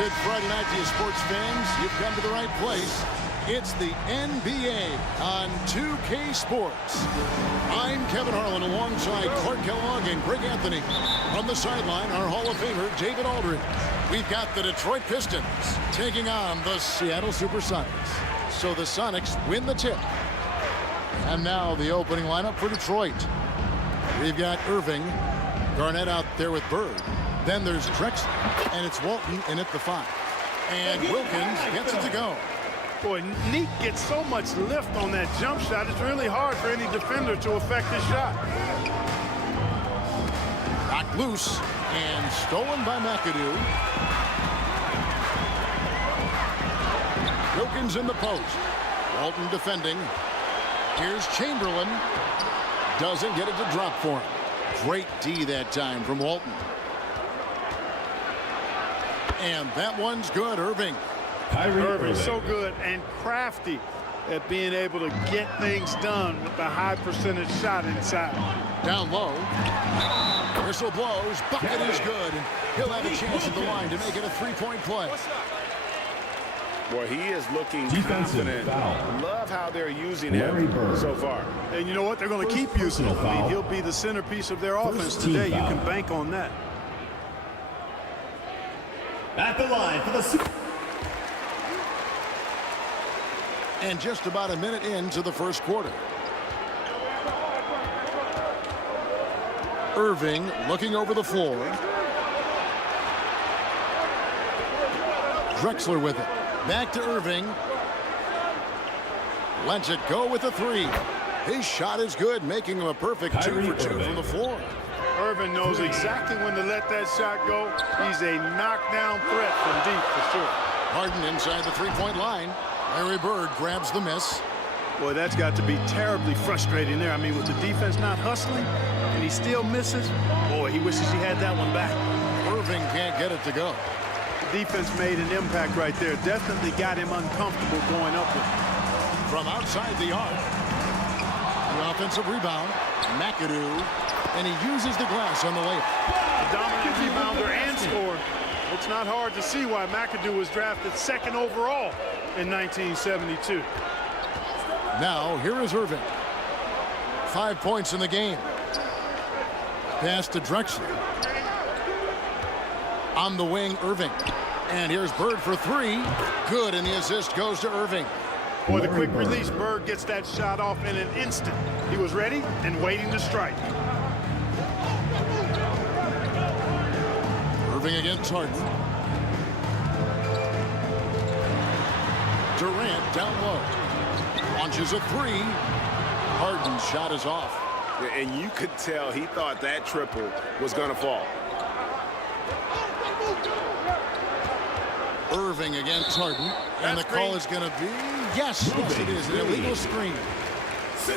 Good Friday night to you sports fans. You've come to the right place. It's the NBA on 2K Sports. I'm Kevin Harlan alongside Clark Kellogg and Greg Anthony. From the sideline, our Hall of Famer, David Aldridge. We've got the Detroit Pistons taking on the Seattle Supersonics. So the Sonics win the tip. And now the opening lineup for Detroit. We've got Irving, Garnett out there with Bird. Then there's Drexler, and it's Walton in at the 5. And Wilkins gets it to go. Boy, Nik gets so much lift on that jump shot. It's really hard for any defender to affect his shot. Knocked loose and stolen by McAdoo. Wilkins in the post. Walton defending. Here's Chamberlain. Doesn't get it to drop for him. Great D that time from Walton. And that one's good, Irving. Irving so good and crafty at being able to get things done with the high percentage shot inside. Down low. Whistle blows. Bucket is good. And he'll have a chance at the line to make it a three-point play. Boy, he is looking confident. Love how they're using him so far. And you know what? They're going to keep using him. I mean, he'll be the centerpiece of their offense today. You can bank on that. At the line for the Super. And just about a minute into the first quarter. Irving looking over the floor. Drexler with it. Back to Irving. Lets it go with a 3. His shot is good, making him a perfect 2 for 2 from the floor. Irving knows exactly when to let that shot go. He's a knockdown threat from deep for sure. Harden inside the three-point line. Larry Bird grabs the miss. Boy, that's got to be terribly frustrating there. I mean, with the defense not hustling and he still misses, boy, he wishes he had that one back. Irving can't get it to go. The defense made an impact right there. Definitely got him uncomfortable going up with it. From outside the arc. The offensive rebound. McAdoo. And he uses the glass on the layup. A dominant rebounder and scorer. It's not hard to see why McAdoo was drafted 2nd overall in 1972. Now, here is Irving. 5 points in the game. Pass to Drexler. On the wing, Irving. And here's Bird for 3. Good, and the assist goes to Irving. Boy, the quick release, Bird gets that shot off in an instant. He was ready and waiting to strike. Irving against Harden. Durant down low. Launches a 3. Harden's shot is off. And you could tell he thought that triple was going to fall. Irving against Harden. And the call is going to be, yes, it is, an illegal screen.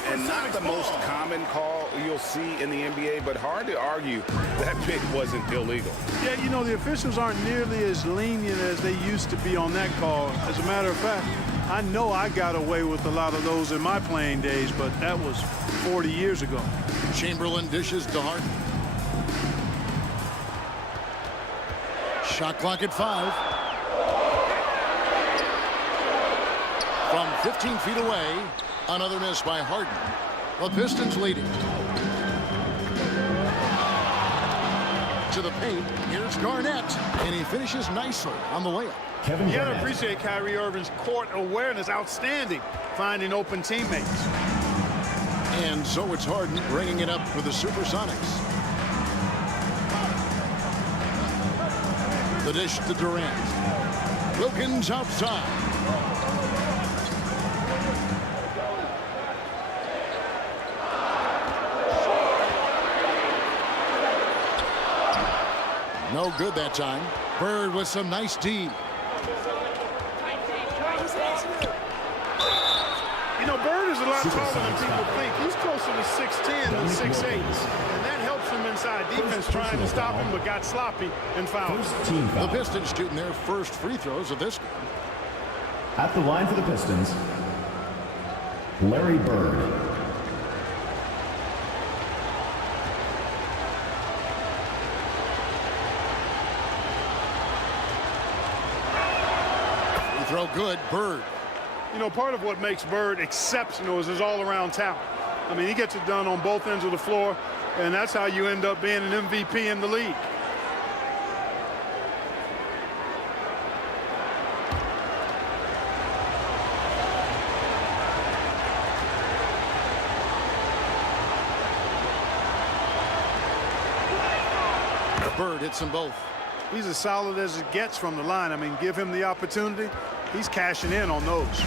And not the most common call you'll see in the NBA, but hard to argue that pick wasn't illegal. Yeah, you know, the officials aren't nearly as lenient as they used to be on that call. As a matter of fact, I know I got away with a lot of those in my playing days, but that was 40 years ago. Chamberlain dishes to Harden. Shot clock at 5. From 15 feet away, another miss by Harden. The Pistons leading. To the paint, here's Garnett, and he finishes nicely on the layup. You gotta appreciate Kyrie Irving's court awareness, outstanding, finding open teammates. And so it's Harden bringing it up for the Supersonics. The dish to Durant. Wilkins outside. No good that time. Bird with some nice D. You know, Bird is a lot taller than people think. He's closer to 6'10 than 6'8. And that helps him inside defense trying to stop him, but got sloppy and fouled. The Pistons shooting their first free throws of this game. At the line for the Pistons, Larry Bird. Free throw good, Bird. You know, part of what makes Bird exceptional is his all-around talent. I mean, he gets it done on both ends of the floor, and that's how you end up being an MVP in the league. Bird hits them both. He's as solid as it gets from the line. I mean, give him the opportunity. He's cashing in on those.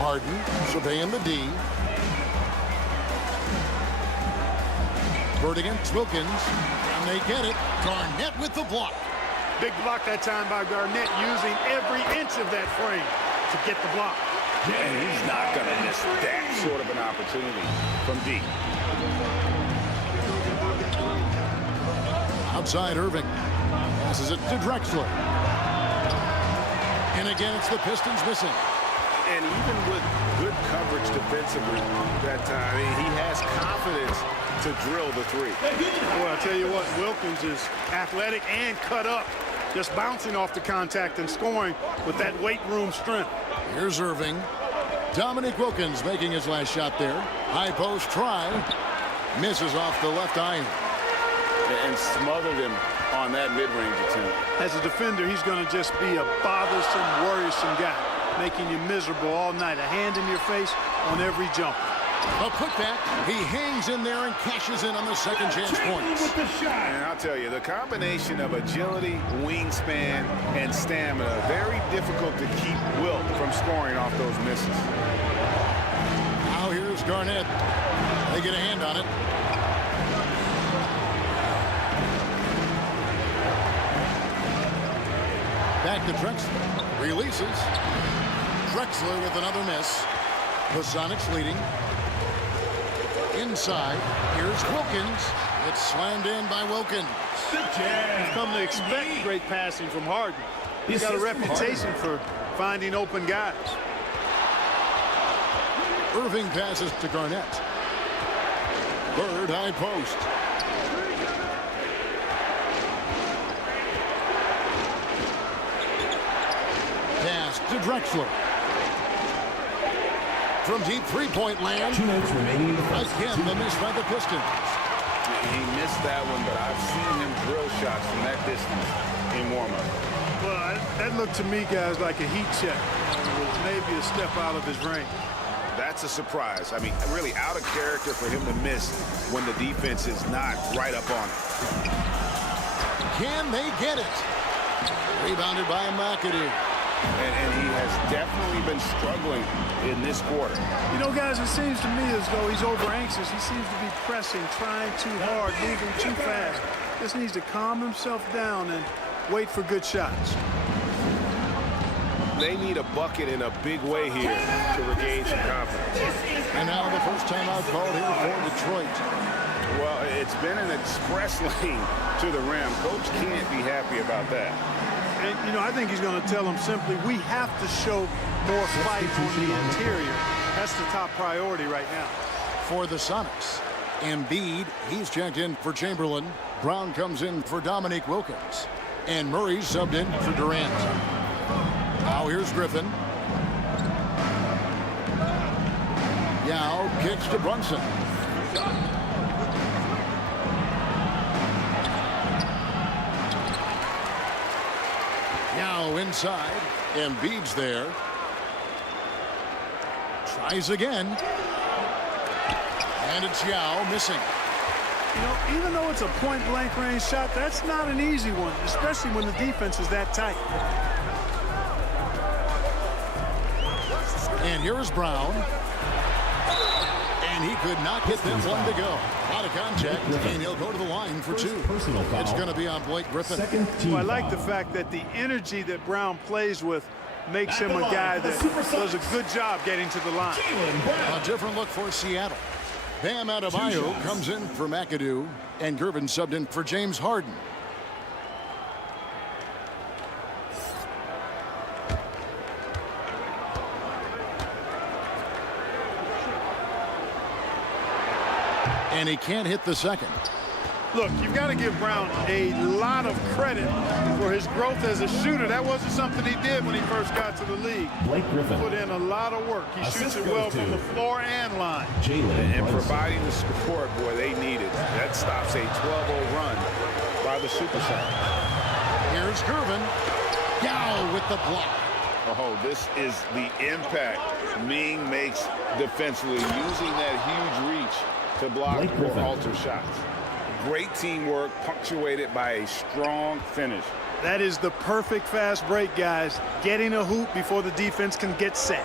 Harden surveying the D. Bird against Wilkins, and they get it. Garnett with the block. Big block that time by Garnett, using every inch of that frame to get the block. And he's not going to miss that sort of an opportunity from D. Outside Irving. Passes it to Drexler. And again, it's the Pistons missing. And even with good coverage defensively that time, he has confidence to drill the three. Well, I tell you what, Wilkins is athletic and cut up, just bouncing off the contact and scoring with that weight room strength. Here's Irving. Dominique Wilkins making his last shot there. High post try. Misses off the left iron. And smothered him on that mid-range attempt. As a defender, he's going to just be a bothersome, worrisome guy, making you miserable all night. A hand in your face on every jump. A putback. He hangs in there and cashes in on the second chance points. And I'll tell you, the combination of agility, wingspan, and stamina, very difficult to keep Wilt from scoring off those misses. Now here's Garnett. They get a hand on it. Back to Drexler. Releases. Drexler with another miss. The Sonics leading. Inside. Here's Wilkins. It's slammed in by Wilkins. You've come to expect great passing from Harden. He's got a reputation for finding open guys. Irving passes to Garnett. Bird high post. Pass to Drexler. From deep three-point land. 2 minutes remaining in the first. Again, the miss by the Pistons. He missed that one, but I've seen him drill shots from that distance in warm-up. Well, that looked to me, guys, like a heat check. It was maybe a step out of his range. That's a surprise. I mean, really out of character for him to miss when the defense is not right up on it. Can they get it? Rebounded by McAdoo. And he has definitely been struggling in this quarter. You know, guys, it seems to me as though he's over-anxious. He seems to be pressing, trying too hard, moving too fast. Just needs to calm himself down and wait for good shots. They need a bucket in a big way here to regain some confidence. And now the first time out called here for Detroit. Well, it's been an express lane to the rim. Coach can't be happy about that. And, you know, I think he's going to tell them simply, we have to show more fight on the interior. That's the top priority right now. For the Sonics, Embiid, he's checked in for Chamberlain. Brown comes in for Dominique Wilkins. And Murray's subbed in for Durant. Now here's Griffin. Yao kicks to Brunson. Yao inside. Embiid's there. Tries again. And it's Yao missing. You know, even though it's a point-blank range shot, that's not an easy one, especially when the defense is that tight. And here is Brown. And he could not get them one to go. Out of contact, and he'll go to the line for two. It's going to be on Blake Griffin. Well, I like the fact that the energy that Brown plays with makes him a guy that does a good job getting to the line. A different look for Seattle. Bam Adebayo comes in for McAdoo, and Gervin subbed in for James Harden. And he can't hit the second. Look, you've got to give Brown a lot of credit for his growth as a shooter. That wasn't something he did when he first got to the league. Blake Griffin Put in a lot of work. He shoots it well from the floor and line. And providing the support, boy, they needed. That stops a 12-0 run by the Super Sonics. Here's Gervin. Yao with the block. Oh, this is the impact Ming makes defensively, using that huge reach to block or alter shots. Great teamwork, punctuated by a strong finish. That is the perfect fast break, guys. Getting a hoop before the defense can get set.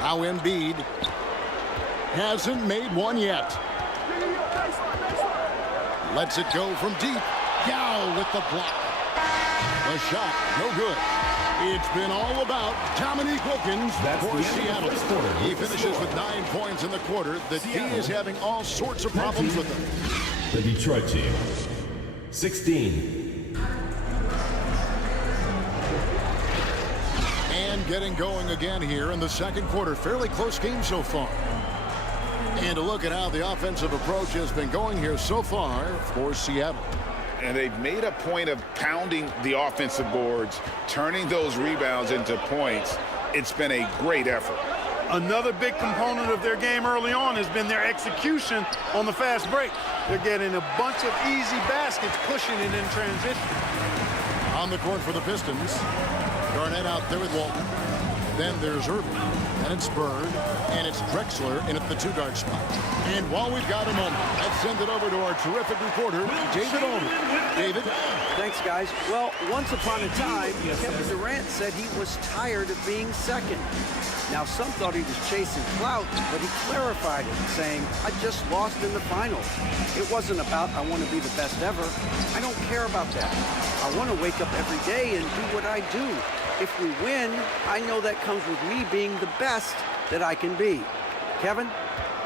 Now Embiid hasn't made one yet. Lets it go from deep. Yao with the block. The shot, no good. It's been all about Dominique Wilkins for Seattle. He finishes with 9 points in the quarter. The D is having all sorts of problems with him. The Detroit team, 16. And getting going again here in the second quarter. Fairly close game so far. And to look at how the offensive approach has been going here so far for Seattle. And they've made a point of pounding the offensive boards, turning those rebounds into points. It's been a great effort. Another big component of their game early on has been their execution on the fast break. They're getting a bunch of easy baskets, pushing it in transition. On the court for the Pistons. Garnett out there with Walton. Then there's Irving. And it's Bird. And it's Drexler in at the two-guard spot. And while we've got a moment, let's send it over to our terrific reporter, David Olman. David? Thanks, guys. Well, once upon a time, Kevin Durant said he was tired of being second. Now, some thought he was chasing clout, but he clarified it, saying, I just lost in the finals. It wasn't about, I want to be the best ever. I don't care about that. I want to wake up every day and do what I do. If we win, I know that comes with me being the best that I can be. Kevin?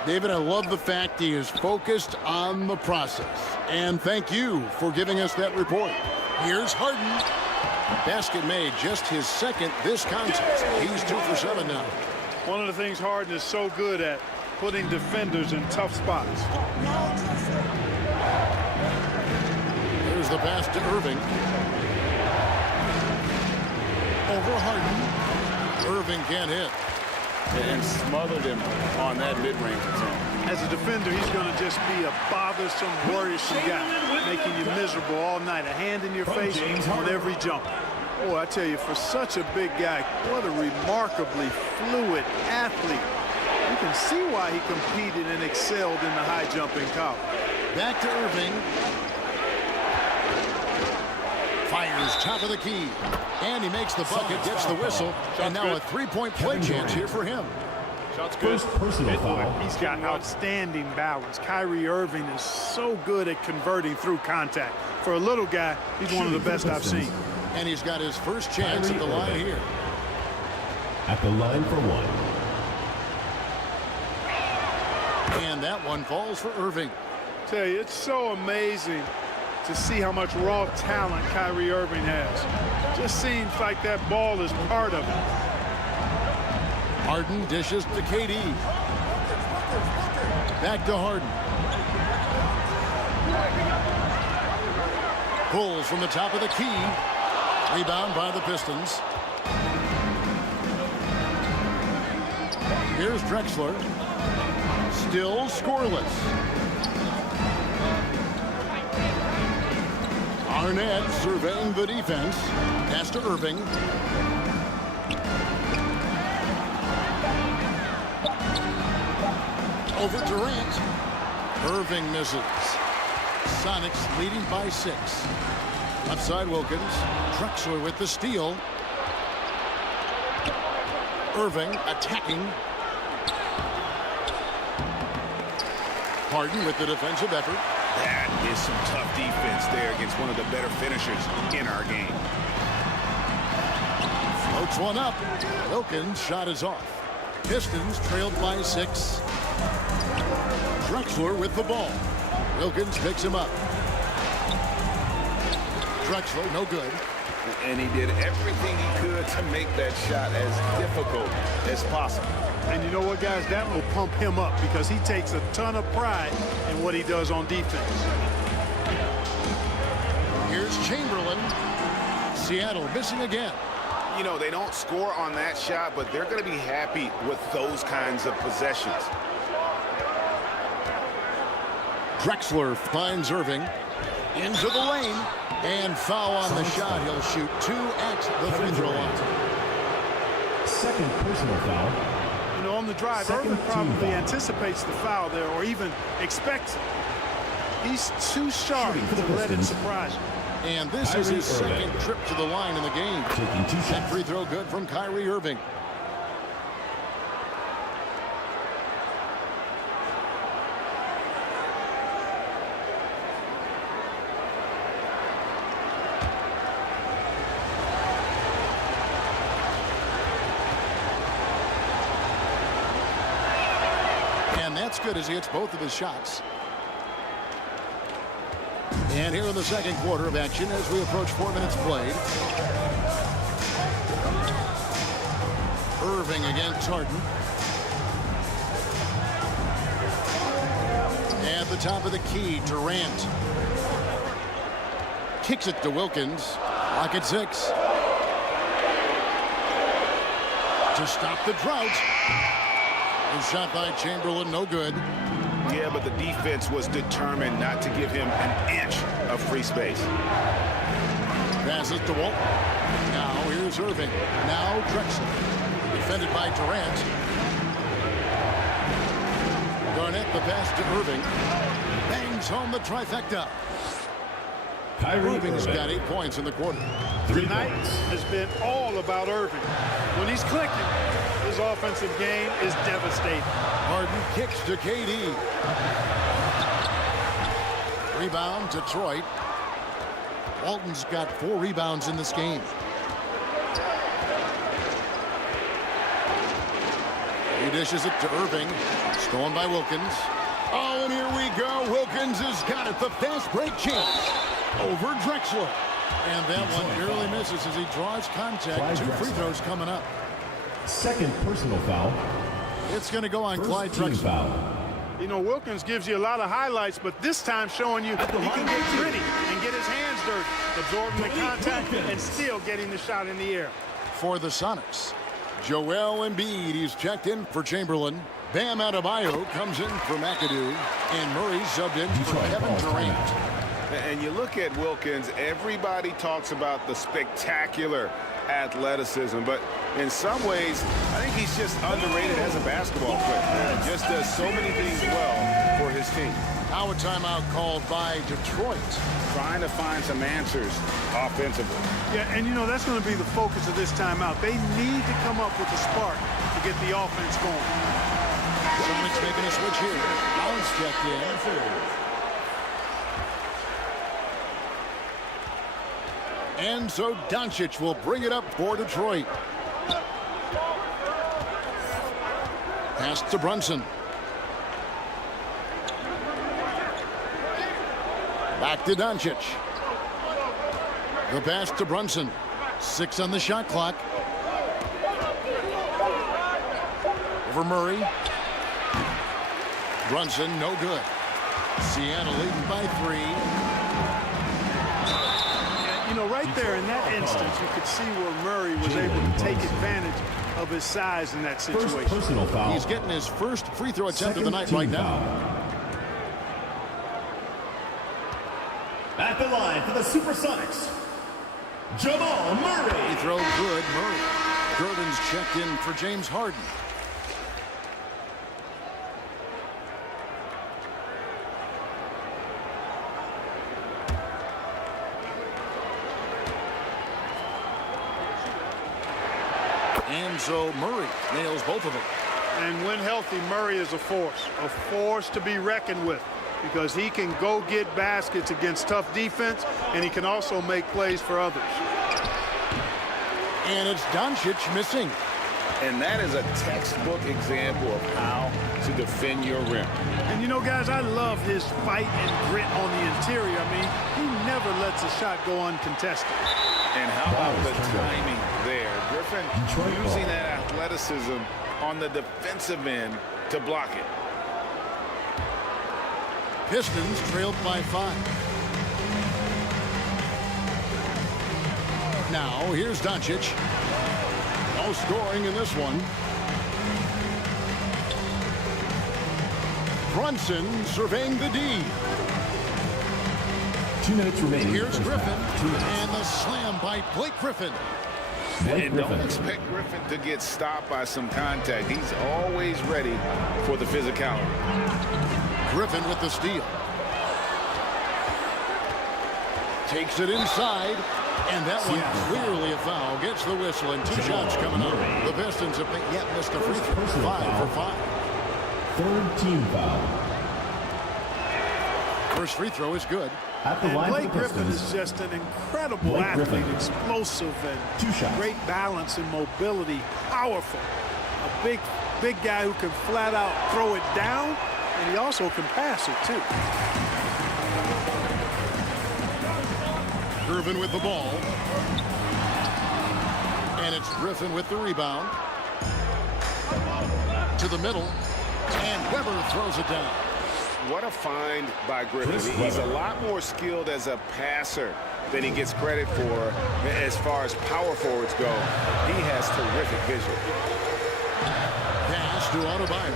David, I love the fact he is focused on the process. And thank you for giving us that report. Here's Harden. Basket made, just his second this contest. He's 2 for 7 now. One of the things Harden is so good at, putting defenders in tough spots. There's the pass to Irving. Over Harden. Irving can't hit. And smothered him on that mid-range attempt. As a defender, he's going to just be a bothersome, worrisome guy, making you miserable all night. A hand in your face on every jump. Boy, I tell you, for such a big guy, what a remarkably fluid athlete. You can see why he competed and excelled in the high jump in college. Back to Irving. Fires top of the key. And he makes the bucket, gets the whistle. And now a three-point play chance here for him. Shots good. First personal foul. He's got outstanding balance. Kyrie Irving is so good at converting through contact. For a little guy, he's one of the best I've seen. And he's got his first chance at the line here. At the line for one. And that one falls for Irving. Tell you, it's so amazing to see how much raw talent Kyrie Irving has. Just seems like that ball is part of it. Harden dishes to KD. Back to Harden. Pulls from the top of the key. Rebound by the Pistons. Here's Drexler. Still scoreless. Arnett surveying the defense. Pass to Irving. Over Durant. Irving misses. Sonics leading by 6. Left side Wilkins. Drexler with the steal. Irving attacking. Harden with the defensive effort. That is some tough defense there against one of the better finishers in our game. Floats one up. Wilkins' shot is off. Pistons trailed by 6. Drexler with the ball. Wilkins picks him up. Drexler, no good. And he did everything he could to make that shot as difficult as possible. And you know what, guys? That will pump him up because he takes a ton of pride in what he does on defense. Here's Chamberlain. Seattle missing again. You know, they don't score on that shot, but they're going to be happy with those kinds of possessions. Drexler finds Irving. Into the lane. And foul on the shot. He'll shoot 2 at the free throw line. Second personal foul. You know, on the drive, Irving probably anticipates the foul there or even expects it. He's too sharp to let it surprise you. And this is his second trip to the line in the game. Taking 2 shots. That free throw good from Kyrie Irving. And that's good as he hits both of his shots. And here in the second quarter of action as we approach 4 minutes played. Irving against Harden. At the top of the key, Durant. Kicks it to Wilkins. Lock at 6. To stop the drought. And shot by Chamberlain, no good. Yeah, but the defense was determined not to give him an inch of free space. Passes to Walt. Now here's Irving. Now Drexler. Defended by Durant. Garnett the pass to Irving. Bangs home the trifecta. Irving's got 8 points in the quarter. Tonight has been all about Irving. When he's clicking, his offensive game is devastating. Harden kicks to KD. Rebound, Detroit. Walton's got 4 rebounds in this game. He dishes it to Irving. Stolen by Wilkins. Oh, and here we go. Wilkins has got it. The fast break chance over Drexler. And that one barely misses as he draws contact. 2 free throws coming up. Second personal foul. It's going to go on Clyde Drexler. Foul. You know, Wilkins gives you a lot of highlights, but this time showing you he can get gritty and get his hands dirty, absorbing the contact and still getting the shot in the air. For the Sonics, Joel Embiid, he's checked in for Chamberlain. Bam Adebayo comes in for McAdoo. And Murray subbed in for Kevin Durant. And you look at Wilkins, everybody talks about the spectacular athleticism, but in some ways, I think he's just underrated as a basketball player. Just does so many things well for his team. Now a timeout called by Detroit. Trying to find some answers offensively. Yeah, and you know, that's going to be the focus of this timeout. They need to come up with a spark to get the offense going. Sonics making a switch here. Allen's checked in. And so Doncic will bring it up for Detroit. Pass to Brunson. Back to Doncic. The pass to Brunson. 6 on the shot clock. Over Murray. Brunson, no good. Seattle leading by 3. You know, right there in that instance, you could see where Murray was able to take advantage of his size in that situation. First personal foul. He's getting his first free throw attempt of the night right now. At the line for the Supersonics, Jamal Murray. Free throw good, Murray. Gordon's checked in for James Harden. And so Murray nails both of them. And when healthy, Murray is a force to be reckoned with, because he can go get baskets against tough defense, and he can also make plays for others. And it's Doncic missing. And that is a textbook example of how to defend your rim. And you know, guys, I love his fight and grit on the interior. I mean, he never lets a shot go uncontested. And how about the timing there? Griffin using that athleticism on the defensive end to block it. Pistons trailed by 5. Now, here's Doncic. No scoring in this one. Brunson surveying the D. 2 minutes remaining. Here's Griffin. And the slam by Blake Griffin. And don't expect Griffin to get stopped by some contact. He's always ready for the physicality. Griffin with the steal. Takes it inside. And that one clearly a foul. Gets the whistle and 2 shots coming up. The Pistons have yet missed a free throw. 5 for 5. Third team foul. First free throw is good. At the And line Blake for the Griffin Pistons. is just an incredible Blake athlete, Griffin. explosive and 2 shots. great balance and mobility, powerful. A big guy who can flat out throw it down, and he also can pass it too. Irvin with the ball. And it's Griffin with the rebound. To the middle. And Weber throws it down. What a find by Griffin. He's a lot more skilled as a passer than he gets credit for as far as power forwards go. He has terrific vision. Pass to Adebayo.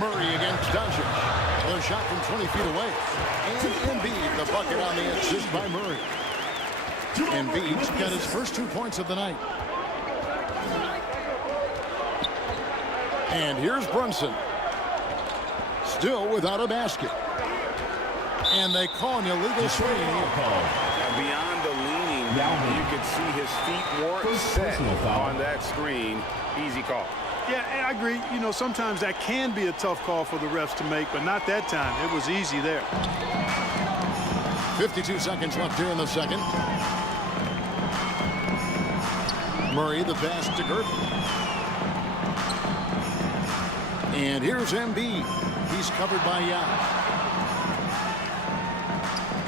Murray against Doncic. The shot from 20 feet away. And Embiid, the bucket on the assist by Murray. Embiid's got his first 2 points of the night. And here's Brunson. Still without a basket. And they call an illegal swing. Now beyond the leaning, you could see his feet more set on that screen. Easy call. Yeah, I agree. You know, sometimes that can be a tough call for the refs to make, but not that time. It was easy there. 52 seconds left here in the second. Murray the pass to Griffin. And here's Embiid. He's covered by Yao.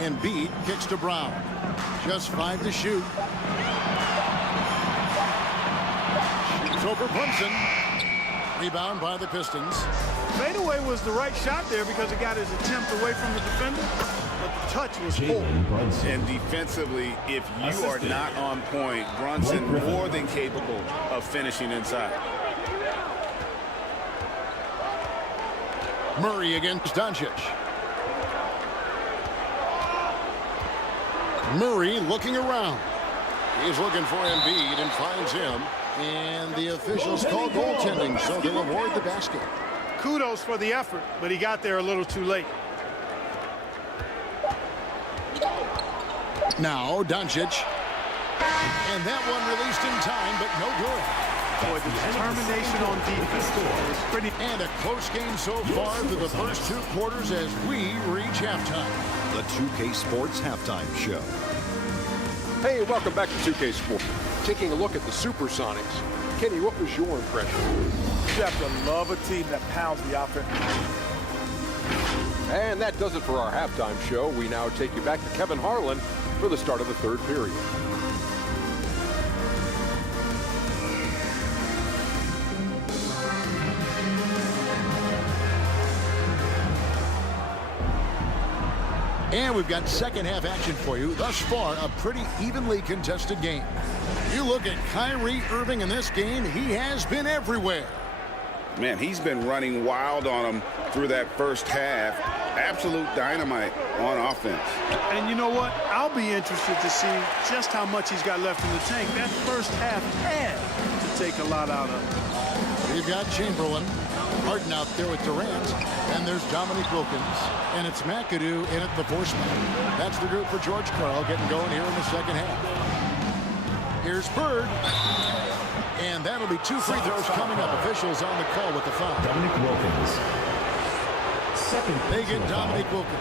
Embiid kicks to Brown. Just 5 to shoot. Shoots over Brunson. Rebound by the Pistons. Fadeaway was the right shot there because it got his attempt away from the defender, but the touch was poor. And defensively, if you are not on point, Brunson more than capable of finishing inside. Murray against Doncic. Murray looking around. He's looking for Embiid and finds him. And the officials call goaltending, so they'll award the basket. Kudos for the effort, but he got there a little too late. Now Doncic. And that one released in time, but no good. Boy, the determination on defense is pretty. And a close game so far through the first 2 quarters as we reach halftime. The 2K Sports Halftime Show. Hey, welcome back to 2K Sports. Taking a look at the Supersonics. Kenny, what was your impression? You have to love a team that pounds the offense. And that does it for our halftime show. We now take you back to Kevin Harlan for the start of the 3rd period. And we've got second half action for you. Thus far, a pretty evenly contested game. You look at Kyrie Irving in this game, he has been everywhere. Man, he's been running wild on him through that first half. Absolute dynamite on offense. And you know what? I'll be interested to see just how much he's got left in the tank. That first half had to take a lot out of him. We've got Chamberlain, Harden out there with Durant, and there's Dominique Wilkins, and it's McAdoo in at the 4 spot. That's the group for George Karl getting going here in the second half. Here's Bird. And that'll be 2 free throws coming up. Officials on the call with the foul. Dominique Wilkins. Second. They get Dominique Wilkins.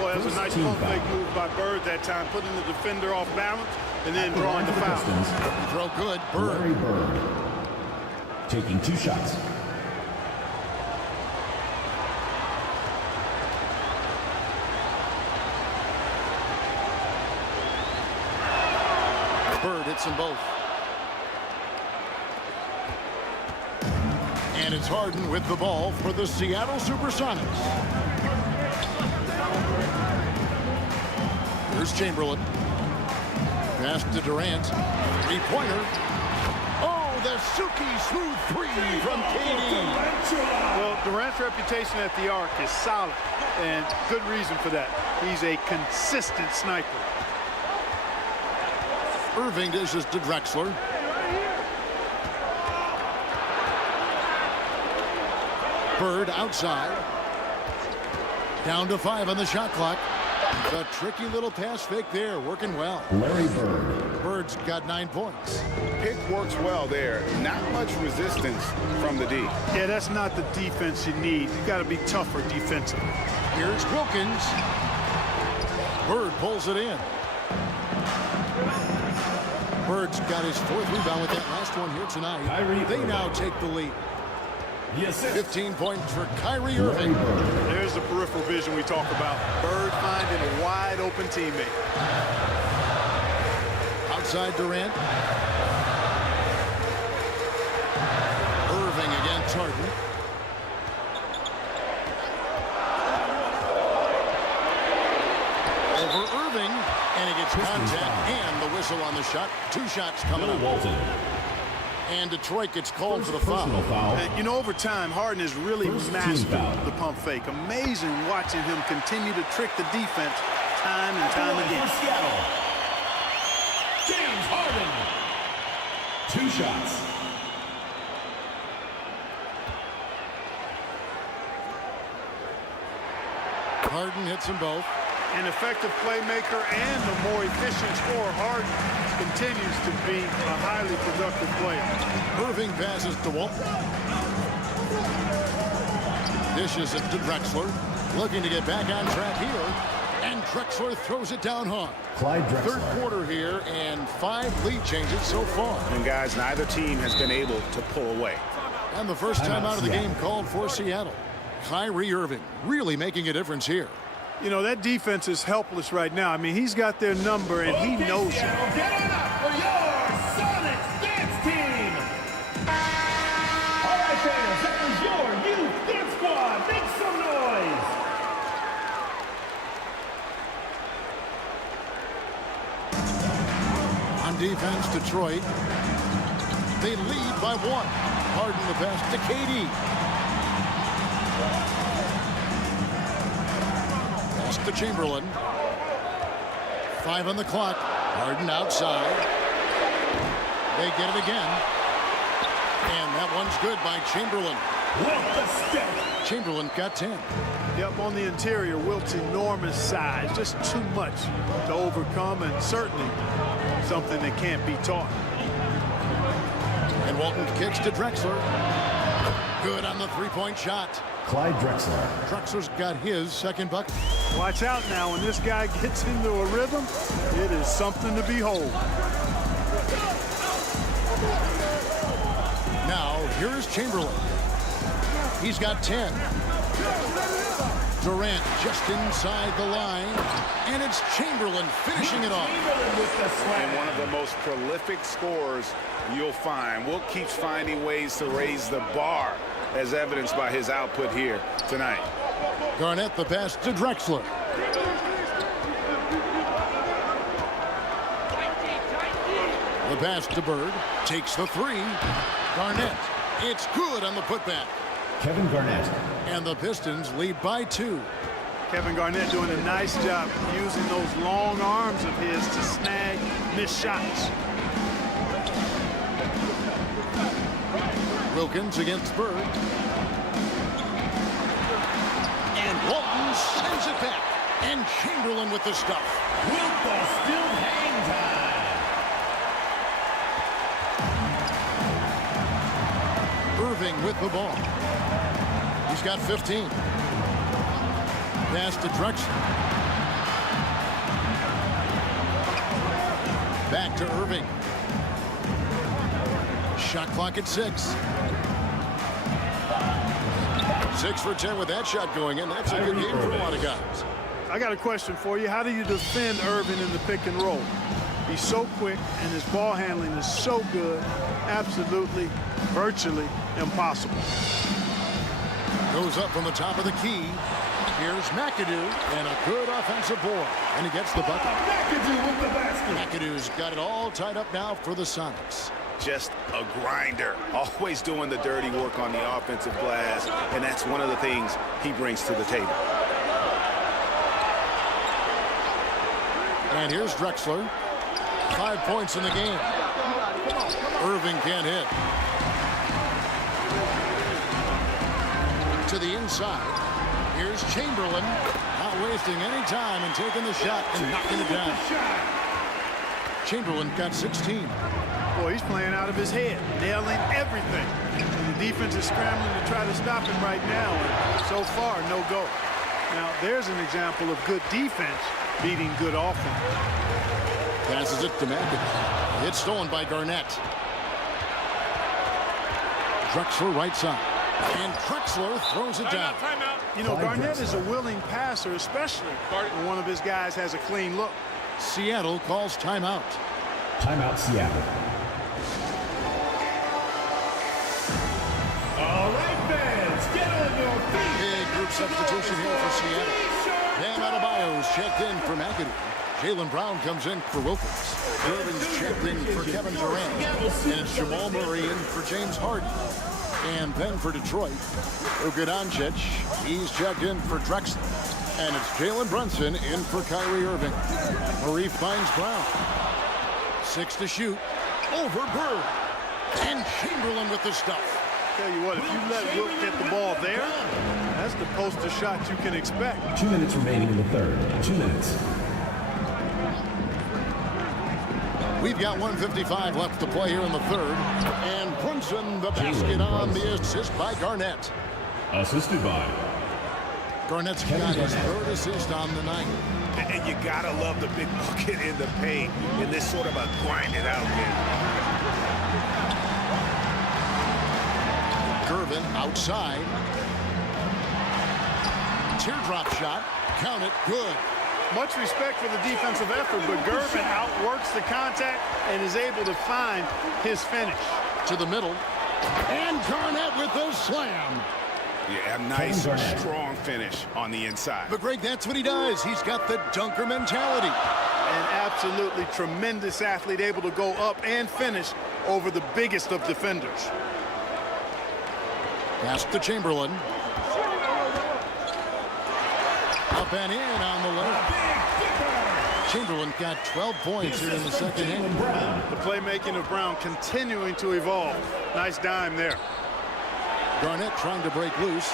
Well, that was a nice pump fake move by Bird that time, putting the defender off balance and then drawing the foul. Throw good. Larry Bird. Bird. Taking 2 shots. Bird hits them both. And it's Harden with the ball for the Seattle Supersonics. Here's Chamberlain. Pass to Durant. Three-pointer. Oh, the silky smooth three from KD. Well, Durant's reputation at the arc is solid, and good reason for that. He's a consistent sniper. Irving dishes to Drexler. Bird outside. Down to 5 on the shot clock. A tricky little pass fake there, working well. Larry Bird. Bird's got 9 points. Pick works well there. Not much resistance from the D. Yeah, that's not the defense you need. You got to be tougher defensively. Here's Wilkins. Bird pulls it in. Bird's got his 4th rebound with that last one here tonight. They now take the lead. 15 points for Kyrie Irving. There's the peripheral vision we talk about. Bird finding a wide open teammate. Outside Durant. Irving against Harden. Over Irving, and he gets contact and the whistle on the shot. 2 shots coming up. Walton. And Detroit gets called for the foul. And, you know, over time, Harden has really mastered the pump fake. Amazing watching him continue to trick the defense time and time again. James Harden. 2 shots. Harden hits them both. An effective playmaker and a more efficient scorer. Harden continues to be a highly productive player. Irving passes to Walton. Dishes it to Drexler. Looking to get back on track here. And Drexler throws it down hard. Clyde Drexler. 3rd quarter here and 5 lead changes so far. And guys, neither team has been able to pull away. And the first time out of the game called for Seattle. Kyrie Irving really making a difference here. You know, that defense is helpless right now. I mean, he's got their number, and he knows it. Get on up for your Sonics dance team. All right, fans, that was your youth dance squad. Make some noise. On defense, Detroit. They lead by 1. Harden the pass to KD. To Chamberlain. 5 on the clock. Harden outside. They get it again. And that one's good by Chamberlain. Chamberlain got 10. Yep, on the interior, Wilt's enormous size. Just too much to overcome, and certainly something that can't be taught. And Walton kicks to Drexler. Good on the 3-point shot. Clyde Drexler. Drexler's got his 2nd bucket. Watch out now. When this guy gets into a rhythm, it is something to behold. Now, here's Chamberlain. He's got 10. Durant just inside the line. And it's Chamberlain finishing it off. And one of the most prolific scorers you'll find. Wilt keeps finding ways to raise the bar, as evidenced by his output here tonight. Garnett the pass to Drexler. The pass to Bird. Takes the 3. Garnett. It's good on the putback. Kevin Garnett. And the Pistons lead by 2. Kevin Garnett doing a nice job using those long arms of his to snag missed shots. Wilkins against Bird. And Walton sends it back. And Chamberlain with the stuff. Wilt the still hang time. Irving with the ball. He's got 15. Pass to Drexler. Back to Irving. Shot clock at 6. 6 for 10 with that shot going in. That's a good game for a lot of guys. I got a question for you. How do you defend Irving in the pick and roll? He's so quick, and his ball handling is so good. Absolutely, virtually impossible. Goes up from the top of the key. Here's McAdoo, and a good offensive board. And he gets the bucket. McAdoo with the basket. McAdoo's got it all tied up now for the Sonics. Just a grinder, always doing the dirty work on the offensive glass, and that's one of the things he brings to the table. And here's Drexler. 5 points in the game. Irving can't hit. To the inside. Here's Chamberlain. Not wasting any time and taking the shot and knocking it down. Chamberlain got 16. Boy, he's playing out of his head, nailing everything. And the defense is scrambling to try to stop him right now. And so far, no go. Now, there's an example of good defense beating good offense. Passes it to McAdoo. It's stolen by Garnett. Drexler right side. And Drexler throws it down. You know, Garnett is a willing passer, especially when one of his guys has a clean look. Seattle calls timeout. Timeout, Seattle. All right, fans, get on your feet. Big group substitution here for Seattle. Bam Adebayo's checked in for McAdoo. Jaylen Brown comes in for Wilkins. Irving's checked in for Kevin Durant. And it's Jamal Murray in for James Harden. And then for Detroit, Luka Doncic, he's checked in for Drexler. And it's Jalen Brunson in for Kyrie Irving. Murray finds Brown. 6 to shoot. Over Bird. And Chamberlain with the stuff. Tell you what, if you let Wilt get the ball there, that's the poster shot you can expect. 2 minutes remaining in the third. 2 minutes. We've got 1:55 left to play here in the third. And Brunson, the basket on the assist by Garnett. Assisted by Garnett's got his third assist on the night. And you gotta love the big bucket in the paint in this sort of a grind-it out game. Gervin outside. Teardrop shot. Count it. Good. Much respect for the defensive effort, but Gervin outworks the contact and is able to find his finish. To the middle. And Garnett with the slam. Yeah, a nice, strong finish on the inside. But, Greg, that's what he does. He's got the dunker mentality. An absolutely tremendous athlete, able to go up and finish over the biggest of defenders. Pass to Chamberlain. Up and in on the left. Chamberlain got 12 points here in the second half. The playmaking of Brown continuing to evolve. Nice dime there. Garnett trying to break loose.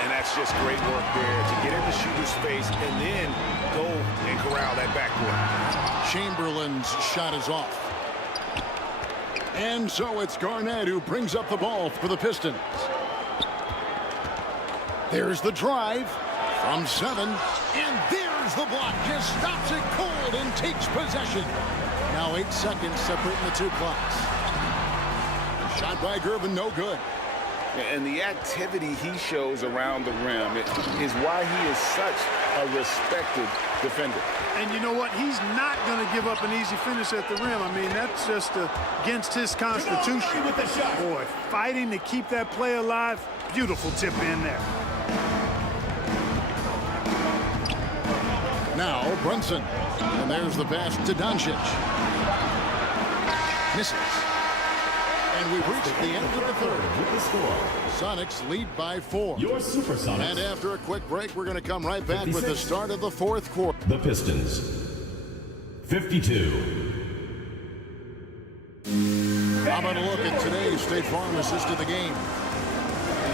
And that's just great work there to get in the shooter's face and then go and corral that backcourt. Chamberlain's shot is off. And so it's Garnett who brings up the ball for the Pistons. There's the drive from 7. And there's the block. Just stops it cold and takes possession. Now 8 seconds separating the two clocks. Shot by Gervin, no good. And the activity he shows around the rim is why he is such a respected defender. And you know what? He's not going to give up an easy finish at the rim. I mean, that's just against his constitution. Boy, fighting to keep that play alive. Beautiful tip in there. Now Brunson. And there's the pass to Doncic. Misses. And we've reached the end of the third. with the score. Sonics lead by 4. Your Supersonics. And after a quick break, we're going to come right back with the start of the fourth quarter. The Pistons. 52. How about a look at today's State Farm assist of the game?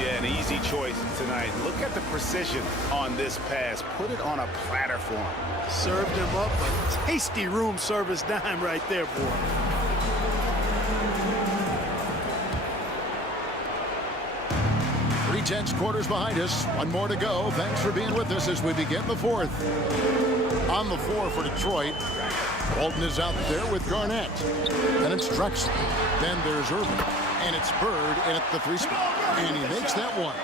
Yeah, an easy choice tonight. Look at the precision on this pass. Put it on a platter for him. Served him up a tasty room service dime right there, boy. tense quarters behind us. One more to go. Thanks for being with us as we begin the fourth. On the floor for Detroit, Walton is out there with Garnett. Then it's Drexler. Then there's Irving. And it's Bird in at the 3 spot. And he makes that one.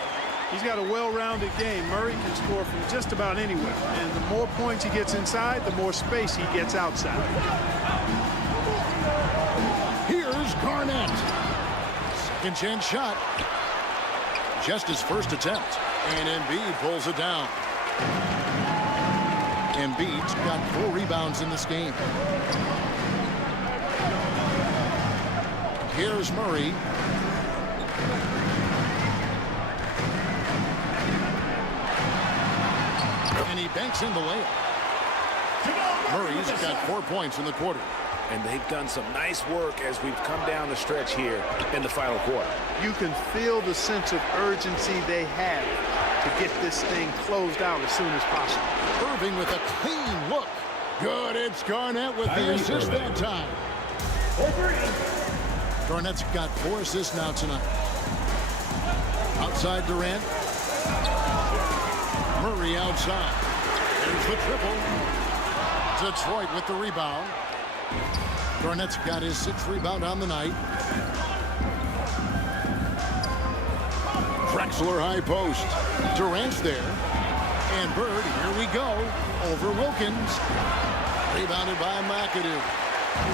He's got a well-rounded game. Murray can score from just about anywhere. And the more points he gets inside, the more space he gets outside. Here's Garnett. Second chance shot. Just his first attempt. And Embiid pulls it down. Embiid's got 4 rebounds in this game. Here's Murray. And he banks in the layup. Murray's got 4 points in the quarter. And they've done some nice work as we've come down the stretch here in the final quarter. You can feel the sense of urgency they have to get this thing closed out as soon as possible. Irving with a clean look. Good, it's Garnett with the assist that time. Garnett's got 4 assists now tonight. Outside Durant. Murray outside. There's the triple. Detroit with the rebound. Garnett's got his 6th rebound on the night. Drexler high post. Durant's there. And Bird, here we go. Over Wilkins. Rebounded by McAdoo.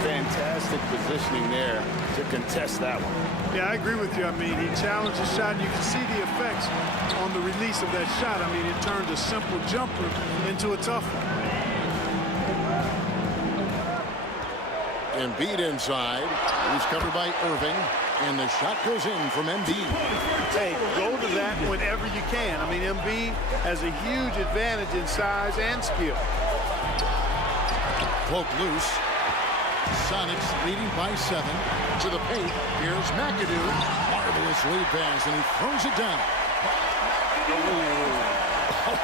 Fantastic positioning there to contest that one. Yeah, I agree with you. I mean, he challenged the shot, and you can see the effects on the release of that shot. I mean, it turned a simple jumper into a tough one. Embiid inside. He's covered by Irving. And the shot goes in from Embiid. Hey, go to that whenever you can. I mean, Embiid has a huge advantage in size and skill. Cloak loose. Sonics leading by 7 to the paint. Here's McAdoo. Marvelous lead pass, and he throws it down.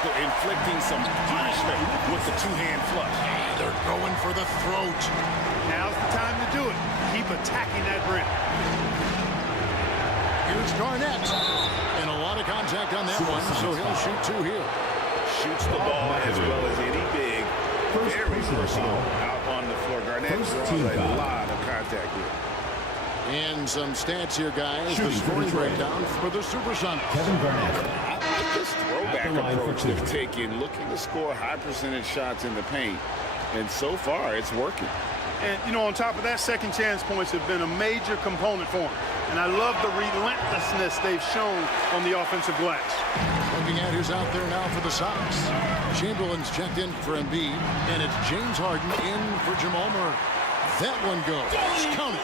Inflicting some punishment with the 2-hand flush. They're going for the throat. Now's the time to do it. Keep attacking that rim. Here's Garnett. And a lot of contact on that one, so he'll shoot 2 here. Shoots the ball as well as any big. Very versatile out on the floor. Garnett draws a lot of contact here. And some stats here, guys. The scoring breakdown for the Supersonics. Kevin Garnett. I like this throwback approach they've taken, looking to score high percentage shots in the paint. And so far, it's working. And, you know, on top of that, second chance points have been a major component for him. And I love the relentlessness they've shown on the offensive glass. Looking at who's out there now for the Sox. Chamberlain's checked in for Embiid, and it's James Harden in for Jamal Murray. That one goes. Count it.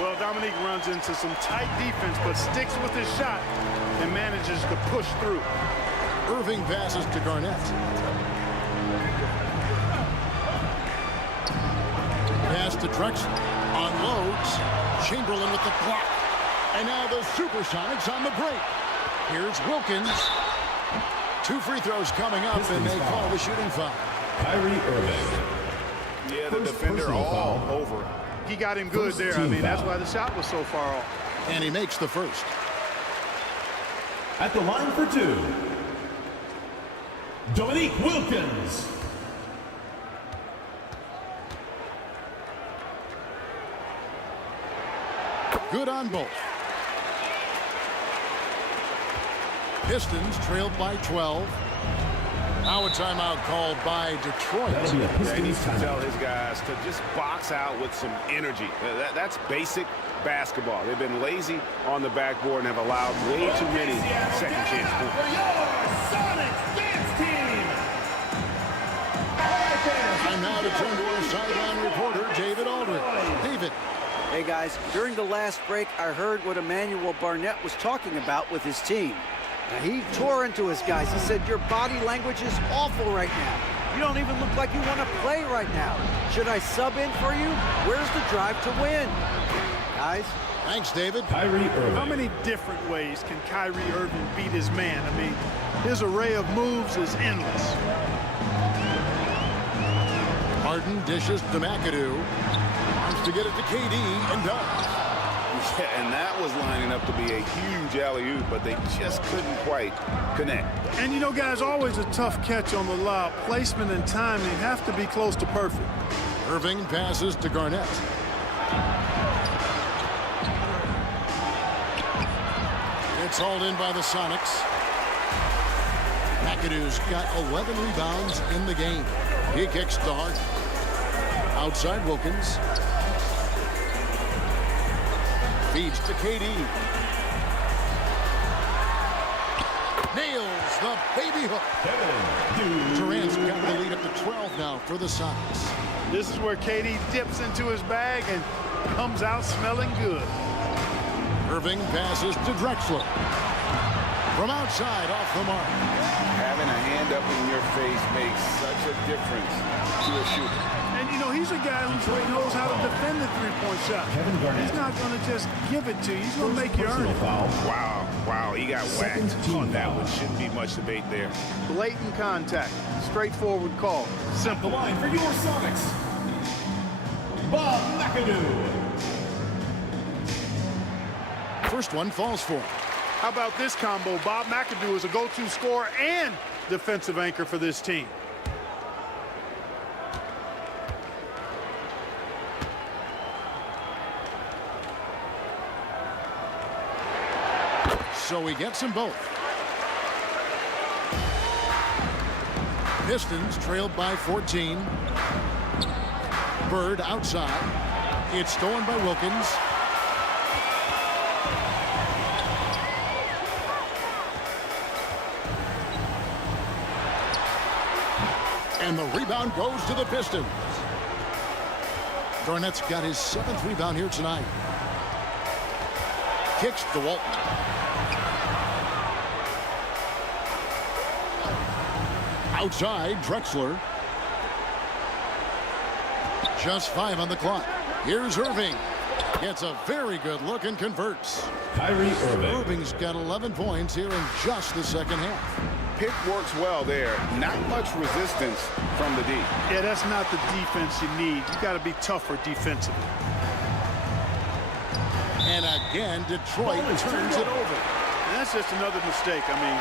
Well, Dominique runs into some tight defense, but sticks with his shot and manages to push through. Irving passes to Garnett. Pass to Drexler. Unloads. Chamberlain with the block. And now the Supersonics on the break. Here's Wilkins. 2 free throws coming up, and they call the shooting foul. Kyrie Irving. Yeah, the defender all over. He got him good there. I mean, that's why the shot was so far off. And he makes the first. At the line for 2, Dominique Wilkins. Good on both. Pistons trailed by 12. Now a timeout called by Detroit. He needs to tell his guys to just box out with some energy. That's basic basketball. They've been lazy on the backboard and have allowed way too many second chance points. For your Sonics dance team. All right, fans. And now to turn to our sideline reporter, David Aldridge. David. Hey, guys, during the last break, I heard what Emmanuel Barnett was talking about with his team. Now, he tore into his guys. He said, your body language is awful right now. You don't even look like you want to play right now. Should I sub in for you? Where's the drive to win? Guys? Thanks, David. Kyrie Irving. How many different ways can Kyrie Irving beat his man? I mean, his array of moves is endless. Harden dishes to McAdoo. Wants to get it to KD and does. Yeah, and that was lining up to be a huge alley-oop, but they just couldn't quite connect. And you know, guys, always a tough catch on the lob. Placement and timing have to be close to perfect. Irving passes to Garnett. It's hauled in by the Sonics. McAdoo's got 11 rebounds in the game. He kicks to Hart. Outside Wilkins. Feeds to KD. Nails the baby hook. Durant's got the lead up to 12 now for the Sonics. This is where KD dips into his bag and comes out smelling good. Irving passes to Drexler. From outside, off the mark. Having a hand up in your face makes such a difference to a shooter. And, you know, he's a guy who knows how to defend the three-point shot. He's not going to just give it to you. He's going to make you earn it. Wow, he got whacked on that one. Shouldn't be much debate there. Blatant contact. Straightforward call. Simple. The line for your Sonics, Bob McAdoo. First one falls for him. How about this combo? Bob McAdoo is a go-to scorer and defensive anchor for this team. So he gets them both. Pistons trailed by 14. Bird outside. It's stolen by Wilkins. And the rebound goes to the Pistons. Garnett's got his 7th rebound here tonight. Kicks to Walton. Outside, Drexler. Just 5 on the clock. Here's Irving. Gets a very good look and converts. Kyrie Irving. Irving's got 11 points here in just the second half. Pick works well there. Not much resistance from the D. Yeah, that's not the defense you need. You got to be tougher defensively. And again, Detroit turns it over. And that's just another mistake. I mean,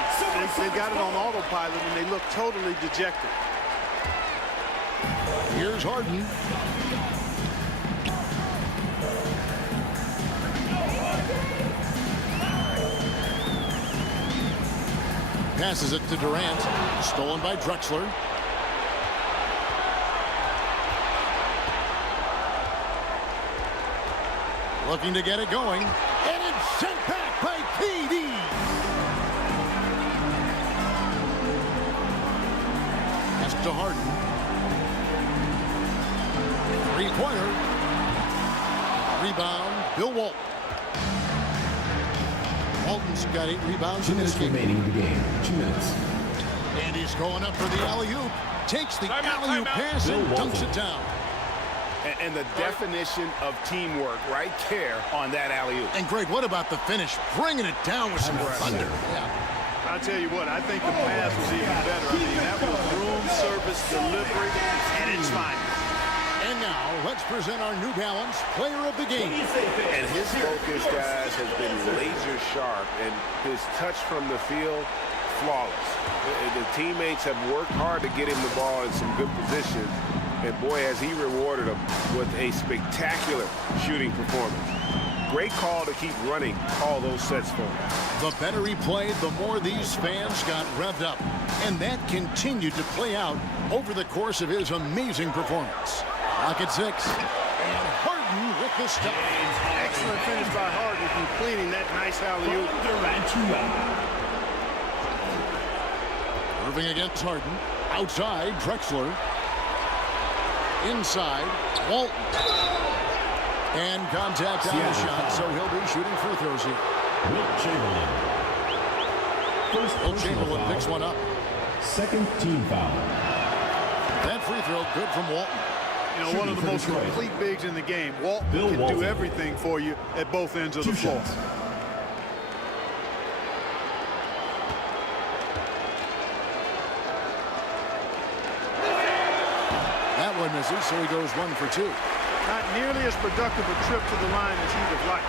they got it on autopilot and they look totally dejected. Here's Harden. Passes it to Durant. Stolen by Drexler. Looking to get it going. And it's sent back by KD. Pass to Harden. Three-pointer. Rebound, Bill Walton. Walton's got 8 rebounds 2 in this minutes game. remaining in the game. 2 minutes. And he's going up for the alley-oop. Takes the alley-oop pass and dunks it down. And the definition of teamwork right there on that alley-oop. And Greg, what about the finish? Bringing it down with some thunder. Yeah. I'll tell you what, I think the pass was even better. I mean, that was room service delivery at its finest. And now, let's present our New Balance Player of the Game. And his focus, guys, has been laser sharp, and his touch from the field, flawless. The teammates have worked hard to get him the ball in some good positions, and boy, has he rewarded them with a spectacular shooting performance. Great call to keep running all those sets for him. The better he played, the more these fans got revved up. And that continued to play out over the course of his amazing performance. Lock at 6. And Harden with the stop. Excellent finish by Harden, completing that nice alley-oop. Irving against Harden. Outside, Drexler. Inside, Walton. And contact on the shot, so he'll be shooting free throws here. Wilt Chamberlain picks one up. Second team foul. That free throw good from Walton. You know, one of the most complete bigs in the game. Walton can do everything for you at both ends of the floor. That one misses, so he goes 1 for 2. Not nearly as productive a trip to the line as he'd have liked.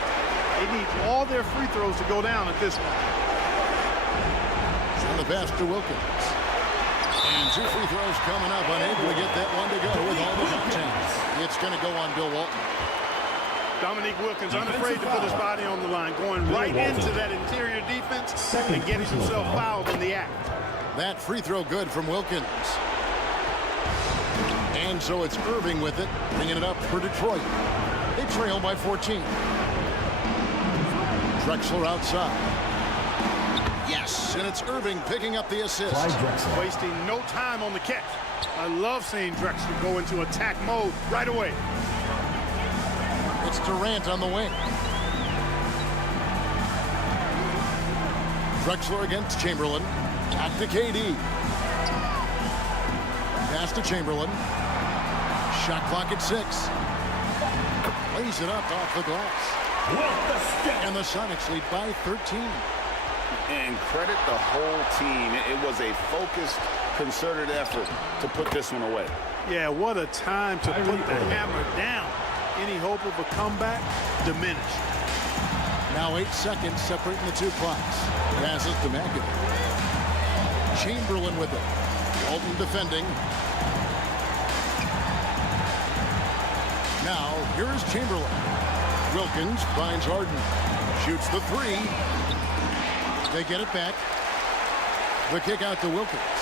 They need all their free throws to go down at this point. Send the pass to Wilkins. And 2 free throws coming up. Unable to get that one to go with all the contacts. It's going to go on Bill Walton. Dominique Wilkins unafraid to put his body on the line, going right into that interior defense and getting himself fouled in the act. That free throw good from Wilkins. And so it's Irving with it, bringing it up for Detroit. They trail by 14. Drexler outside. Yes, and it's Irving picking up the assist. Wasting no time on the catch. I love seeing Drexler go into attack mode right away. It's Durant on the wing. Drexler against Chamberlain. Back to KD. Pass to Chamberlain. Shot clock at 6. Lays it up off the glass. And the Sonics lead by 13. And credit the whole team. It was a focused, concerted effort to put this one away. Yeah, what a time to put the hammer down. Any hope of a comeback diminished. Now 8 seconds separating the 2 clocks. Passes to McAdoo. Chamberlain with it. Walton defending. Now, here is Chamberlain. Wilkins finds Harden. Shoots the 3. They get it back. The kick out to Wilkins.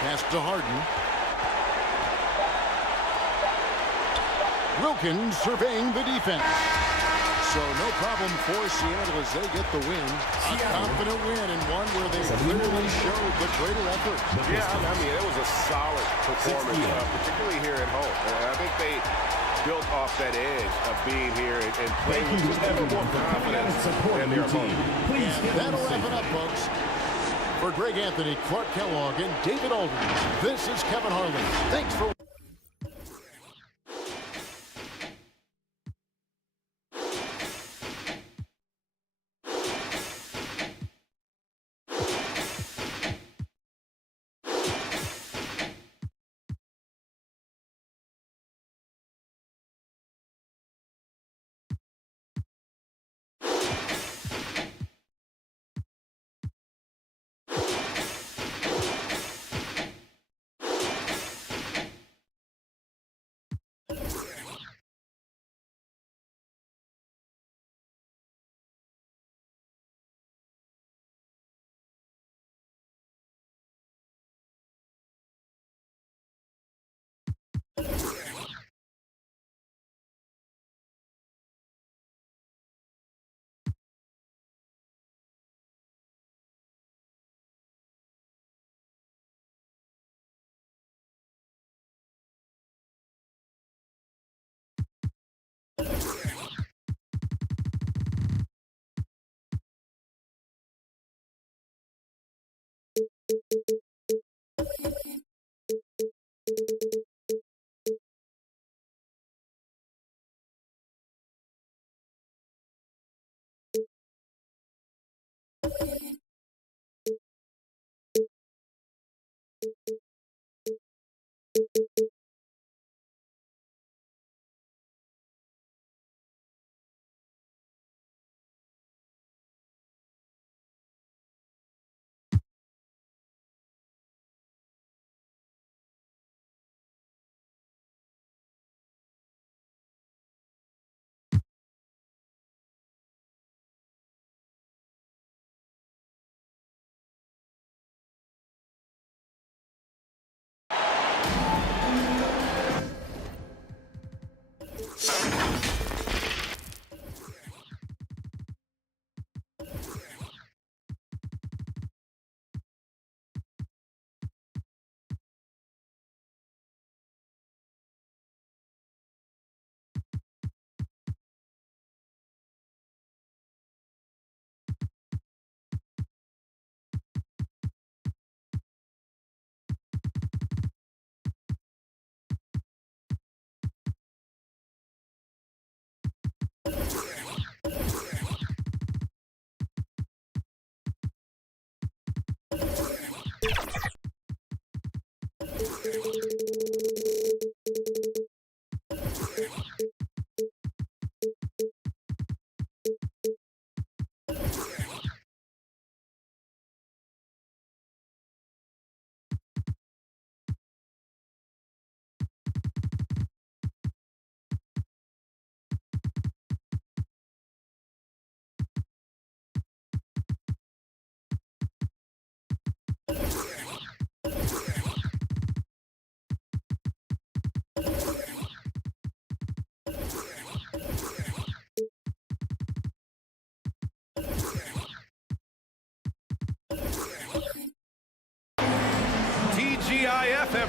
Pass to Harden. Wilkins surveying the defense. So no problem for Seattle as they get the win. A confident win and one where they clearly showed the greater effort. Yeah, I mean, it was a solid performance, particularly here at home. And I think they built off that edge of being here and playing with just a little more confidence than their opponent. And that'll wrap it up, folks. For Greg Anthony, Clark Kellogg, and David Aldridge, this is Kevin Harlan. Thanks for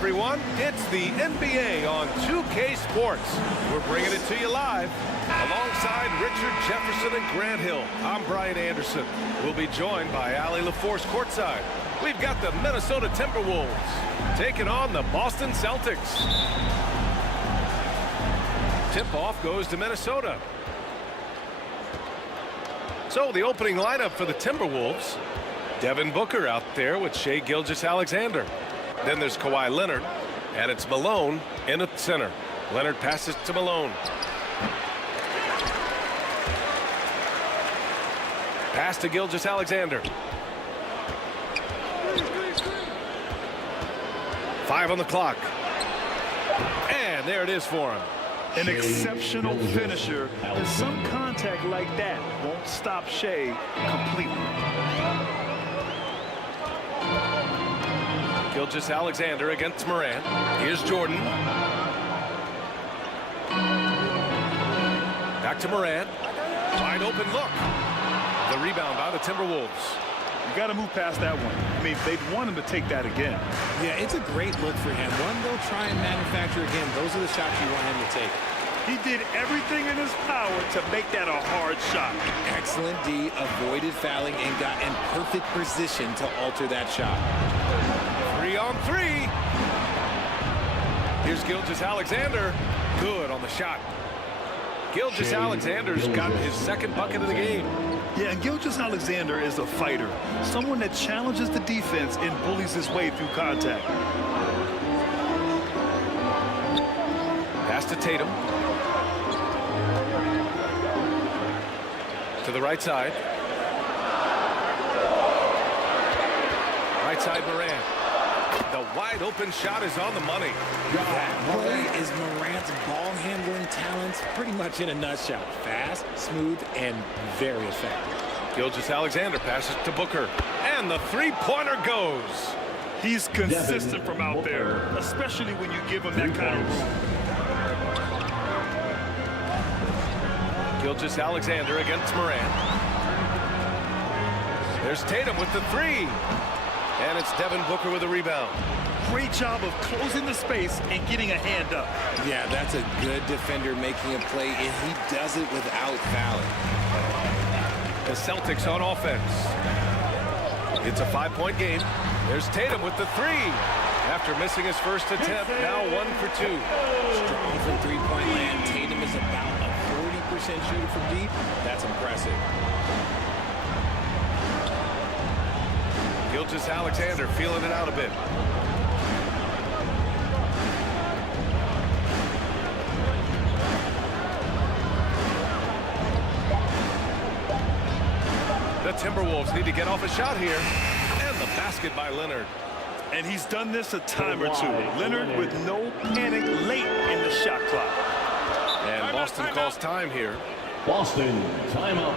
everyone. It's the NBA on 2K Sports. We're bringing it to you live. Alongside Richard Jefferson and Grant Hill, I'm Brian Anderson. We'll be joined by Allie LaForce courtside. We've got the Minnesota Timberwolves taking on the Boston Celtics. Tip-off goes to Minnesota. So the opening lineup for the Timberwolves. Devin Booker out there with SHAI Gilgeous-Alexander. Then there's Kawhi Leonard, and it's Malone in at center. Leonard passes to Malone. Pass to Gilgeous-Alexander. 5 on the clock. And there it is for him. An exceptional finisher, and some contact like that won't stop SHAI completely. Gilgeous-Alexander against Morant. Here's Jordan. Back to Morant. Wide open look. The rebound by the Timberwolves. You got to move past that one. I mean, they'd want him to take that again. Yeah, it's a great look for him. One they'll try and manufacture again. Those are the shots you want him to take. He did everything in his power to make that a hard shot. Excellent D, avoided fouling and got in perfect position to alter that shot. 3 on 3. Here's Gilgeous-Alexander. Good on the shot. Gilgeous-Alexander's got his second bucket of the game. Yeah, and Gilgeous-Alexander is a fighter. Someone that challenges the defense and bullies his way through contact. Pass to Tatum. To the right side. Right side Morant. The wide open shot is on the money. That play is Morant's ball handling talents pretty much in a nutshell. Fast, smooth, and very effective. Gilgeous-Alexander passes to Booker. And the three-pointer goes. He's consistent from out there, especially when you give him that kind of room. Gilgeous-Alexander against Morant. There's Tatum with the three. And it's Devin Booker with a rebound. Great job of closing the space and getting a hand up. Yeah, that's a good defender making a play, and he does it without fouling. The Celtics on offense. It's a 5-point game. There's Tatum with the three. After missing his first attempt, now 1 for 2. Strong from three-point land. Tatum is about a 40% shooter from deep. That's impressive. Gilgeous-Alexander feeling it out a bit. The Timberwolves need to get off a shot here. And the basket by Leonard. And he's done this a time or two. Leonard with no panic late in the shot clock. And Boston calls time here. Boston, timeout.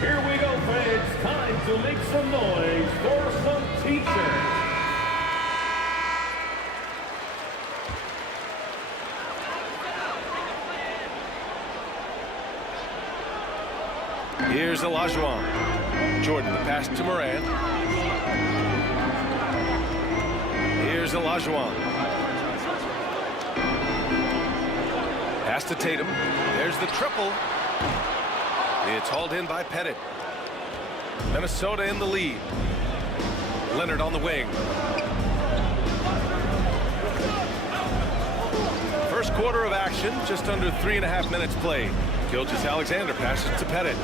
Here we go, fans. Time to make some noise for some teachers. Here's Olajuwon. Jordan, the pass to Morant. Here's Olajuwon. Pass to Tatum. There's the triple. It's hauled in by Pettitt. Minnesota in the lead. Leonard on the wing. First quarter of action, just under 3.5 minutes played. Gilgeous-Alexander passes to Pettitt.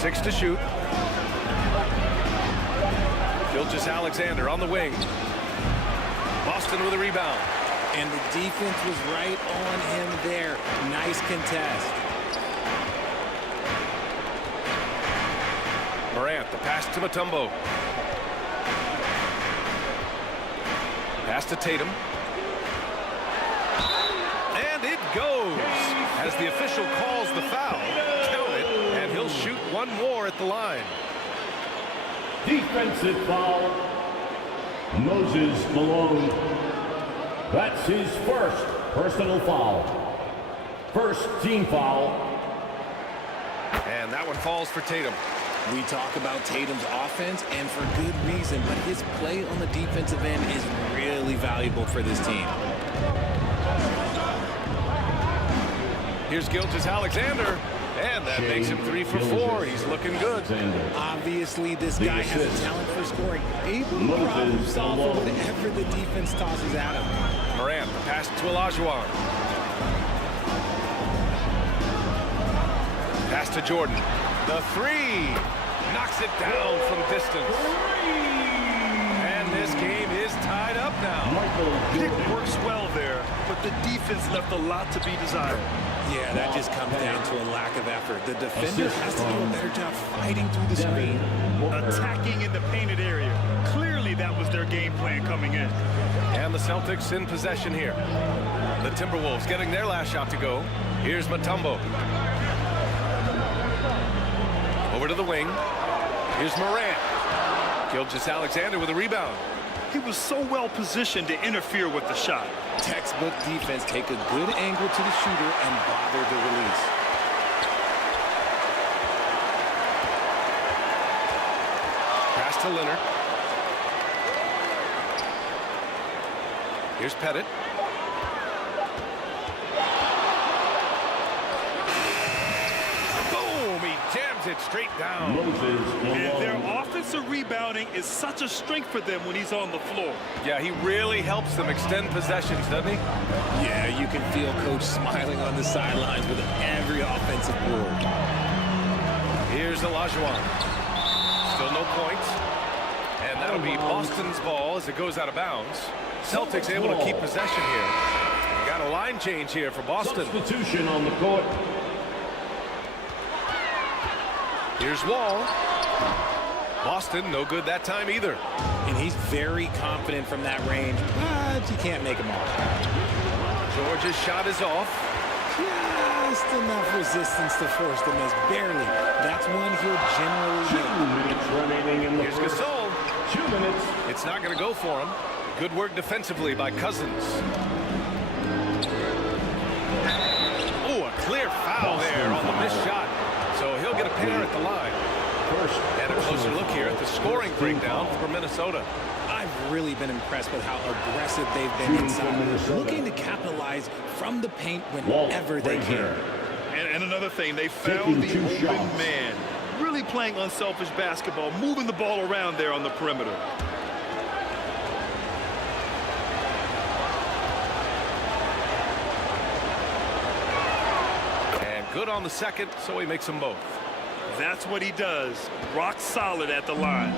6 to shoot. Gilgeous-Alexander on the wing. Boston with a rebound. And the defense was right on him there. Nice contest. Morant, the pass to Mutombo. Pass to Tatum. And it goes. As the official calls the foul, count it, and he'll shoot one more at the line. Defensive foul. Moses Malone. That's his first personal foul. First team foul. And that one falls for Tatum. We talk about Tatum's offense, and for good reason, but his play on the defensive end is really valuable for this team. Here's Gilgeous-Alexander, and that makes him 3 for 4. He's looking good. Obviously, this guy has a talent for scoring, able to problem solve for whatever the defense tosses at him. Morant, the pass to Olajuwon. Pass to Jordan. The 3 knocks it down from distance. And this game is tied up now. Pick works well there, but the defense left a lot to be desired. Yeah, that just comes down to a lack of effort. The defender has to do a better job fighting through the screen. Attacking in the painted area. Clearly that was their game plan coming in. And the Celtics in possession here. The Timberwolves getting their last shot to go. Here's Mutombo. Over to the wing. Here's Morant. Gilgeous-Alexander with a rebound. He was so well positioned to interfere with the shot. Textbook defense, take a good angle to the shooter and bother the release. Pass to Leonard. Here's Pettit. Boom! He jams it straight down. And their offensive rebounding is such a strength for them when he's on the floor. Yeah, he really helps them extend possessions, doesn't he? Yeah, you can feel Coach smiling on the sidelines with every offensive board. Here's Olajuwon. Still no points. And that'll be Boston's ball as it goes out of bounds. Celtics able to keep possession here. Got a line change here for Boston. Substitution on the court. Here's Wall. Boston, no good that time either. And he's very confident from that range, but you can't make him off. George's shot is off. Just enough resistance to force the miss, barely. That's one he'll generally 2 minutes remaining in the Here's first. Gasol. 2 minutes. It's not going to go for him. Good work defensively by Cousins. Oh, a clear foul there on the missed shot. So he'll get a pair at the line. And a closer look here at the scoring breakdown for Minnesota. I've really been impressed with how aggressive they've been inside, looking to capitalize from the paint whenever they can. And another thing, they found the open man. Really playing unselfish basketball, moving the ball around there on the perimeter. And good on the second, so he makes them both. That's what he does. Rock solid at the line.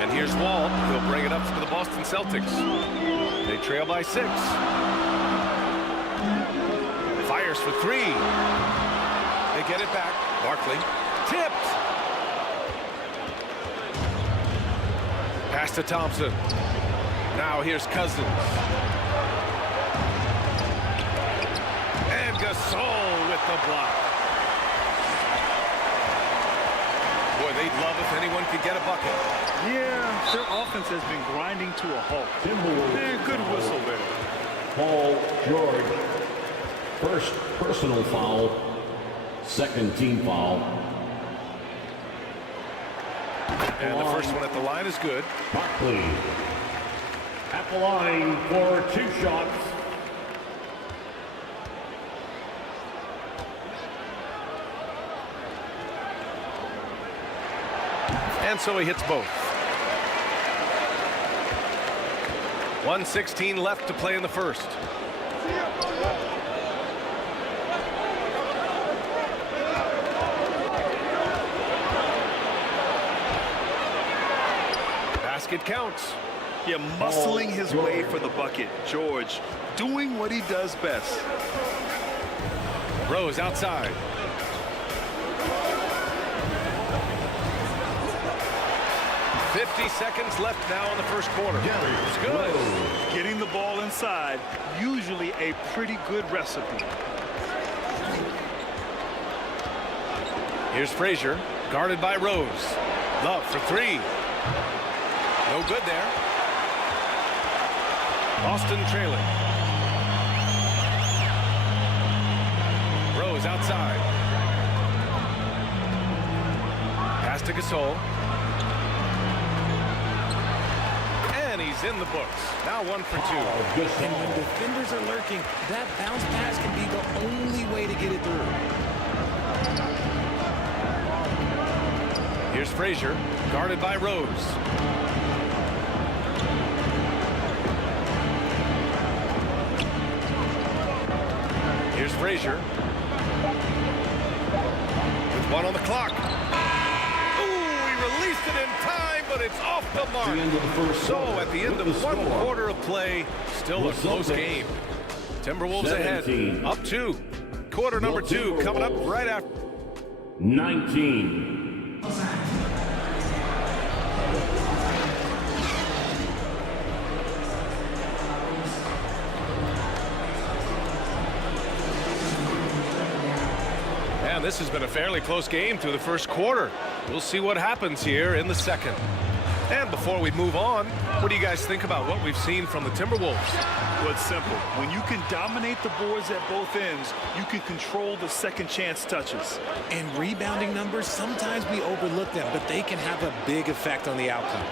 And here's Wall. He'll bring it up for the Boston Celtics. They trail by 6. Fires for 3. They get it back. Barkley. Tipped. Pass to Thompson. Now here's Cousins. And Gasol with the block. Boy, they'd love if anyone could get a bucket. Yeah, their offense has been grinding to a halt. And good whistle there. Paul George. First personal foul. Second team foul. And the first one at the line is good. Barkley at the line for 2 shots. And so he hits both. 1:16 left to play in the first. Basket counts. Yeah, muscling his way for the bucket. George doing what he does best. Rose outside. .50 seconds left now in the first quarter. It's good. Getting the ball inside, usually a pretty good recipe. Here's Frazier, guarded by Rose. Love for 3. No good there. Boston trailing. Rose outside. Pass to Gasol. And he's in the books. Now 1 for 2. And when defenders are lurking, that bounce pass can be the only way to get it through. Here's Frazier, guarded by Rose. Here's Frazier. With 1 on the clock. Ooh, he released it in time, but it's off the mark. So at the end of 1 quarter of play, still a close game. Timberwolves ahead, up 2. Quarter number 2 coming up right after. 19. And this has been a fairly close game through the first quarter. We'll see what happens here in the second. And before we move on, what do you guys think about what we've seen from the Timberwolves? Well, it's simple. When you can dominate the boards at both ends, you can control the second chance touches. And rebounding numbers, sometimes we overlook them, but they can have a big effect on the outcome.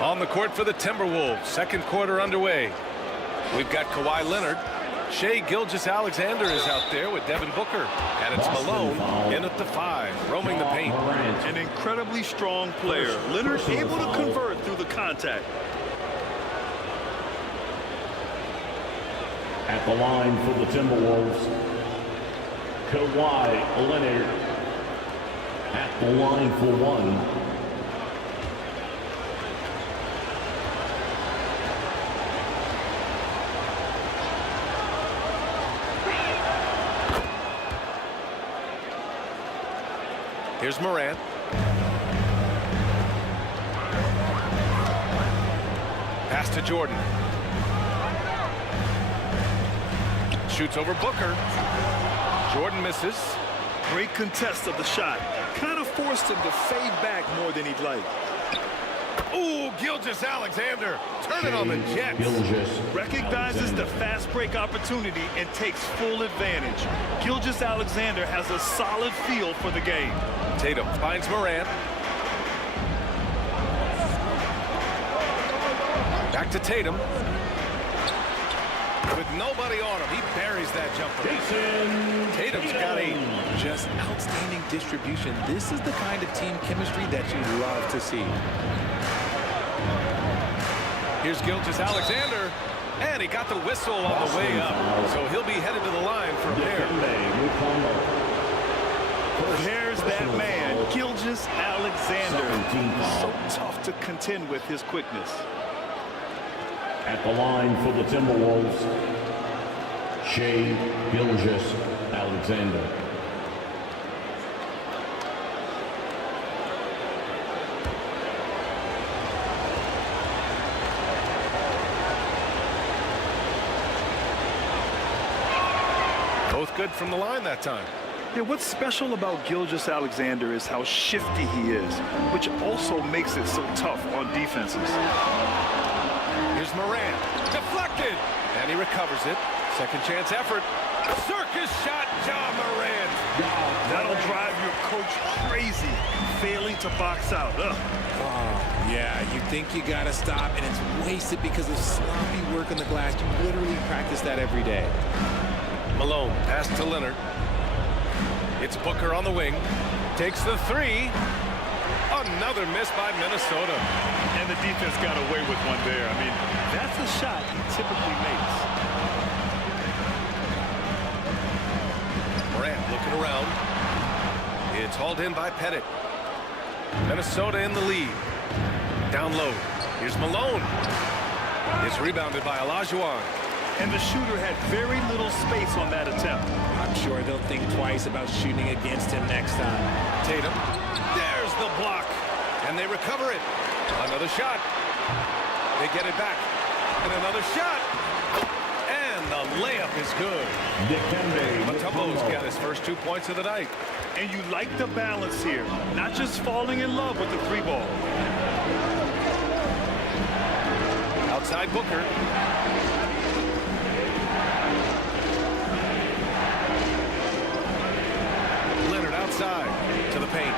On the court for the Timberwolves, second quarter underway. We've got Kawhi Leonard. SHAI Gilgeous-Alexander is out there with Devin Booker. And it's Malone in at the 5, roaming the paint. An incredibly strong player. Leonard able to convert through the contact. At the line for the Timberwolves, Kawhi Leonard. At the line for 1. Here's Morant. Pass to Jordan. Shoots over Booker. Jordan misses. Great contest of the shot. Kind of forced him to fade back more than he'd like. Ooh, Gilgeous-Alexander turning on the Jets. Recognizes the fast break opportunity and takes full advantage. Gilgeous-Alexander has a solid feel for the game. Tatum finds Morant. Back to Tatum. With nobody on him, he buries that jumper. Tatum's got 8. Just outstanding distribution. This is the kind of team chemistry that you love to see. Here's Gilgeous-Alexander, and he got the whistle on the way up, so he'll be headed to the line for a pair. There's that man, Gilgeous-Alexander. So tough to contend with his quickness. At the line for the Timberwolves, SHAI Gilgeous-Alexander. Both good from the line that time. Yeah, what's special about Gilgeous-Alexander is how shifty he is, which also makes it so tough on defenses. Here's Morant, deflected, and he recovers it. Second chance effort. Circus shot, John Morant. That'll drive your coach crazy, failing to box out. Yeah, you think you gotta stop, and it's wasted because of sloppy work on the glass. You literally practice that every day. Malone, pass to Leonard. It's Booker on the wing. Takes the 3. Another miss by Minnesota. And the defense got away with one there. I mean, that's a shot he typically makes. Morant looking around. It's hauled in by Pettitt. Minnesota in the lead. Down low. Here's Malone. It's rebounded by Olajuwon. And the shooter had very little space on that attempt. I'm sure they'll think twice about shooting against him next time. Tatum. There's the block. And they recover it. Another shot. They get it back. And another shot. And the layup is good. Mutombo's got his first 2 points of the night. And you like the balance here. Not just falling in love with the 3 ball. Outside Booker. Leonard outside to the paint.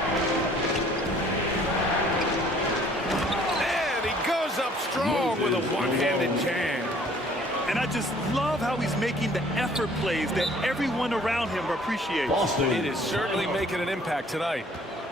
strong with a one-handed jam. And I just love how he's making the effort plays that everyone around him appreciates. It is certainly making an impact tonight.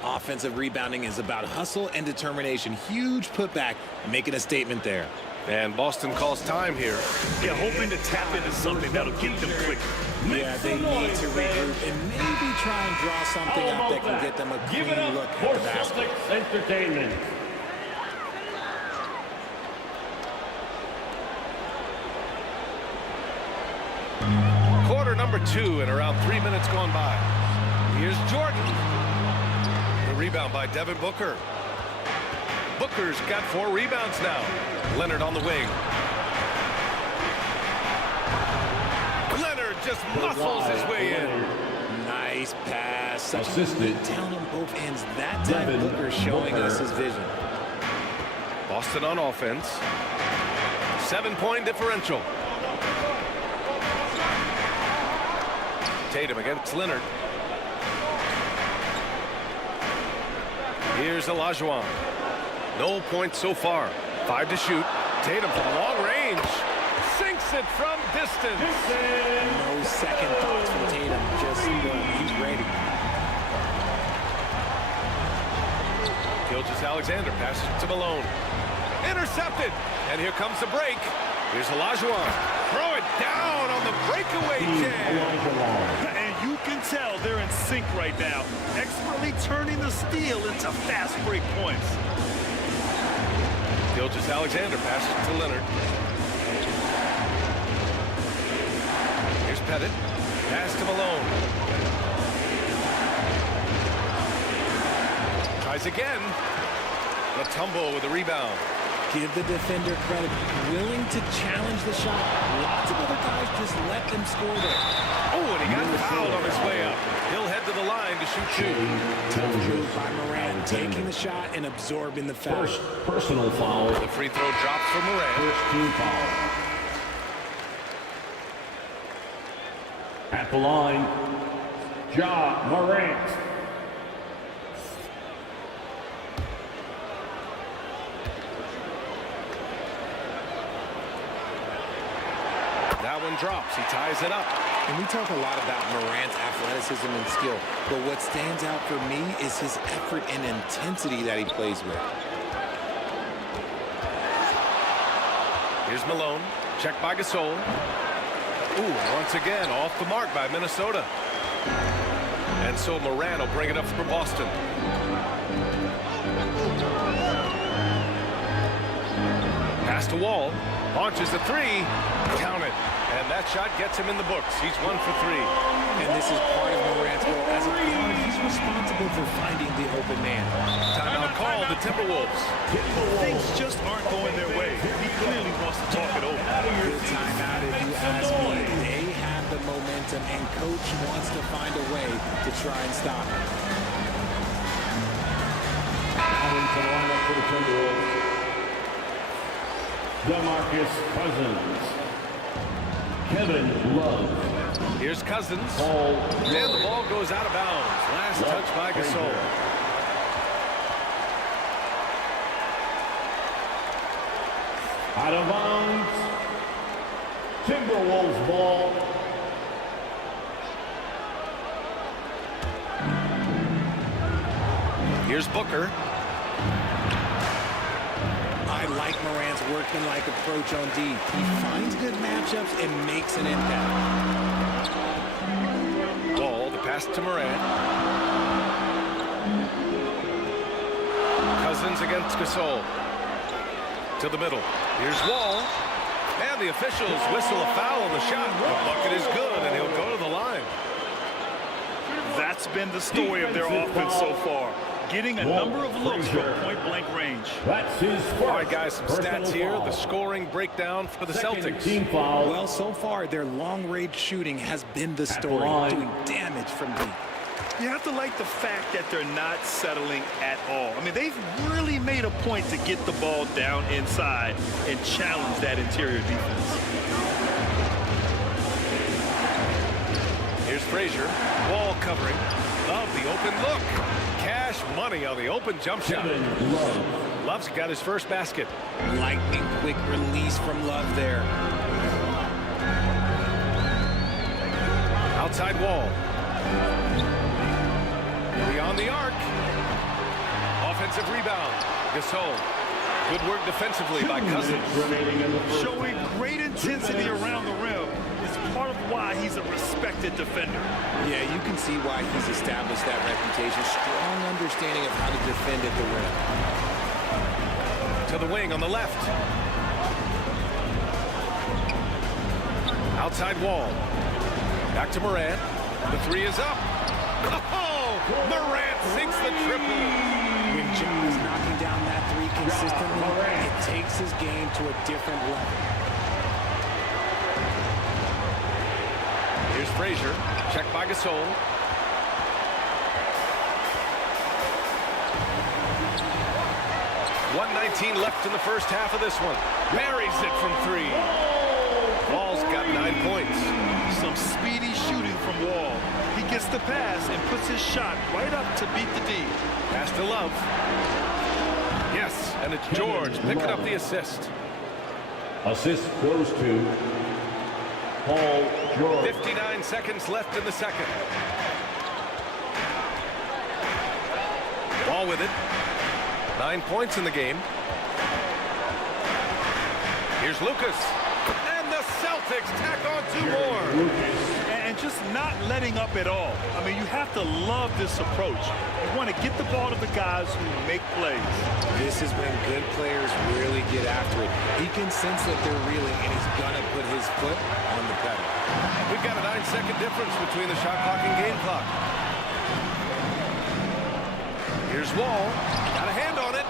Offensive rebounding is about hustle and determination. Huge putback, making a statement there. And Boston calls time here. Yeah, hoping to tap into something that'll get them quick. Yeah, they need to regroup and maybe try and draw something up that can get them a clean look at the basket. Entertainment. Quarter number 2 and around 3 minutes gone by. Here's Jordan. The rebound by Devin Booker. Booker's got 4 rebounds now. Leonard on the wing. Leonard just muscles his way in. Nice pass. Such good talent on both ends. That time Booker showing us his vision. Boston on offense. 7-point differential. Tatum against Leonard. Here's Olajuwon. No points so far. 5 to shoot. Tatum from long range. Sinks it from distance. No second thoughts from Tatum. Just he's ready. GILGEOUS-ALEXANDER passes to Malone. Intercepted. And here comes the break. Here's Olajuwon. Throw it down on the breakaway jam. And you can tell they're in sync right now, expertly turning the steal into fast break points. GILGEOUS-ALEXANDER passes to Leonard. Here's Pettit. Pass to Malone. Tries again. Mutombo with the rebound. Give the defender credit. Willing to challenge the shot. Lots of other guys just let them score there. Oh, and he got fouled on his way up. He'll head to the line to shoot 2. Tough move by Moran, taking the shot and absorbing the foul. First personal foul. The free throw drops for Moran. First team foul. At the line, Ja Morant. That one drops. He ties it up. And we talk a lot about Morant's athleticism and skill, but what stands out for me is his effort and intensity that he plays with. Here's Malone. Checked by Gasol. Ooh, once again, off the mark by Minnesota. And so Moran will bring it up for Boston. Pass to Wall. Launches the 3. Count it. And that shot gets him in the books. He's 1 for 3. And this is part of Morant's role. As a guard, he's responsible for finding the open man. Timeout called the Timberwolves. Things just aren't going their way. He clearly wants to talk it over. Good timeout if you ask me. They have the momentum, and coach wants to find a way to try and stop him. Into the lineup for the Timberwolves. DeMarcus Cousins. Kevin Love. Here's Cousins. And the ball goes out of bounds. Last touch by Gasol. Out of bounds. Timberwolves ball. Here's Booker. I like Morant's workmanlike approach on D. He finds good matchups and makes an impact. Ball, the pass to Moran. Cousins against Gasol. To the middle. Here's Wall. And the officials whistle a foul on the shot. The bucket is good, and he'll go to the line. That's been the story of their offense so far. Getting a number of looks from point-blank range. That's his first. All right, guys, some stats here. The scoring breakdown for the Celtics. Team foul. Well, so far, their long-range shooting has been the story, doing damage from deep. You have to like the fact that they're not settling at all. I mean, they've really made a point to get the ball down inside and challenge that interior defense. Here's Frazier. Wall covering. Love the open look. Cash money on the open jump shot. Kevin Love. Love's got his first basket. Lightning quick release from Love there. Outside wall. Beyond the arc. Offensive rebound. Gasol. Good work defensively by Cousins. Showing great intensity around the rim is part of why he's a respected defender. Yeah, you can see why he's established that reputation. Strong understanding of how to defend at the rim. To the wing on the left. Outside wall. Back to Morant. The three is up. Oh! Morant sinks the triple. When Jim is knocking down that three consistently, it takes his game to a different level. Here's Frazier. Checked by Gasol. .119 left in the first half of this one. Buries it from three. Wall's got 9 points. Some speedy shooting from Wall. He gets the pass and puts his shot right up to beat the D. Pass to Love. Yes, and it's George picking up the assist. Assist goes to Paul George. 59 seconds left in the second. Ball with it. 9 points in the game. Here's Lucas. And the Celtics tack on 2 more. And just not letting up at all. I mean, you have to love this approach. You want to get the ball to the guys who make plays. This is when good players really get after it. He can sense that they're reeling, and he's going to put his foot on the pedal. We've got a 9-second difference between the shot clock and game clock. Here's Wall. Got a hand on it.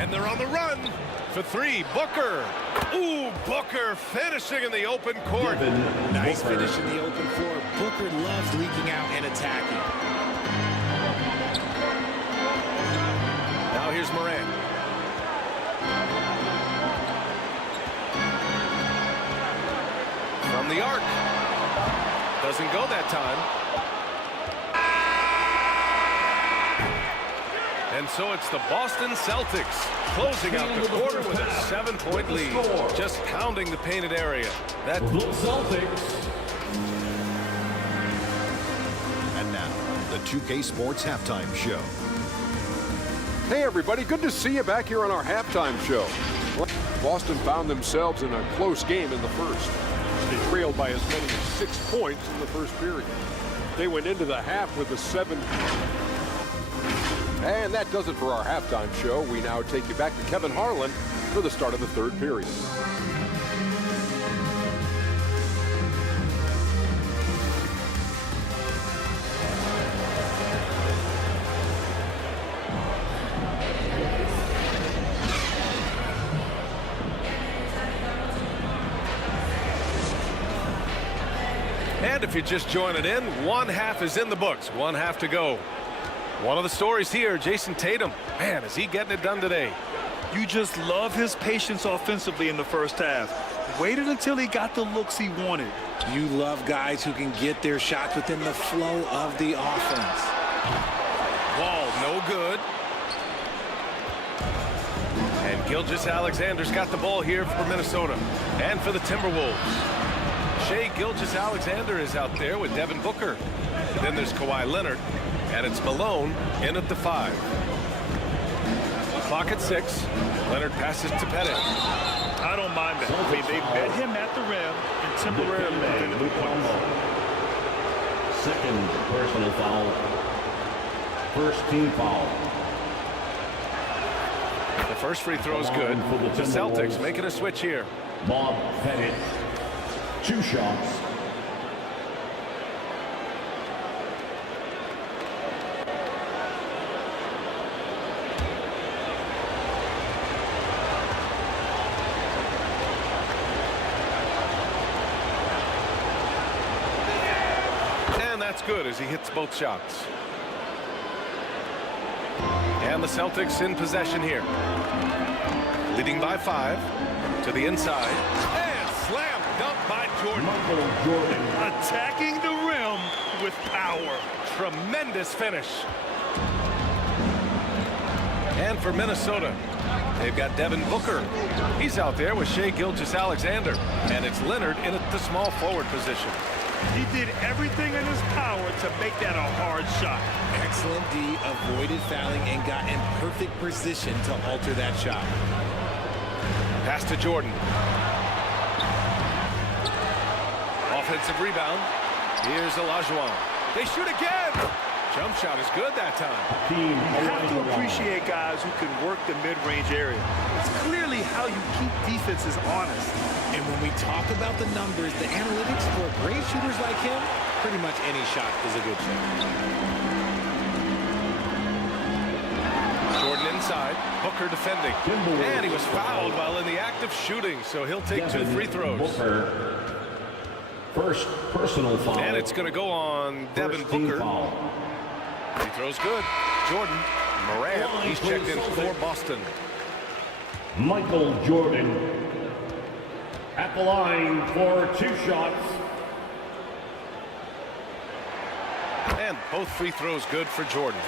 And they're on the run for three. Booker. Ooh, Booker finishing in the open court. Nice finish in the open floor. Booker loves leaking out and attacking. Now here's Morant. From the arc. Doesn't go that time. And so it's the Boston Celtics closing out the quarter with a 7-point lead. Just pounding the painted area. That Celtics. And now, the 2K Sports Halftime Show. Hey, everybody. Good to see you back here on our halftime show. Boston found themselves in a close game in the first. They trailed by as many as 6 points in the first period. They went into the half with a 7. And that does it for our halftime show. We now take you back to Kevin Harlan for the start of the third period. And if you're just joining in, one half is in the books. One half to go. One of the stories here, Jason Tatum. Man, is he getting it done today? You just love his patience offensively in the first half. Waited until he got the looks he wanted. You love guys who can get their shots within the flow of the offense. Wall, no good. And Gilgeous-Alexander's got the ball here for Minnesota and for the Timberwolves. Shai Gilgeous-Alexander is out there with Devin Booker. And then there's Kawhi Leonard. And it's Malone in at the 5. Clock at 6. Leonard passes to Pettit. I don't mind that. I mean, they met him at the rim and temporarily prevented the points. Second personal foul. First team foul. The first free throw is good. The Celtics making a switch here. Bob Pettit. 2 shots. That's good as he hits both shots. And the Celtics in possession here. Leading by 5 to the inside. And slam dunk by Jordan. Attacking the rim with power. Tremendous finish. And for Minnesota, they've got Devin Booker. He's out there with SHAI Gilgeous-Alexander. And it's Leonard in the small forward position. He did everything in his power to make that a hard shot. Excellent D, avoided fouling and got in perfect position to alter that shot. Pass to Jordan. Offensive rebound. Here's Olajuwon. They shoot again. Jump shot is good that time. You have to appreciate guys who can work the mid-range area. It's clearly how you keep defenses honest. And when we talk about the numbers, the analytics for great shooters like him, pretty much any shot is a good shot. Jordan inside. Booker defending. And he was fouled while in the act of shooting, so he'll take 2 free throws. Booker. First personal foul. And it's going to go on Devin Booker. Free throws good. Jordan. Morant, he's checked in for Boston. Michael Jordan at the line for 2 shots. And both free throws good for Jordan.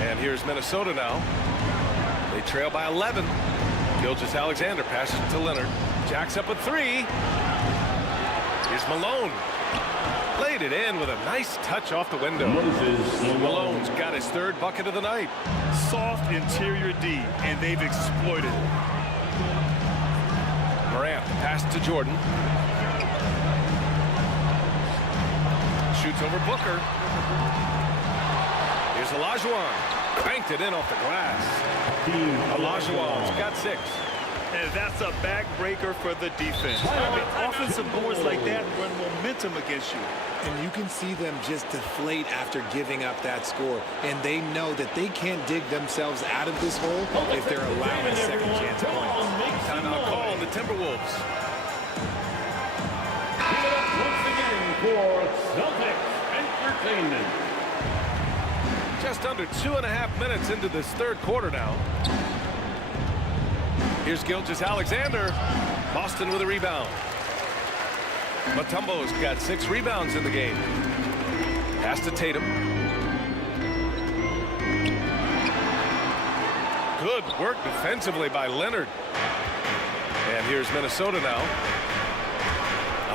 And here's Minnesota now. They trail by 11. Gilgeous-Alexander passes to Leonard. Jacks up a 3. Here's Malone. Laid it in with a nice touch off the window. Malone's got his 3rd bucket of the night. Soft interior D, and they've exploited it. Morant pass to Jordan. Shoots over Booker. Here's Olajuwon. Banked it in off the glass. Olajuwon's got 6. And that's a backbreaker for the defense. I mean, offensive boards like that run momentum against you. And you can see them just deflate after giving up that score. And they know that they can't dig themselves out of this hole if they're allowing second chance points. Timeout call on the Timberwolves. Once again for Celtics Entertainment. Just under 2.5 minutes into this 3rd quarter now. Here's Gilgeous-Alexander. Boston with a rebound. Mutombo's got 6 rebounds in the game. Pass to Tatum. Good work defensively by Leonard. And here's Minnesota now.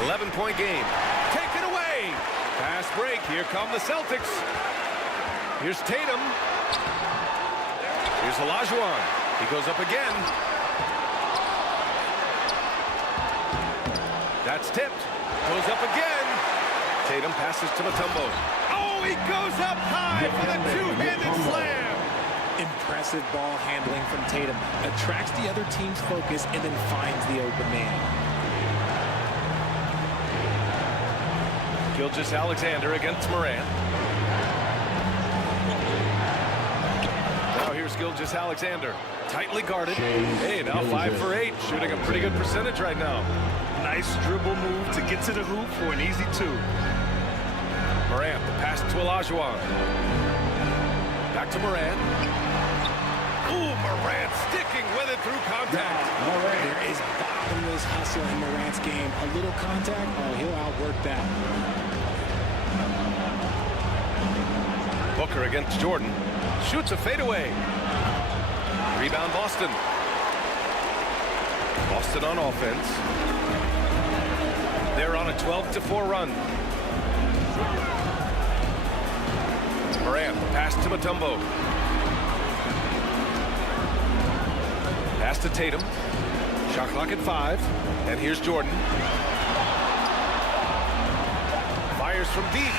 11-point game. Take it away. Fast break. Here come the Celtics. Here's Tatum. Here's Olajuwon. He goes up again. That's tipped. Goes up again. Tatum passes to Mutombo. Oh, he goes up high for the 2-handed slam. Impressive ball handling from Tatum. Attracts the other team's focus and then finds the open man. Gilgeous-Alexander against Morant. Now here's Gilgeous-Alexander. Tightly guarded. Hey, now 5 for 8. Shooting a pretty good percentage right now. Nice dribble move to get to the hoop for an easy 2. Morant, the pass to Olajuwon. Back to Morant. Ooh, Morant sticking with it through contact. There is bottomless hustle in Morant's game. A little contact, oh, he'll outwork that. Booker against Jordan. Shoots a fadeaway. Rebound Boston. Boston on offense. They're on a 12-4 run. Morant, pass to Mutombo. Pass to Tatum. Shot clock at 5. And here's Jordan. Fires from deep.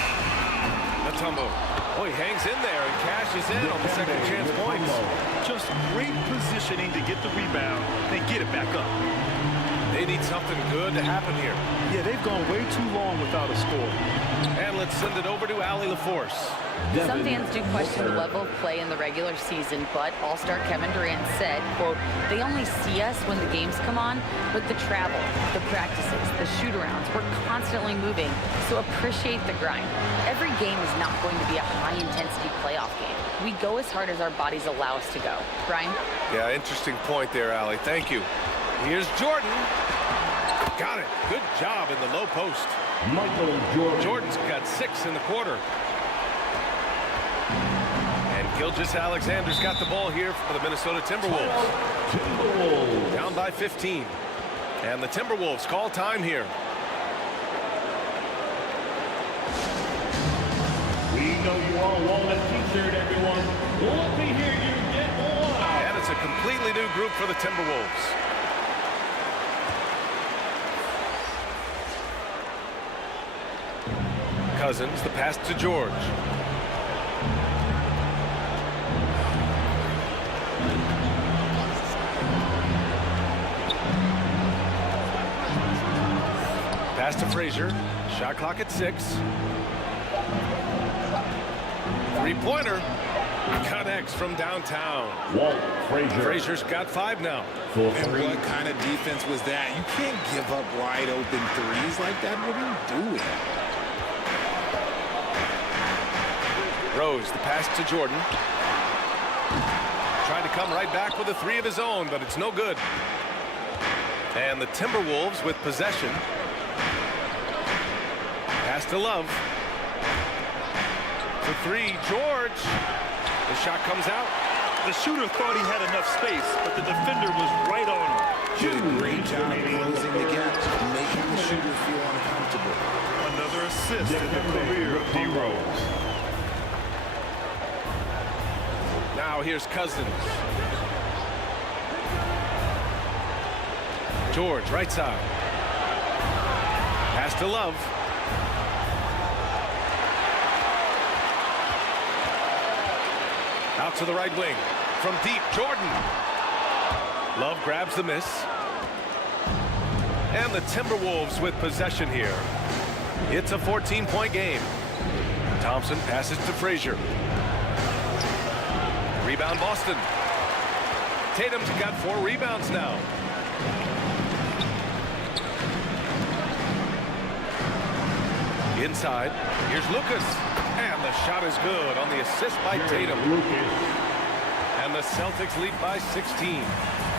Mutombo. Oh, he hangs in there and cashes in on the second chance points. Just great positioning to get the rebound and get it back up. They need something good to happen here. Yeah, they've gone way too long without a score. And let's send it over to Allie LaForce. Some fans do question the level of play in the regular season, but All-Star Kevin Durant said, quote, they only see us when the games come on, but the travel, the practices, the shoot-arounds, we're constantly moving, so appreciate the grind. Every game is not going to be a high-intensity playoff game. We go as hard as our bodies allow us to go. Brian? Yeah, interesting point there, Allie. Thank you. Here's Jordan. Got it. Good job in the low post. Michael Jordan. Jordan's got 6 in the quarter. Gilgeous-Alexander's got the ball here for the Minnesota Timberwolves. Down by 15. And the Timberwolves call time here. We know you all want a t-shirt, everyone. Let me hear you get one. And it's a completely new group for the Timberwolves. Cousins, the pass to George. Pass to Frazier. Shot clock at 6. Three-pointer. Connects from downtown. Walt Frazier. Frazier's got 5 now. And what kind of defense was that? You can't give up wide open threes like that. What are you doing? Rose, the pass to Jordan. Trying to come right back with a 3 of his own, but it's no good. And the Timberwolves with possession. Pass to Love. For 3, George. The shot comes out. The shooter thought he had enough space, but the defender was right on him. Did a great job closing the gap, making the shooter feel uncomfortable. Another assist in the career of D. Rose. Now here's Cousins. George, right side. Pass to Love. Out to the right wing. From deep, Jordan. Love grabs the miss. And the Timberwolves with possession here. It's a 14-point game. Thompson passes to Frazier. Rebound Boston. Tatum's got 4 rebounds now. Inside, here's Lucas. And the shot is good on the assist by Tatum. And the Celtics lead by 16.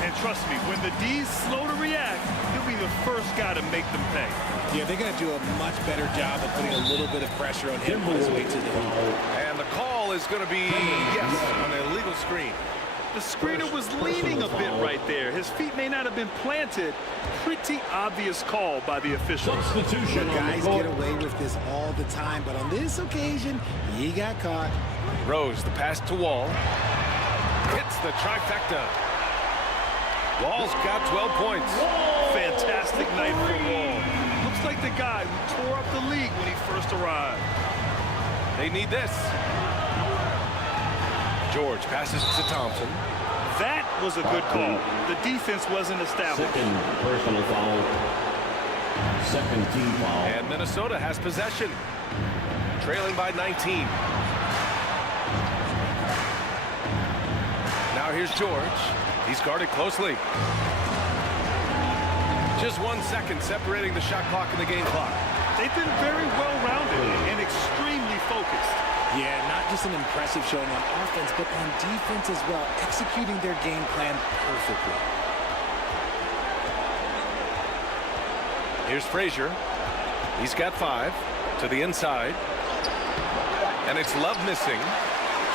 And trust me, when the D's slow to react, he'll be the first guy to make them pay. Yeah, they're going to do a much better job of putting a little bit of pressure on him on his way to the hoop. And the call is going to be, yes, on an illegal screen. The screener was leaning a bit right there. His feet may not have been planted. Pretty obvious call by the officials. Substitution. Guys get away with this all the time, but on this occasion, he got caught. Rose, the pass to Wall. Hits the trifecta. Wall's got 12 points. Fantastic night for Wall. Looks like the guy who tore up the league when he first arrived. They need this. George passes to Thompson. That was a good call. The defense wasn't established. Second personal foul. Second team foul. And Minnesota has possession. Trailing by 19. Now here's George. He's guarded closely. Just 1 second separating the shot clock and the game clock. They've been very well-rounded and extremely focused. Yeah, not just an impressive showing on offense, but on defense as well, executing their game plan perfectly. Here's Frazier. He's got 5 to the inside. And it's Love missing.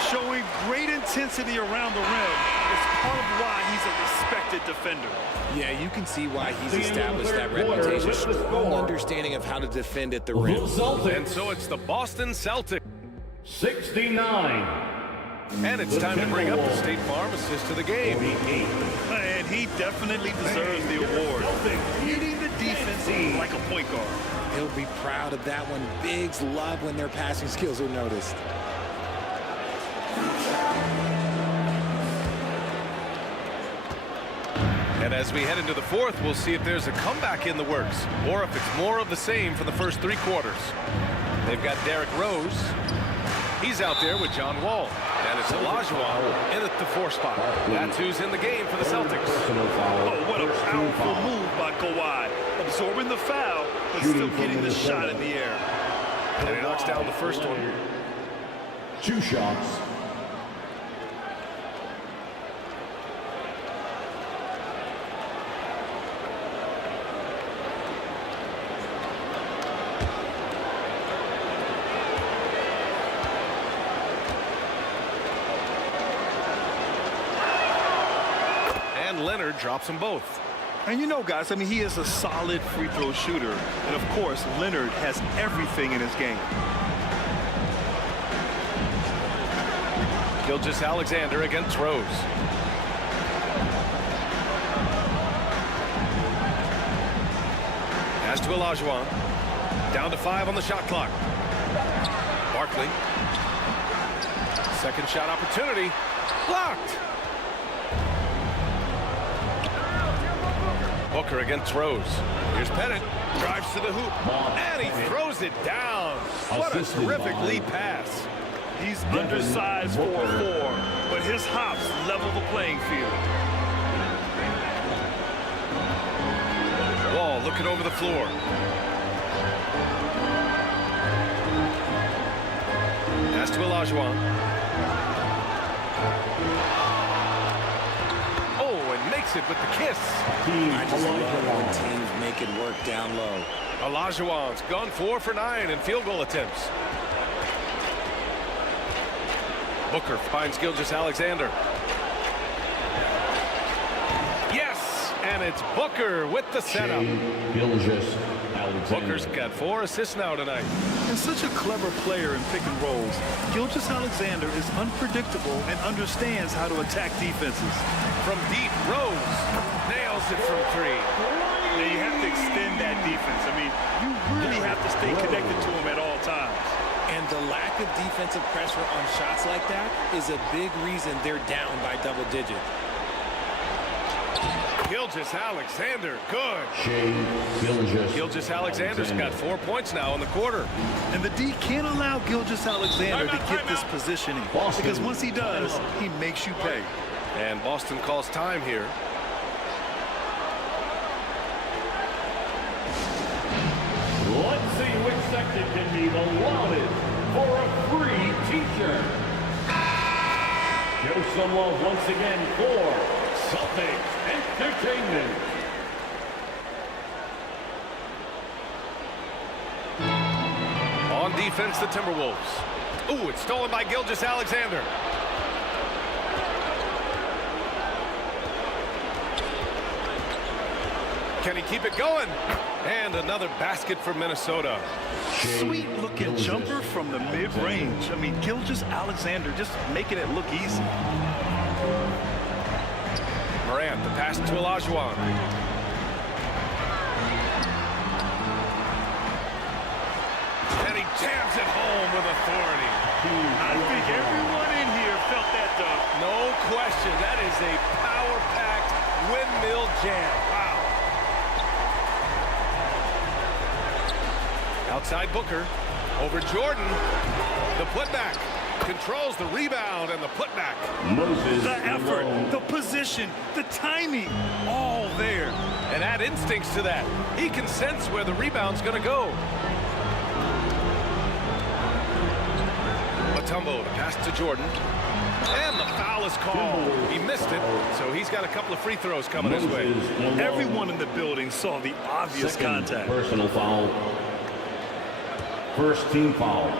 Showing great intensity around the rim. It's part of why he's a respected defender. Yeah, you can see why he's established that reputation. Strong understanding of how to defend at the rim. And so it's the Boston Celtics. 69. And it's time to bring up the State Farm assist to the game. And he definitely deserves the award. Leading the defense like a point guard. He'll be proud of that one. Bigs love when their passing skills are noticed. And as we head into the 4th, we'll see if there's a comeback in the works or if it's more of the same for the first 3 quarters. They've got Derrick Rose. He's out there with John Wall. And it's Olajuwon in at the 4 spot. That's who's in the game for the Celtics. Oh, what a powerful move by Kawhi. Absorbing the foul, but still getting the shot in the air. And he knocks down the first one. 2 shots. Leonard drops them both. And you know, guys, I mean, he is a solid free throw shooter. And, of course, Leonard has everything in his game. Gilgeous-Alexander again throws. Pass to Olajuwon. Down to 5 on the shot clock. Barkley. Second shot opportunity. Blocked. Booker again throws. Here's Pettit. Drives to the hoop. And he throws it down. What a terrific lead pass. He's undersized for a 4, but his hops level the playing field. Wall looking over the floor. Pass to Olajuwon. Oh, and makes it with the kiss. I just love when teams make it work down low. Olajuwon's gone 4 for 9 in field goal attempts. Booker finds Gilgeous-Alexander. Yes, and it's Booker with the setup. Booker's got 4 assists now tonight. And such a clever player in pick and rolls. Gilgeous-Alexander is unpredictable and understands how to attack defenses. From deep, Rose nails it from 3. Now you have to extend that defense. I mean, you really have to stay connected to him at all times. And the lack of defensive pressure on shots like that is a big reason they're down by double digits. Gilgeous-Alexander, good. Gilgeous-Alexander's got 4 points now in the quarter. And the D can't allow Gilgeous-Alexander to get this positioning. Because once he does, he makes you pay. And Boston calls time here. Let's see which section can be the loudest for a free t-shirt. Show some love once again for Celtics Entertainment. On defense, the Timberwolves. Ooh, it's stolen by Gilgeous-Alexander. Can he keep it going? And another basket for Minnesota. Sweet-looking jumper from the mid-range. I mean, Gilgeous-Alexander just making it look easy. Morant, the pass to Olajuwon. And he jams it home with authority. I think everyone in here felt that dunk. No question. That is a power-packed windmill jam. Wow. Outside Booker. Over Jordan. The putback. Controls the rebound and the putback. The effort, the position, the timing, all there. And add instincts to that. He can sense where the rebound's going to go. Mutombo, the pass to Jordan. And the foul is called. He missed it, so he's got a couple of free throws coming his way. Everyone in the building saw the obvious contact. Personal foul. First team foul.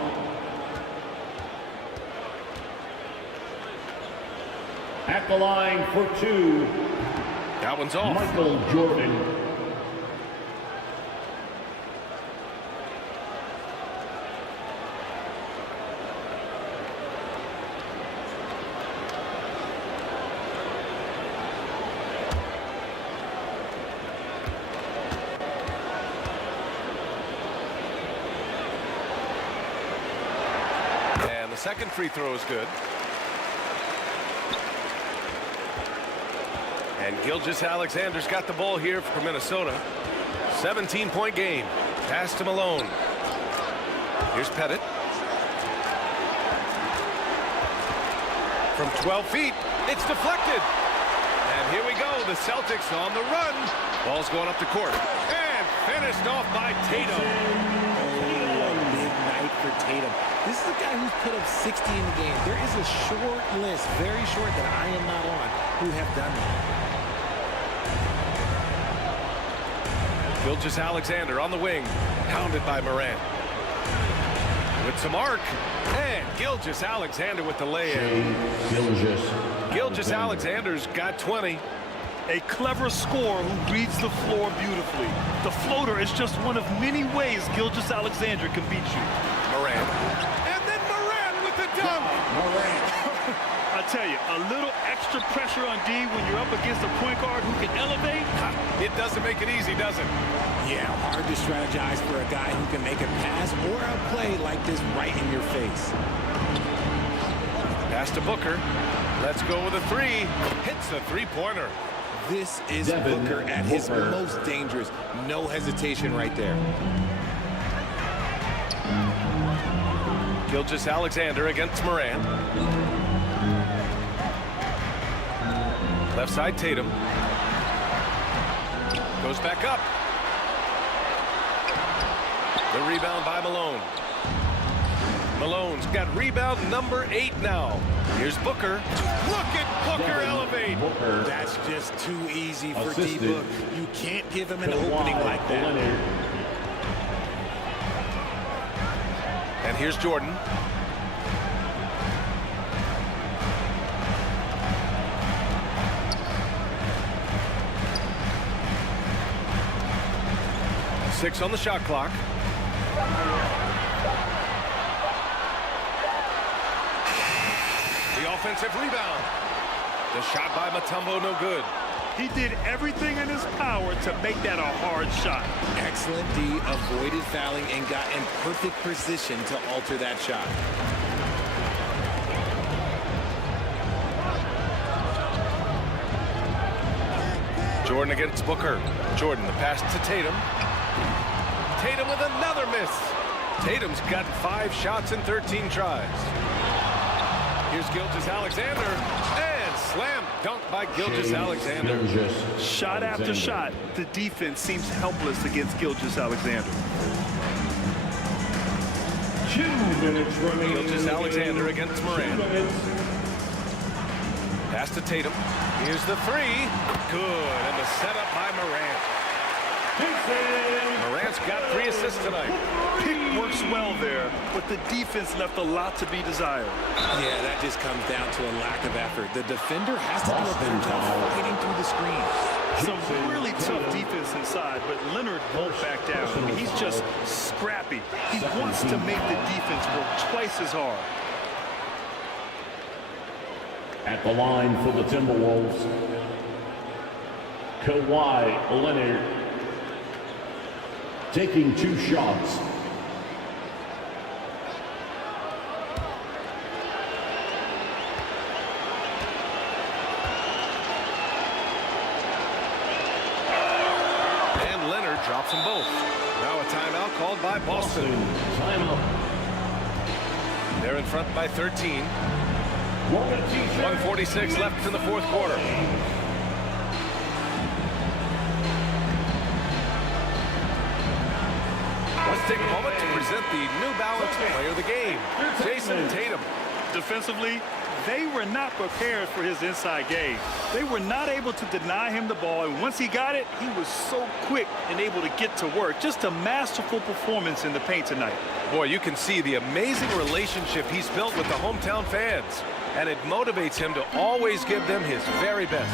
At the line for 2. That one's off. Michael Jordan. And the second free throw is good. And Gilgeous-Alexander's got the ball here for Minnesota. 17-point game. Pass to Malone. Here's Pettit. From 12 feet, it's deflected. And here we go, the Celtics on the run. Ball's going up the court. And finished off by Tatum. Oh, big night for Tatum. This is a guy who's put up 60 in the game. There is a short list, very short, that I am not on, who have done that. Gilgeous-Alexander on the wing, pounded by Morant. With some arc, and Gilgeous-Alexander with the lay-in. Gilgeous-Alexander's got 20. A clever scorer who reads the floor beautifully. The floater is just one of many ways Gilgeous-Alexander can beat you. Morant. And then Morant with the dunk. I tell you, a little extra pressure on D when you're up against a point guard who can elevate. It doesn't make it easy, does it? Yeah, hard to strategize for a guy who can make a pass or a play like this right in your face. Pass to Booker. Let's go with a three. Hits a three-pointer. This is Booker at his most dangerous. No hesitation right there. Gilgeous-Alexander against Morant. Left side Tatum. Goes back up. The rebound by Malone. Malone's got rebound number 8 now. Here's Booker. Look at Booker elevate. That's just too easy for D-Book. You can't give him an opening like that. And here's Jordan. Six on the shot clock. The offensive rebound. The shot by Mutombo, no good. He did everything in his power to make that a hard shot. Excellent D, avoided fouling and got in perfect position to alter that shot. Jordan against Booker. Jordan, the pass to Tatum. Tatum with another miss. Tatum's got 5 shots in 13 tries. Here's Gilgeous-Alexander. And slam dunk by Gilgeous-Alexander. Shot after shot, the defense seems helpless against Gilgeous-Alexander. 2 minutes remaining. Gilgeous-Alexander against Morant. Pass to Tatum. Here's the three. Good. And the setup by Morant. Morant's got 3 assists tonight. Pick works well there, but the defense left a lot to be desired. Yeah, that just comes down to a lack of effort. The defender has to do a better job fighting through the screen. Some really tough defense inside, but Leonard won't back down. I mean, he's just scrappy. He wants to make the defense work twice as hard. At the line for the Timberwolves, Kawhi Leonard taking 2 shots. And Leonard drops them both. Now a timeout called by Boston. Timeout. They're in front by 13. 1:46 left in the 4th quarter. Let's take a moment to present the New Balance Player of the Game, Jason Tatum. Defensively, they were not prepared for his inside game. They were not able to deny him the ball, and once he got it, he was so quick and able to get to work. Just a masterful performance in the paint tonight. Boy, you can see the amazing relationship he's built with the hometown fans, and it motivates him to always give them his very best.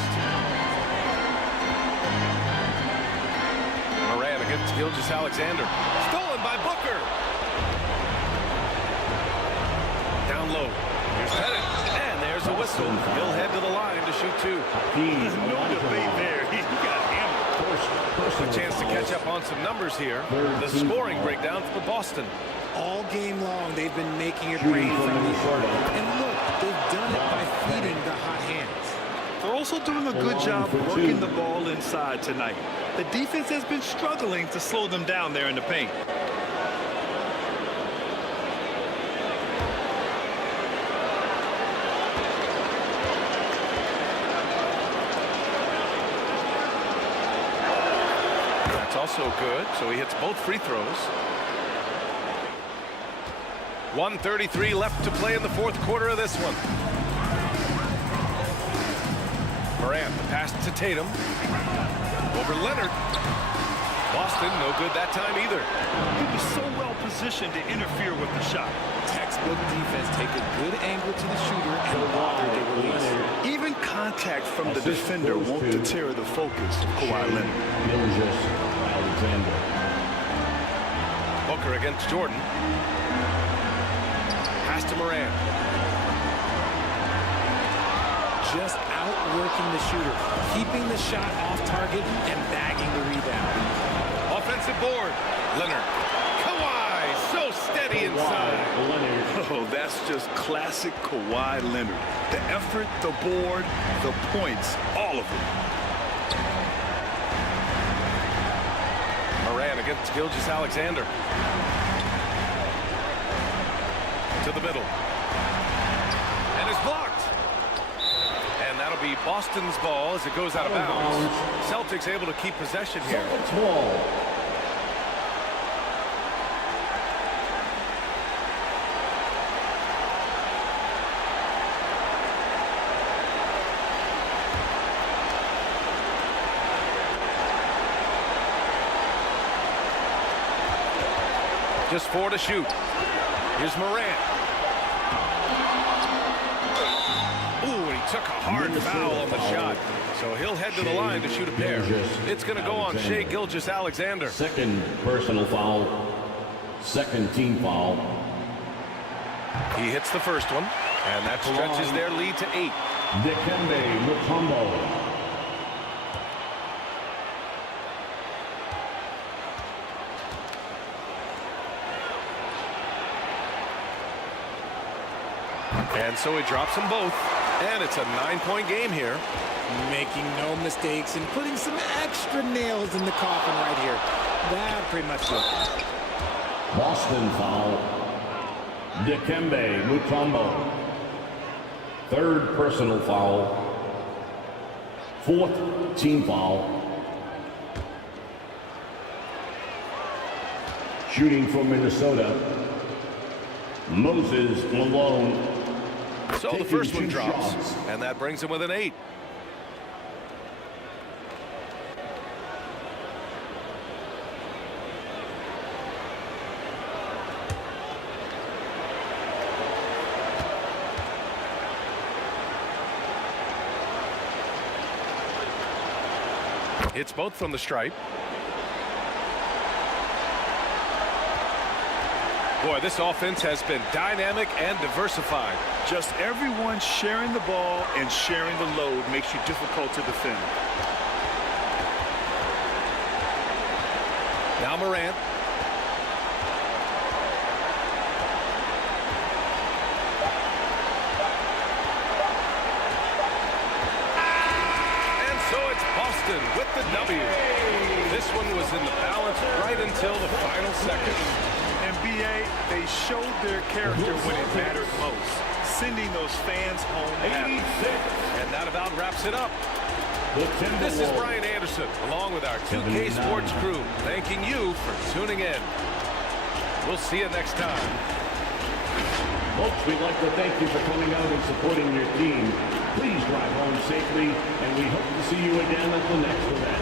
Morant against Gilgeous-Alexander. Stolen by Booker. Down low. Here's Pettit. And there's a whistle. He'll head to the line to shoot 2. No debate there. He got hammered. A chance to catch up on some numbers here. The scoring breakdown for Boston. All game long, they've been making it rain from the short. And look, they've done it by feeding the hot hands. They're also doing a good job working the ball inside tonight. The defense has been struggling to slow them down there in the paint. That's also good, so he hits both free throws. 1:33 left to play in the 4th quarter of this one. Morant, the pass to Tatum. Over Leonard. Boston, no good that time either. He was so well positioned to interfere with the shot. Textbook Good defense. Take a good angle to the shooter and bother the release. Even contact from the defender won't deter the focus of Kawhi Leonard. GILGEOUS-ALEXANDER. Booker against Jordan. Pass to Moran. Just outworking the shooter, keeping the shot off target and bagging the rebound. Offensive board. Leonard. Kawhi, so steady inside. Oh, that's just classic Kawhi Leonard. The effort, the board, the points, all of them. Moran against GILGEOUS-ALEXANDER. To the middle. And is blocked. And that'll be Boston's ball as it goes out of bounds. Celtics able to keep possession here. Just 4 to shoot. Here's Moran. Ooh, and he took a hard foul on the shot. So he'll head to the line to shoot a pair. It's going to go on Shai Gilgeous-Alexander. Second personal foul. Second team foul. He hits the first one, and that stretches their lead to 8. Dikembe Mutombo. And so he drops them both, and it's a 9-point game here. Making no mistakes and putting some extra nails in the coffin right here. That pretty much it. Boston foul. Dikembe Mutombo. Third personal foul. Fourth team foul. Shooting for Minnesota. Moses Malone. So the first one drops, and that brings him with an 8. It's both from the stripe. Boy, this offense has been dynamic and diversified. Just everyone sharing the ball and sharing the load makes you difficult to defend. Now Moran. And so it's Boston with the W. This one was in the balance right until the final second. NBA, they showed their character when it mattered most, sending those fans home happy. And that about wraps it up. This is Brian Anderson, along with our 2K Sports crew, thanking you for tuning in. We'll see you next time. Folks, we'd like to thank you for coming out and supporting your team. Please drive home safely, and we hope to see you again at the next event.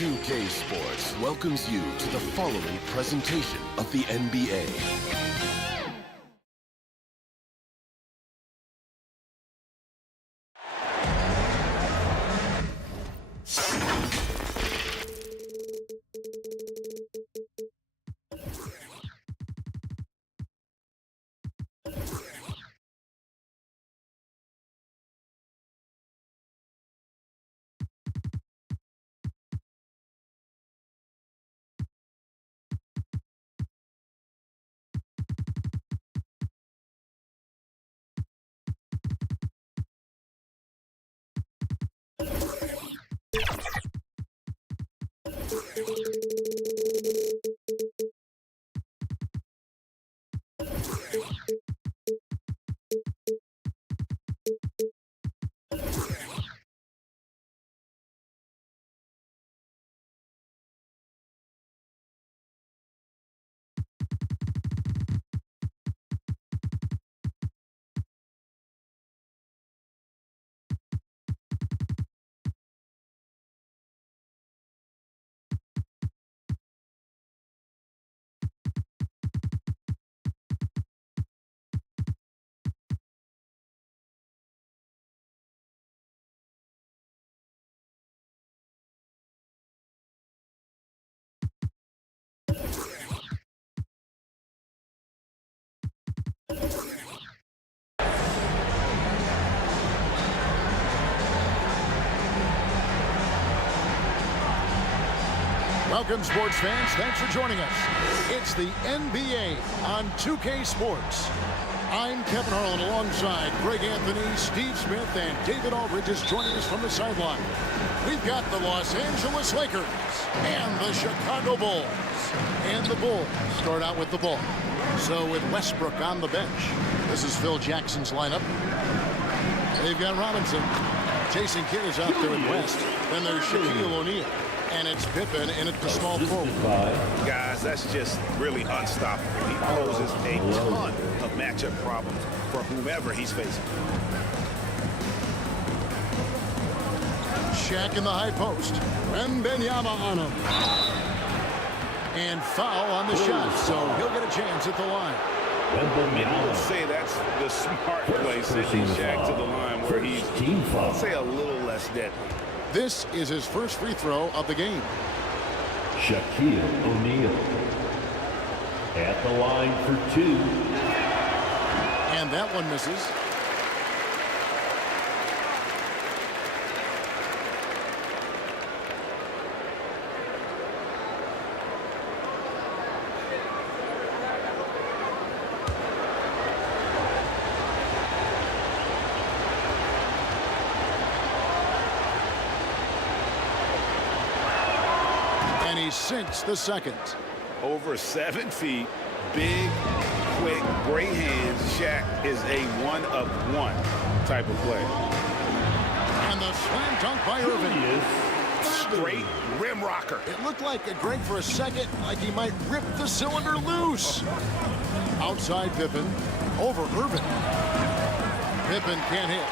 2K Sports welcomes you to the following presentation of the NBA. Welcome, sports fans. Thanks for joining us. It's the NBA on 2K Sports. I'm Kevin Harlan alongside Greg Anthony, Steve Smith, and David Aldridge is joining us from the sideline. We've got the Los Angeles Lakers and the Chicago Bulls. And the Bulls start out with the ball. So with Westbrook on the bench, this is Phil Jackson's lineup. They've got Robinson. Jason Kidd is out there in West. Then there's Shaquille O'Neal. And it's Pippen in at the small forward. Guys, that's just really unstoppable. He poses a ton of matchup problems for whomever he's facing. Shaq in the high post. Wembanyama on him. And foul on the shot, so he'll get a chance at the line. I would say that's the smart play, sending Shaq to the line where he's, I'll say, a little less deadly. This is his first free throw of the game. Shaquille O'Neal at the line for two. And that one misses. Sinks the second. Over 7 feet, big, quick, great hands. Shaq is a one-of-one type of player. And the slam dunk by Irving. Straight rim rocker. It looked like a Greg for a second, like he might rip the cylinder loose. Outside Pippen, over Irving. Pippen can't hit.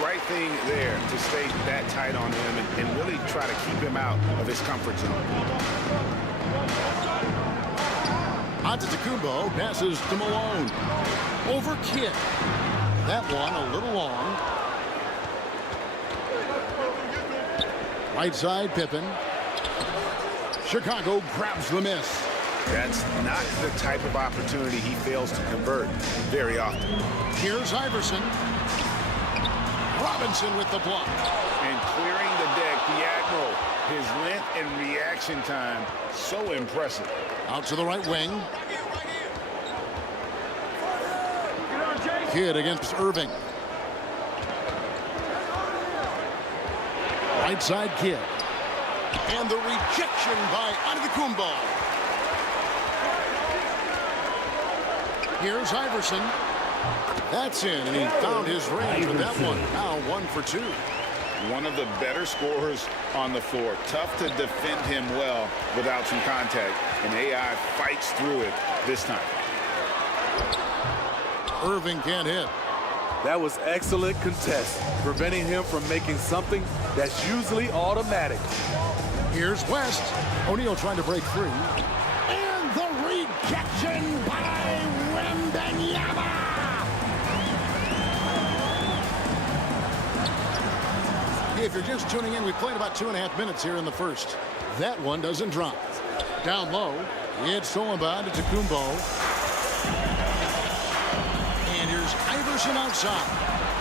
Right thing there to stay that tight on him and really try to keep him out of his comfort zone. Antetokounmpo passes to Malone. Over Kidd. That one a little long. Right side Pippen. Chicago grabs the miss. That's not the type of opportunity he fails to convert very often. Here's Iverson. Robinson with the block. And clearing the deck, the Admiral. His length and reaction time, so impressive. Out to the right wing. Kidd against Irving. Right side Kidd. And the rejection by Antetokounmpo. Here's Iverson. That's in, and he found his range with that one. Now 1 for 2. One of the better scorers on the floor. Tough to defend him well without some contact, and AI fights through it this time. Irving can't hit. That was excellent contest, preventing him from making something that's usually automatic. Here's West. O'Neal trying to break free. And the rejection by Wembanyama. If you're just tuning in, we played about 2.5 minutes here in the first. That one doesn't drop. Down low, it's Solomon to Kumbo. And here's Iverson outside.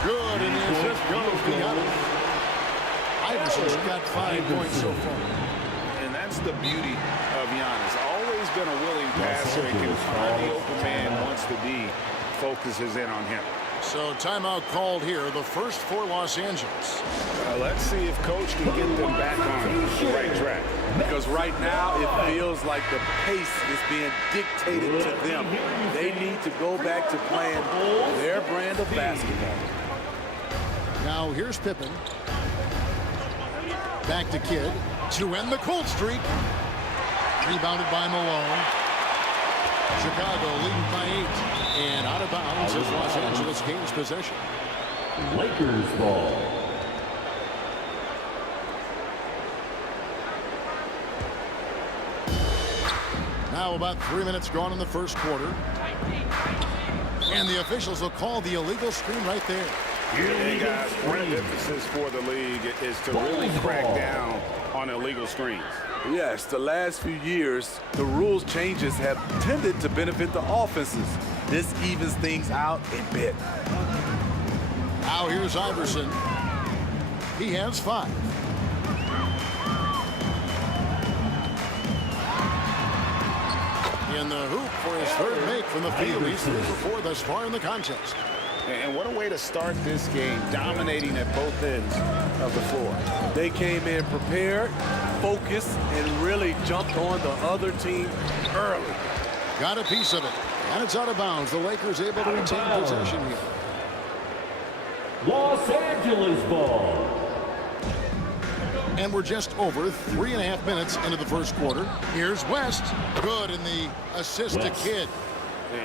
Good, and the assist goes beyond. Iverson's got 5 points so far. And that's the beauty of Giannis. Always been a willing passer and can find the open man wants to be. Focuses in on him. So timeout called here, the first for Los Angeles. Let's see if Coach can get them back on the right track. Because right now it feels like the pace is being dictated to them. They need to go back to playing their brand of basketball. Now here's Pippen. Back to Kidd to end the cold streak. Rebounded by Malone. Chicago leading by 8. And out of bounds as Los Angeles gains possession. Lakers ball. Now about 3 minutes gone in the first quarter. And the officials will call the illegal screen right there. Hey guys, one of the emphasis for the league is to really crack down on illegal screens. Yes, the last few years, the rules changes have tended to benefit the offenses. This evens things out a bit. Now here's Iverson. He has 5. In the hoop for his third make from the field. He's 3 for 4 thus far in the contest. And what a way to start this game, dominating at both ends of the floor. They came in prepared, focused, and really jumped on the other team early. Got a piece of it. And it's out of bounds. The Lakers able to retain possession here. Los Angeles ball. And we're just over 3.5 minutes into the first quarter. Here's West. Good in the assist to Kidd.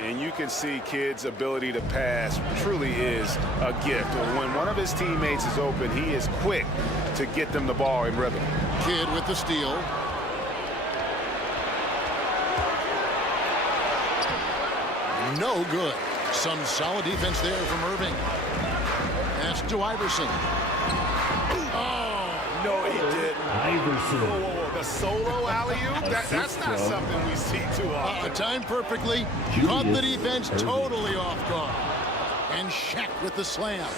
And you can see Kidd's ability to pass truly is a gift. When one of his teammates is open, he is quick to get them the ball in rhythm. Kidd with the steal. No good. Some solid defense there from Irving. That's to Iverson. Oh, no, he didn't. Iverson. Whoa, whoa, whoa. The solo alley-oop? That's not something we see too often. Timed perfectly. Caught the defense totally off guard. And Shaq with the slam.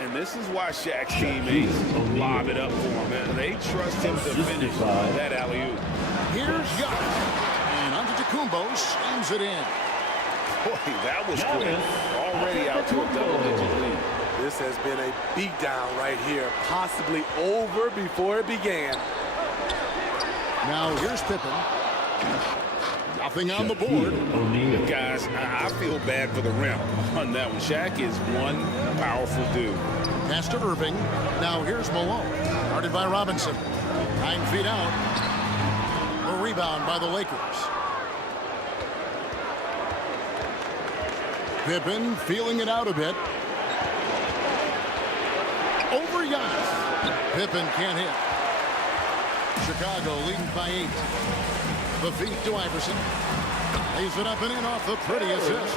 And this is why Shaq's teammates lob it up for him. They trust him to finish that alley-oop. Here's Giannis. And onto Kumbo. Slams it in. Boy, that was quick. Already out to a double-digit lead. This has been a beatdown right here, possibly over before it began. Now here's Pippen. Nothing on the board. Guys, I feel bad for the rim on that one. Shaq is one powerful dude. Pass to Irving. Now here's Malone. Guarded by Robinson. 9 feet out. A rebound by the Lakers. Pippen feeling it out a bit. Over Giannis. Pippen can't hit. Chicago leading by 8. The feet to Iverson. Lays it up and in off the pretty assist.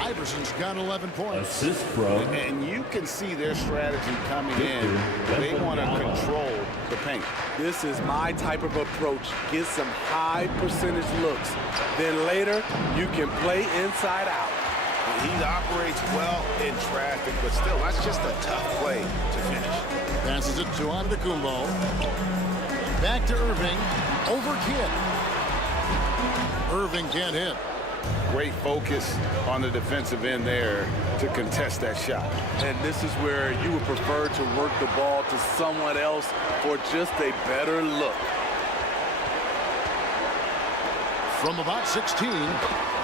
Iverson's got 11 points. Assist from. And you can see their strategy coming in. They want to control the paint. This is my type of approach. Get some high percentage looks. Then later, you can play inside out. He operates well in traffic, but still, that's just a tough play to finish. Passes it to Antetokounmpo. Back to Irving. Over Kidd. Irving can't hit. Great focus on the defensive end there to contest that shot. And this is where you would prefer to work the ball to someone else for just a better look. From about 16,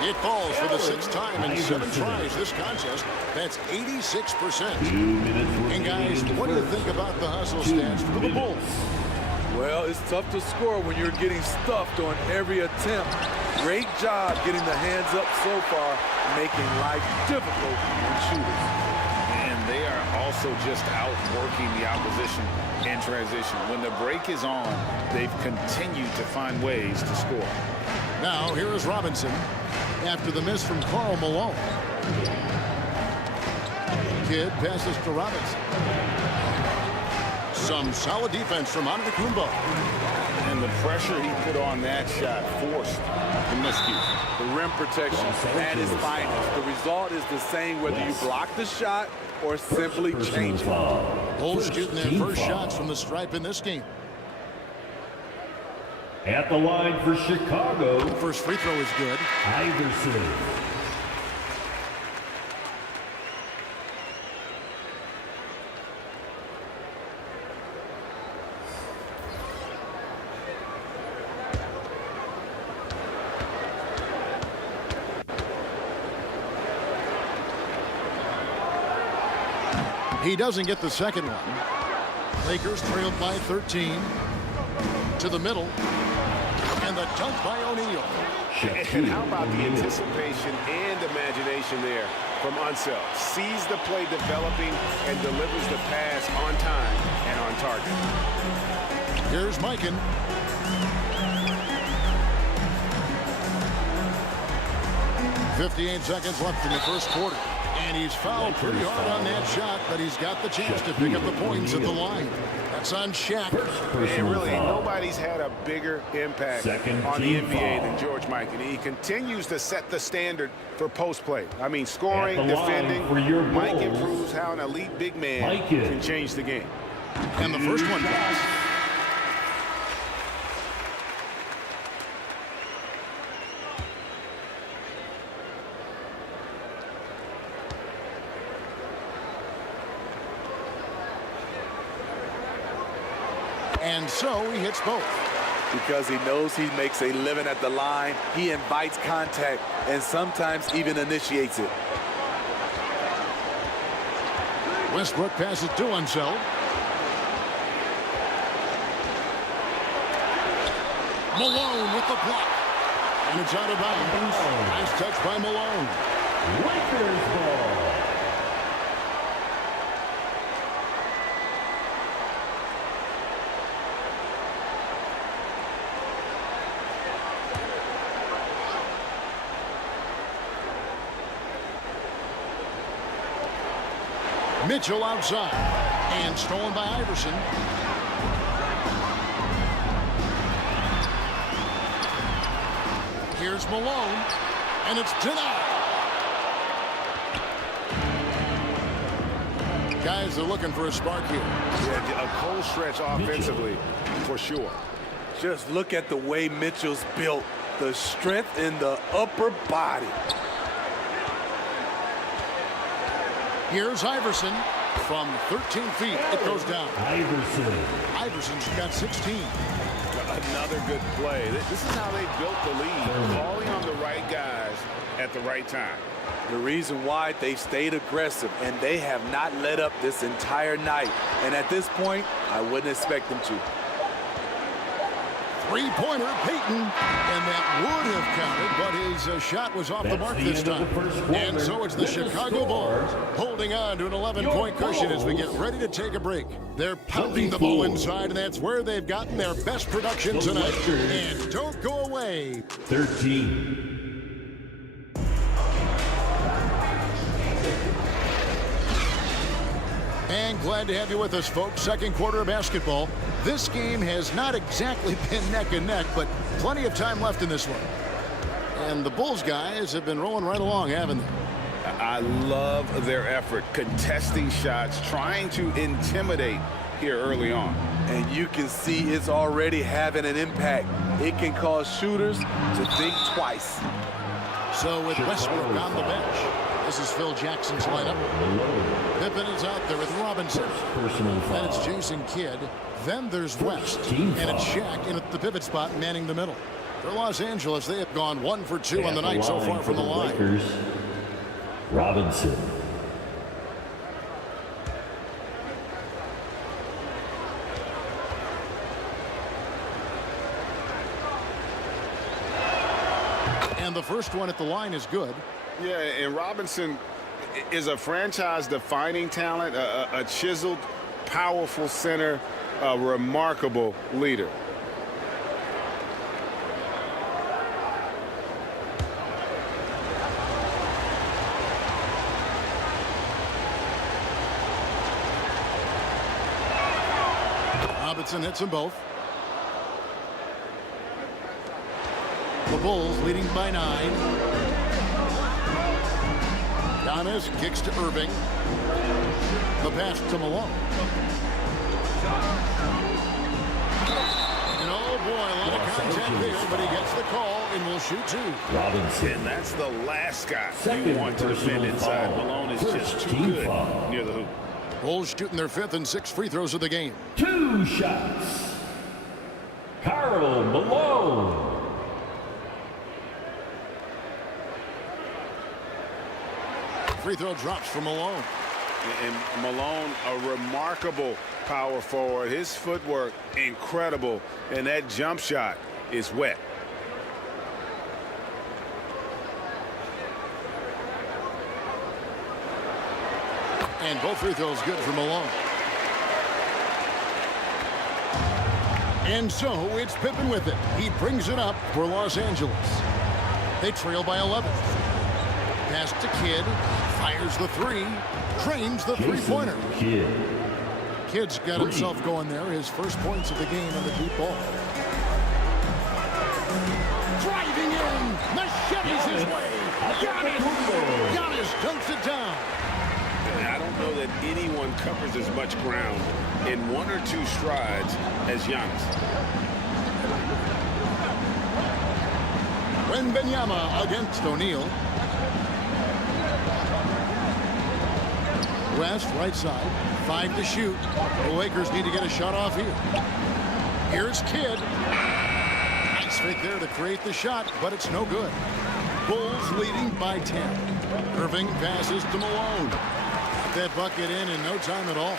it falls for the 6th time in 7 tries this contest. That's 86%. And guys, what do you think about the hustle stats for the Bulls? Well, it's tough to score when you're getting stuffed on every attempt. Great job getting the hands up so far, making life difficult for shooters. And they are also just outworking the opposition in transition. When the break is on, they've continued to find ways to score. Now, here is Robinson after the miss from Karl Malone. Kidd passes to Robinson. Some solid defense from Antetokounmpo. And the pressure he put on that shot forced the miscue. The rim protection at its finest. The result is the same whether you block the shot or simply change it. Bulls shooting their first shots from the stripe in this game. At the line for Chicago. The first free throw is good. Iverson. He doesn't get the second one. Lakers trailed by 13. To the middle. And the dunk by O'Neal. And how about the anticipation and imagination there from Unseld? Sees the play developing and delivers the pass on time and on target. Here's Mikan. .58 seconds left in the first quarter. And he's fouled pretty hard on that shot, but he's got the chance to pick up the points at the line. That's on Shaq. And really, nobody's had a bigger impact on the NBA than George Mikan. He continues to set the standard for post play. I mean, scoring, defending. Mikan proves how an elite big man can change the game. And the first one goes. And so he hits both. Because he knows he makes a living at the line, he invites contact and sometimes even initiates it. Westbrook passes to Unseld. Malone with the block. And it's out of bounds. Nice touch by Malone. Lakers ball. Mitchell outside and stolen by Iverson. Here's Malone, and it's denied. Guys are looking for a spark here. Yeah, a cold stretch offensively, for sure. Just look at the way Mitchell's built. The strength in the upper body. Here's Iverson from 13 feet. It goes down. Iverson's got 16. Another good play. This is how they built the lead. Calling on the right guys at the right time. The reason why they stayed aggressive and they have not let up this entire night. And at this point, I wouldn't expect them to. Three-pointer, Payton, and that would have counted, but his shot was off the mark this time. And so it's the Chicago Bulls holding on to an 11-point cushion as we get ready to take a break. They're pounding the ball inside, and that's where they've gotten their best production tonight. And don't go away. 13. And glad to have you with us, folks. Second quarter of basketball. This game has not exactly been neck and neck, but plenty of time left in this one. And the Bulls guys have been rolling right along, haven't they? I love their effort, contesting shots, trying to intimidate here early on. And you can see it's already having an impact. It can cause shooters to think twice. So with Westbrook on the bench, this is Phil Jackson's lineup. Pippen is out there with Robinson. Then it's Jason Kidd. Then there's West. And it's Shaq in at the pivot spot, manning the middle. For Los Angeles, they have gone 1 for 2 on the night so far from the line. Lakers, Robinson. And the first one at the line is good. Yeah, and Robinson, is a franchise-defining talent, a chiseled, powerful center, a remarkable leader. Robinson hits them both. The Bulls leading by 9. Giannis kicks to Irving. The pass to Malone. And oh boy, a lot of contact there, but he gets the call and will shoot 2. Robinson. And that's the last guy you want to defend inside. Malone is just too good near the hoop. Bulls shooting their 5th and 6th free throws of the game. 2 shots. Karl Malone. Free throw drops for Malone. And Malone, a remarkable power forward. His footwork, incredible. And that jump shot is wet. And both free throws good for Malone. And so it's Pippen with it. He brings it up for Los Angeles. They trail by 11. Pass to Kidd. Fires the 3. Drains the three-pointer. Kidd's got himself going there. His first points of the game on the deep ball. Driving in. Machetes his way. Giannis dunks it down. I don't know that anyone covers as much ground in 1 or 2 strides as Giannis. Wembanyama against O'Neal. West, right side. 5 to shoot. The Lakers need to get a shot off here. Here's Kidd. Nice fake there to create the shot, but it's no good. Bulls leading by 10. Irving passes to Malone. That bucket in no time at all.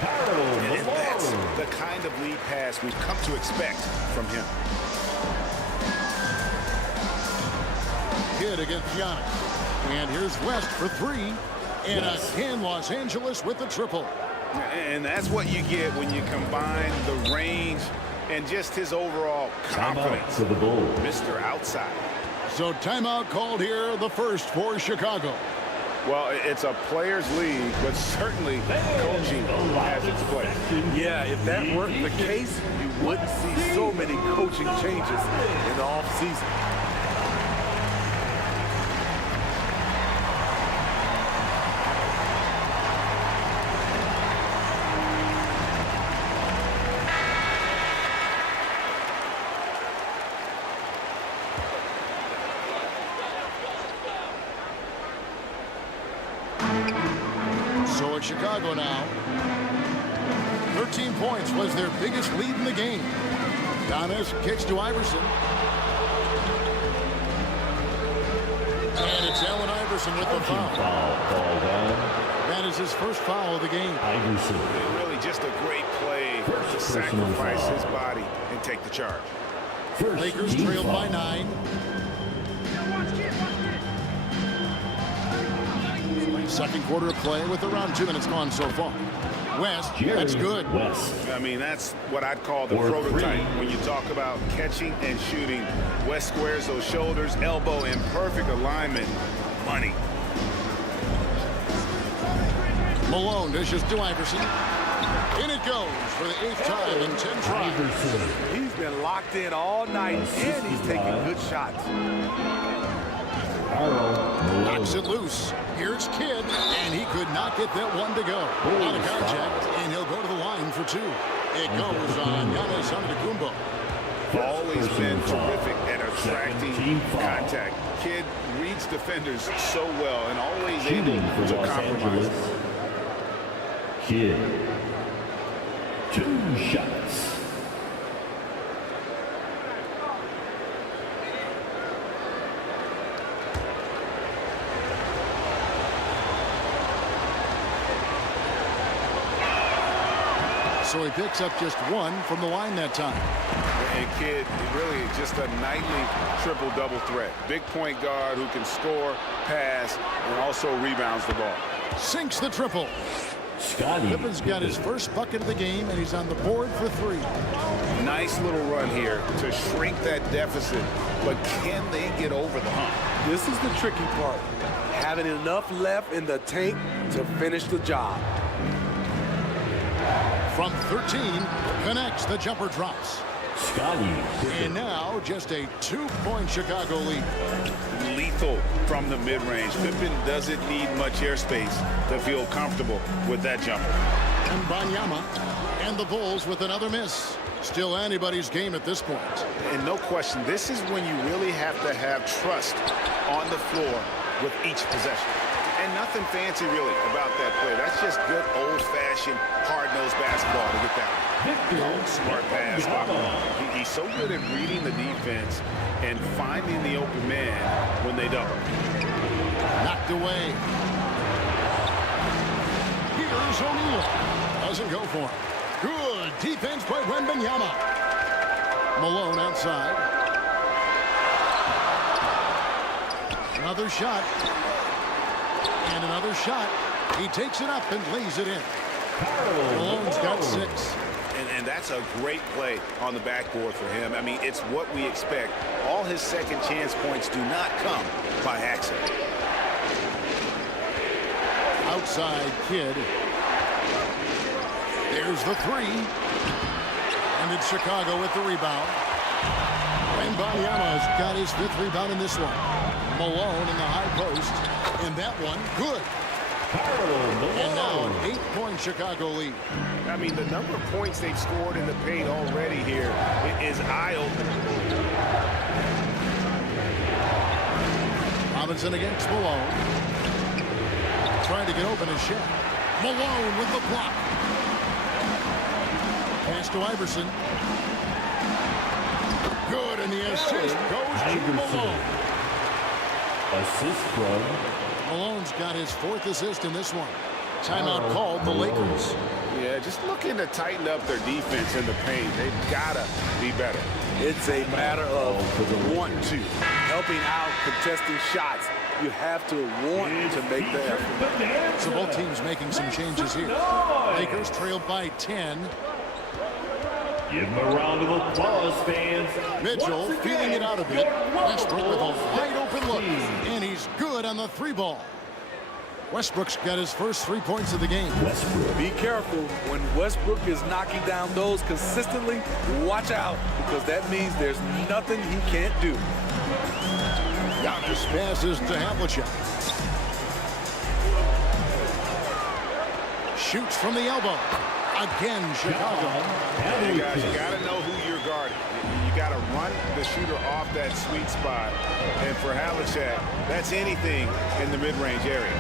And that's the kind of lead pass we've come to expect from him. Kidd against Giannis. And here's West for 3. And again, Los Angeles with the triple. And that's what you get when you combine the range and just his overall confidence. For the Bulls. Mr. Outside. So timeout called here, the first for Chicago. Well, it's a players' league, but certainly coaching has its place. Yeah, if that weren't the case, you wouldn't see so many coaching changes in the offseason. So it's Chicago now. 13 points was their biggest lead in the game. Giannis kicks to Iverson. And it's Allen Iverson with the foul. That is his first foul of the game. Iverson. Really just a great play to sacrifice his body and take the charge. Lakers trailed by 9. Second quarter of play with around 2 minutes gone so far. West, that's good. I mean, that's what I'd call the prototype. When you talk about catching and shooting, West squares those shoulders, elbow in perfect alignment. Money. Malone dishes to Iverson. In it goes for the 8th time in 10 tries. He's been locked in all night, and he's taking good shots. Knocks it loose. Here's Kidd, and he could not get that one to go. Out of contact, and he'll go to the line for 2. It goes on Giannis Antetokounmpo. Always been terrific at attracting contact. Kidd reads defenders so well and always able to compromise. Kidd. 2 shots. So he picks up just 1 from the line that time. And Kidd, really just a nightly triple-double threat. Big point guard who can score, pass, and also rebounds the ball. sinks the triple. Scotty Pippen's got his first bucket of the game, and he's on the board for 3. Nice little run here to shrink that deficit, but can they get over the hump? This is the tricky part. Having enough left in the tank to finish the job. From 13, connects, the jumper drops. Scotty. And now just a 2-point Chicago lead. Lethal from the mid-range. Pippen doesn't need much airspace to feel comfortable with that jumper. And Banyama and the Bulls with another miss. Still anybody's game at this point. And no question, this is when you really have to have trust on the floor with each possession. And nothing fancy really about that play. That's just good old-fashioned hard-nosed basketball to get that one. Smart pass by Malone. He's so good at reading the defense and finding the open man when they double. Knocked away. Here's O'Neal. Doesn't go for it. Good defense by Wembanyama. Malone outside. Another shot. And another shot. He takes it up and lays it in. Malone's got 6. And that's a great play on the backboard for him. I mean, it's what we expect. All his second chance points do not come by accident. Outside Kidd. There's the 3. And it's Chicago with the rebound. And Banyama's got his 5th rebound in this one. Malone in the high post. And that one, good. And now an 8-point Chicago lead. I mean, the number of points they've scored in the paint already here is eye-opening. Robinson against Malone. Trying to get open his shot. Malone with the block. Pass to Iverson. Good, and the assist goes to Malone. Assist from Malone's got his 4th assist in this one. Timeout called the Lakers. Yeah, just looking to tighten up their defense in the paint. They've got to be better. It's a matter of want to. Helping out, contesting shots. You have to want to make the effort. So both teams making some changes here. Lakers trailed by 10. Give him a round of applause, fans. Mitchell feeling it out a bit. Westbrook with a wide open look. And he's good on the 3-ball. Westbrook's got his first 3 points of the game. Be careful when Westbrook is knocking down those consistently. Watch out, because that means there's nothing he can't do. Giannis passes to Havlicek. Shoots from the elbow. Again, Chicago. Hey guys, you got to know who you're guarding. You got to run the shooter off that sweet spot. And for Havlicek, that's anything in the mid-range area.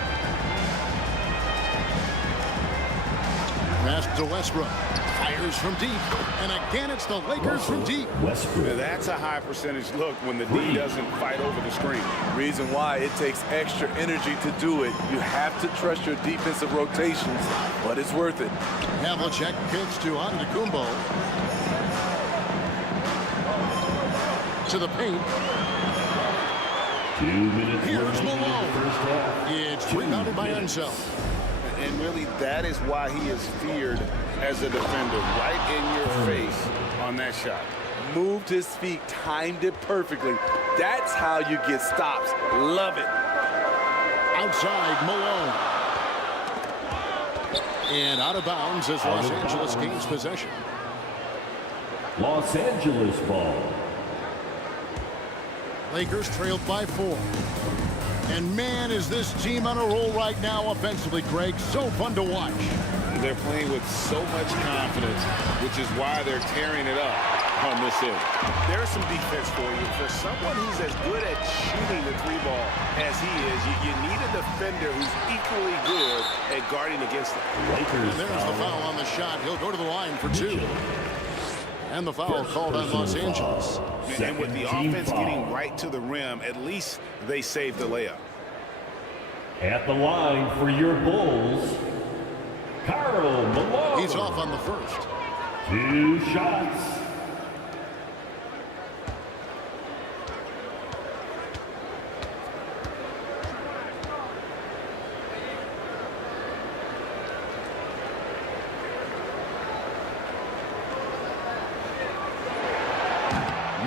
Pass to Westbrook. Fires from deep. And again, it's the Lakers from deep. Now, that's a high percentage look when the D doesn't fight over the screen. Reason why it takes extra energy to do it. You have to trust your defensive rotations, but it's worth it. Havlicek kicks to Antetokounmpo. To the paint. 2 minutes. Here's Malone. It's rebounded by himself. And really, that is why he is feared as a defender, right in your face on that shot. Moved his feet, timed it perfectly. That's how you get stops. Love it. Outside, Malone. And out of bounds as Los Angeles gains possession. Los Angeles ball. Lakers trailed by 4. And man, is this team on a roll right now offensively, Greg. So fun to watch. They're playing with so much confidence, which is why they're tearing it up on this end. There's some defense for you. For someone who's as good at shooting the 3-ball as he is, you need a defender who's equally good at guarding against them. And there's the foul on the shot. He'll go to the line for 2. And the foul called on Los Angeles. And with the offense getting right to the rim, at least they saved the layup. At the line for your Bulls, Karl Malone. He's off on the first. 2 shots.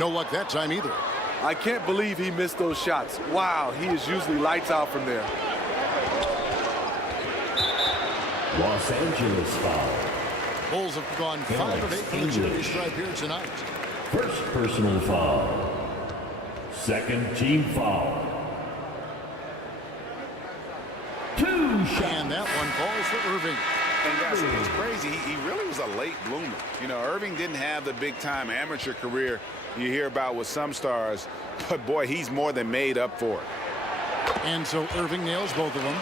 No luck that time either. I can't believe he missed those shots. Wow, he is usually lights out from there. Los Angeles foul. Bulls have gone 5 of 8 from the charity stripe here tonight. First personal foul. Second team foul. 2 shots. And that one falls for Irving. And guys, it's crazy. He really was a late bloomer. You know, Irving didn't have the big-time amateur career you hear about with some stars, but boy, he's more than made up for it. And so Irving nails both of them.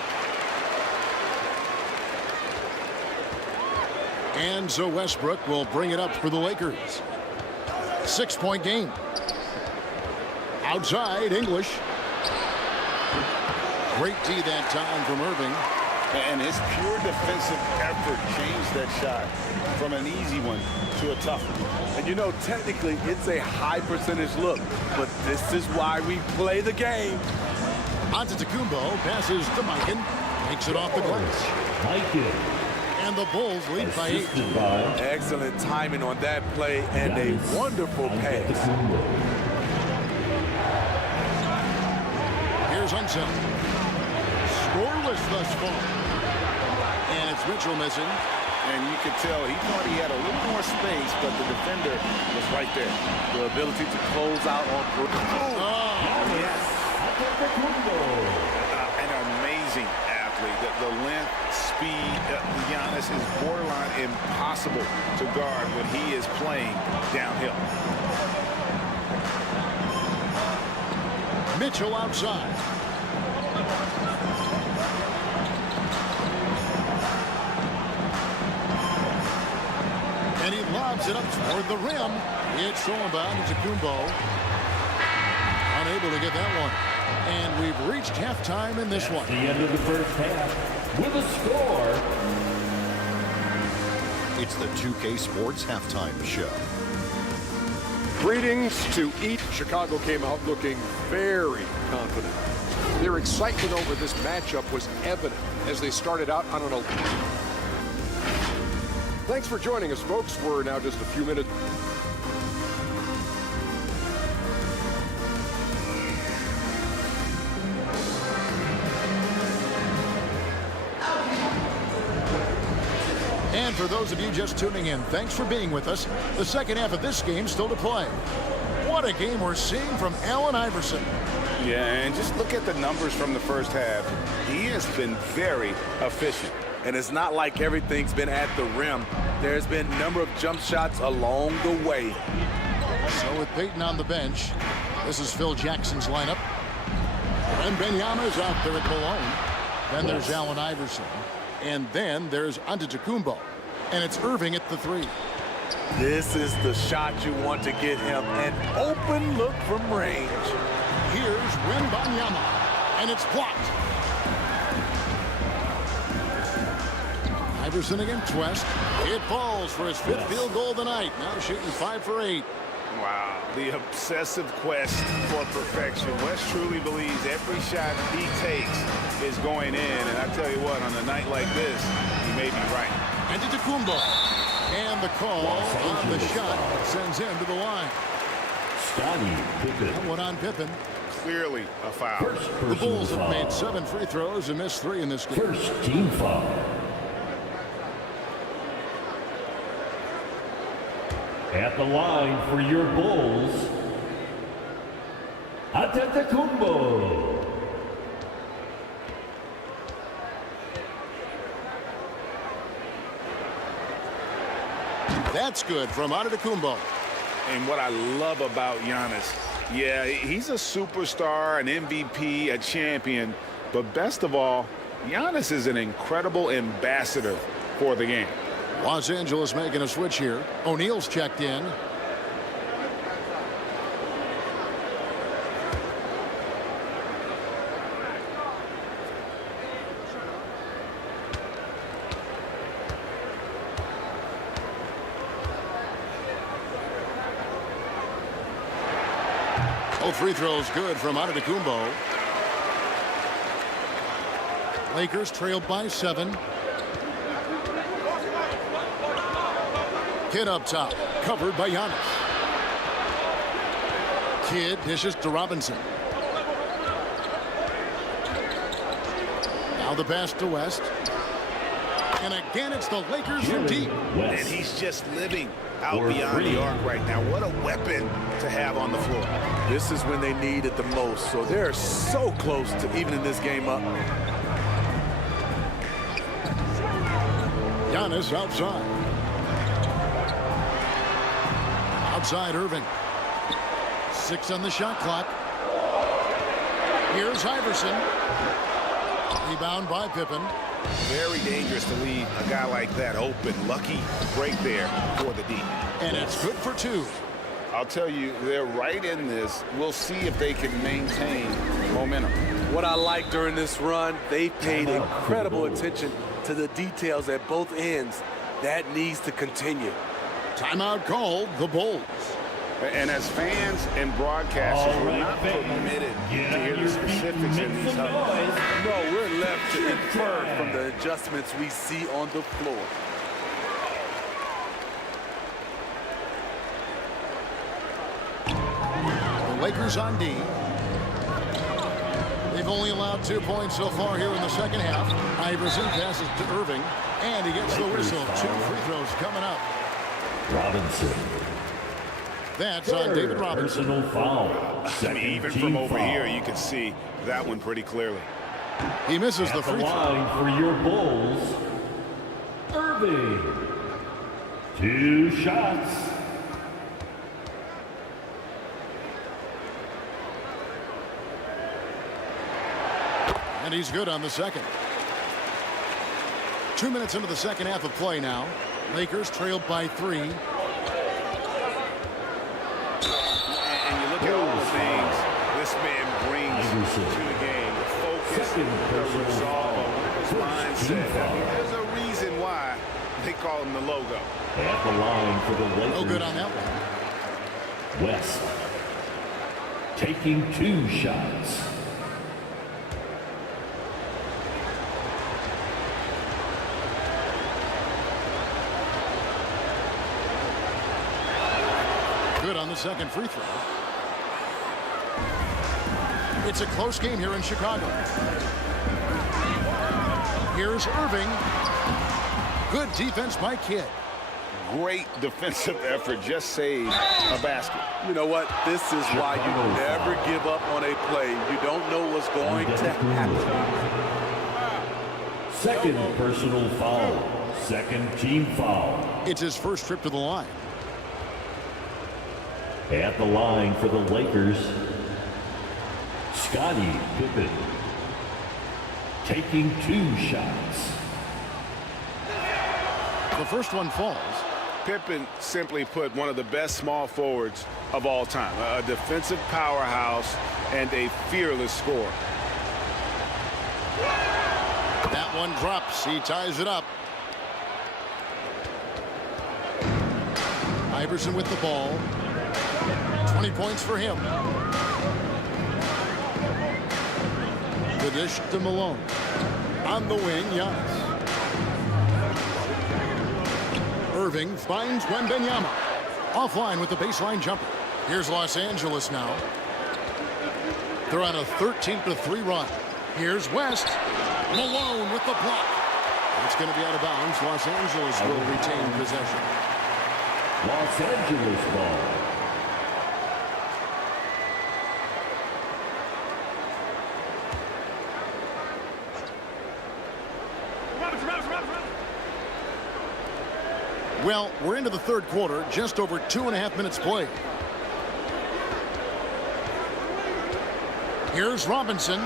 And so Westbrook will bring it up for the Lakers. 6-point game. Outside, English. Great D that time from Irving. And his pure defensive effort changed that shot from an easy one to a tough one. And you know, technically, it's a high percentage look, but this is why we play the game. Antetokounmpo passes to Mikan. Takes it off the glass. And the Bulls lead by 8. Excellent timing on that play and a wonderful pass. Here's Untitled. Scoreless thus far. And it's Mitchell missing. And you could tell he thought he had a little more space, but the defender was right there. The ability to close out on. Yes. An amazing athlete. The length, speed, Giannis is borderline impossible to guard when he is playing downhill. Mitchell outside. And he lobs it up toward the rim. It's thrown by Antetokounmpo. Unable to get that one. And we've reached halftime in this one. The end of the first half with a score. It's the 2K Sports Halftime Show. Greetings to each. Chicago came out looking very confident. Their excitement over this matchup was evident as they started out on an. Thanks for joining us, folks. We're now just a few minutes. And for those of you just tuning in, thanks for being with us. The second half of this game still to play. What a game we're seeing from Allen Iverson. Yeah, and just look at the numbers from the first half. He has been very efficient. And it's not like everything's been at the rim. There's been a number of jump shots along the way. So with Peyton on the bench, this is Phil Jackson's lineup. And Benyama's out there at Malone. Then there's Allen Iverson. And then there's Antetokounmpo. And it's Irving at the 3. This is the shot you want to get him. An open look from range. Here's Wembanyama. And it's blocked. Iverson against West. It falls for his 5th field goal of the night. Now shooting 5 for 8. Wow, the obsessive quest for perfection. West truly believes every shot he takes is going in. And I tell you what, on a night like this, he may be right. Antetokounmpo. And the call on the shot sends him to the line. That one on Pippen. Clearly a foul. The Bulls have made 7 free throws and missed 3 in this game. First team foul. At the line for your Bulls, Antetokounmpo. That's good from Antetokounmpo. And what I love about Giannis, yeah, he's a superstar, an MVP, a champion, but best of all, Giannis is an incredible ambassador for the game. Los Angeles making a switch here. O'Neal's checked in. Both free throws good from Antetokounmpo. Lakers trailed by 7. Kid up top, covered by Giannis. Kidd dishes to Robinson. Now the pass to West. And again, it's the Lakers from deep. And he's just living out beyond the arc right now. What a weapon to have on the floor. This is when they need it the most. So they're so close to evening this game up. Giannis outside. Outside Irving. 6 on the shot clock. Here's Iverson. Rebound by Pippen. Very dangerous to leave a guy like that open. Lucky break there for the D. And it's good for 2. I'll tell you, they're right in this. We'll see if they can maintain momentum. What I like during this run, they paid incredible attention to the details at both ends. That needs to continue. Timeout called, the Bulls. And as fans and broadcasters, we're not permitted to hear the specifics in these huddles. No, we're left to infer from the adjustments we see on the floor. The Lakers on D. They've only allowed 2 points so far here in the second half. Iverson passes to Irving, and he gets the whistle. 2 free throws coming up. Robinson. That's on David Robinson. Personal foul. I mean, even from over here, you can see that one pretty clearly. He misses the free throw. Line for your Bulls, Irving. 2 shots. And he's good on the second. 2 minutes into the second half of play now. Lakers trailed by 3. Look at all the things this man brings to the game. The focus, the resolve, his mindset. I mean, there's a reason why they call him the logo. At the line for the Lakers. No good on that one. West. Taking 2 shots. Good on the second free throw. It's a close game here in Chicago. Here's Irving. Good defense by Kidd. Great defensive effort, just saved a basket. You know what? This is why you never give up on a play. You don't know what's going to happen. Second personal foul. Second team foul. It's his first trip to the line. At the line for the Lakers, Scottie Pippen. Taking 2 shots. The first one falls. Pippen, simply put, one of the best small forwards of all time. A defensive powerhouse and a fearless scorer. That one drops. He ties it up. Iverson with the ball. 20 points for him. The dish to Malone. On the wing, Giannis. Irving finds Wembanyama. Offline with the baseline jumper. Here's Los Angeles now. They're on a 13-3 run. Here's West. Malone with the block. It's going to be out of bounds. Los Angeles will retain possession. Los Angeles ball. Well, we're into the third quarter, just over 2.5 minutes played. Here's Robinson.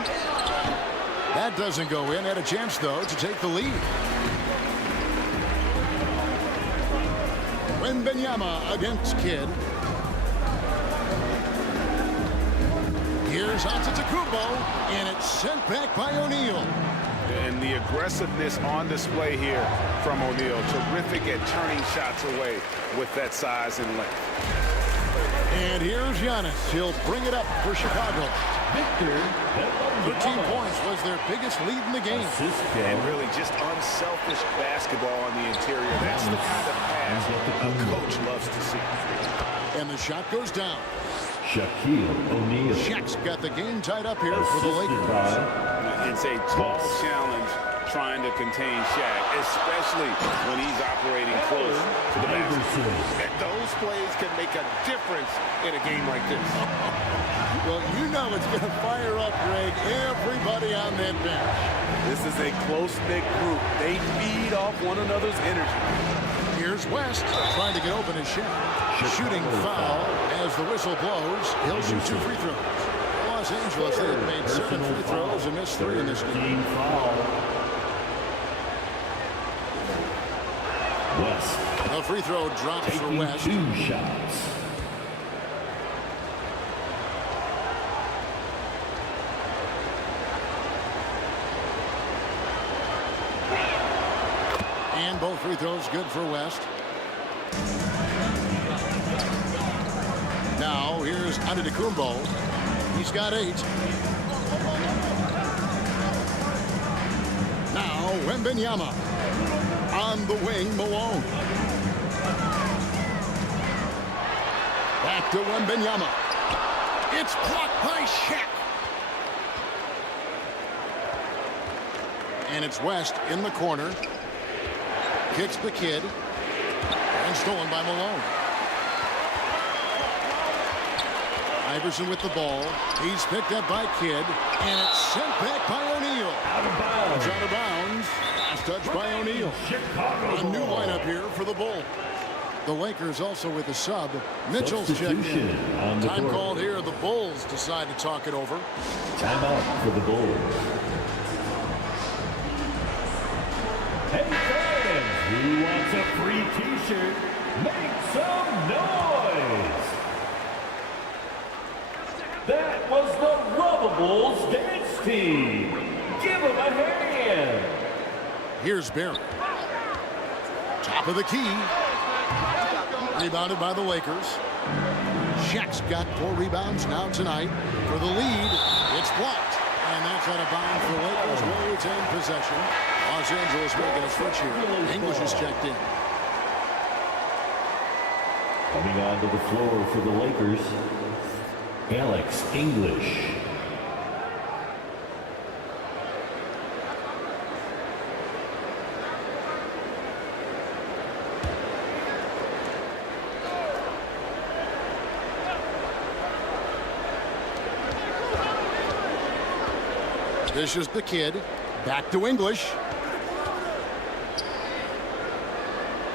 That doesn't go in. Had a chance, though, to take the lead. Wembanyama against Kidd. Here's Antetokounmpo, and it's sent back by O'Neal. And the aggressiveness on display here from O'Neal. Terrific at turning shots away with that size and length. And here's Giannis. He'll bring it up for Chicago. 13 points was their biggest lead in the game. And really just unselfish basketball on the interior. That's the kind of pass a coach loves to see. And the shot goes down. Shaq's got the game tied up here for the Lakers. It's a tall challenge trying to contain Shaq, especially when he's operating close to the basket. And those plays can make a difference in a game like this. Well, you know it's going to fire up, Greg, everybody on that bench. This is a close-knit group. They feed off one another's energy. Here's West trying to get open his shot. Shooting foul as the whistle blows. He'll shoot 2 free throws. Los Angeles, they have made 7 free throws and missed 3 in this game. The free throw drops for West. 2 shots. And both free throws good for West. Now here's Antetokounmpo. He's got 8. Now Wembanyama. On the wing, Malone. Back to Wembanyama. It's blocked by Shaq. And it's West in the corner. Kicks the kid. And stolen by Malone. Iverson with the ball. He's picked up by Kidd. And it's sent back by O'Neal. Out of bounds. It's out of bounds. Last touch by O'Neal. A new lineup here for the Bulls. The Lakers also with a sub. Mitchell's checked in. Time called here. The Bulls decide to talk it over. Timeout for the Bulls. Hey fans, who wants a free t-shirt? Make some noise! That was the Luvabulls dance team. Give them a hand. Here's Barrett. Top of the key. Rebounded by the Lakers. Shaq's got 4 rebounds now tonight. For the lead, it's blocked. And that's out of bounds. The Lakers will retain possession. Los Angeles making a switch here. English is checked in. Coming onto the floor for the Lakers, Alex English. This is the kid. Back to English.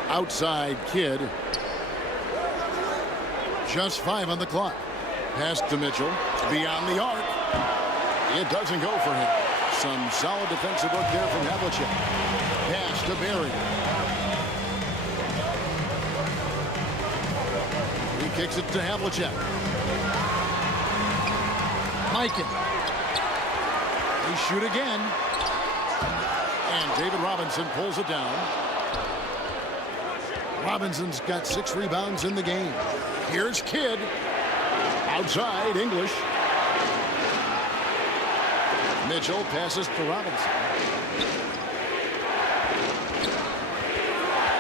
Outside kid. Just 5 on the clock. Pass to Mitchell. Beyond the arc. It doesn't go for him. Some solid defensive work there from Havlicek. Pass to Barry. He kicks it to Havlicek. Mikan. They shoot again. And David Robinson pulls it down. Robinson's got 6 rebounds in the game. Here's Kidd. Outside, English. Mitchell passes to Robinson.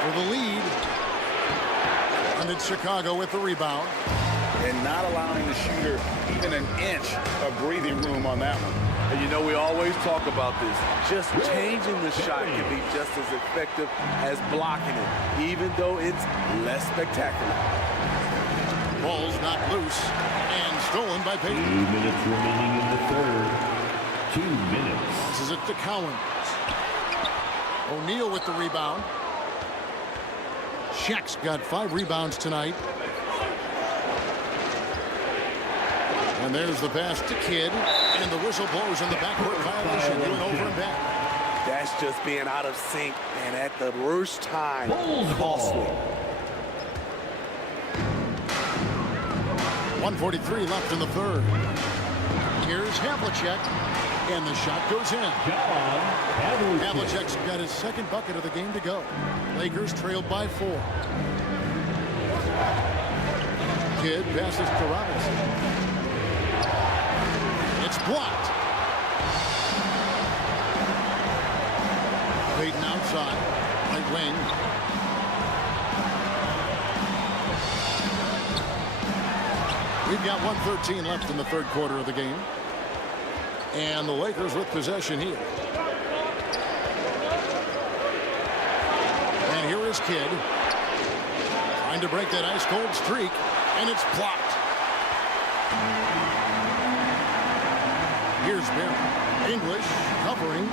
For the lead. And it's Chicago with the rebound. And not allowing the shooter even an inch of breathing room on that one. And you know, we always talk about this. Just changing the shot can be just as effective as blocking it, even though it's less spectacular. Ball's not loose and stolen by Payton. 2 minutes remaining in the third. 2 minutes. This is it to Cowan. O'Neal with the rebound. Shaq's got 5 rebounds tonight. And there's the pass to Kidd. And the whistle blows in the backcourt violation. Going over and back. That's just being out of sync and at the worst time. Costly. 1:43 left in the third. Here's Havlicek. And the shot goes in. Havlicek's got his 2nd bucket of the game to go. Lakers trailed by 4. Kidd passes to Robinson. It's blocked. Payton outside. Right wing. We've got 1:13 left in the third quarter of the game. And the Lakers with possession here. And here is Kidd. Trying to break that ice-cold streak. And it's blocked. Here's Barry. English covering.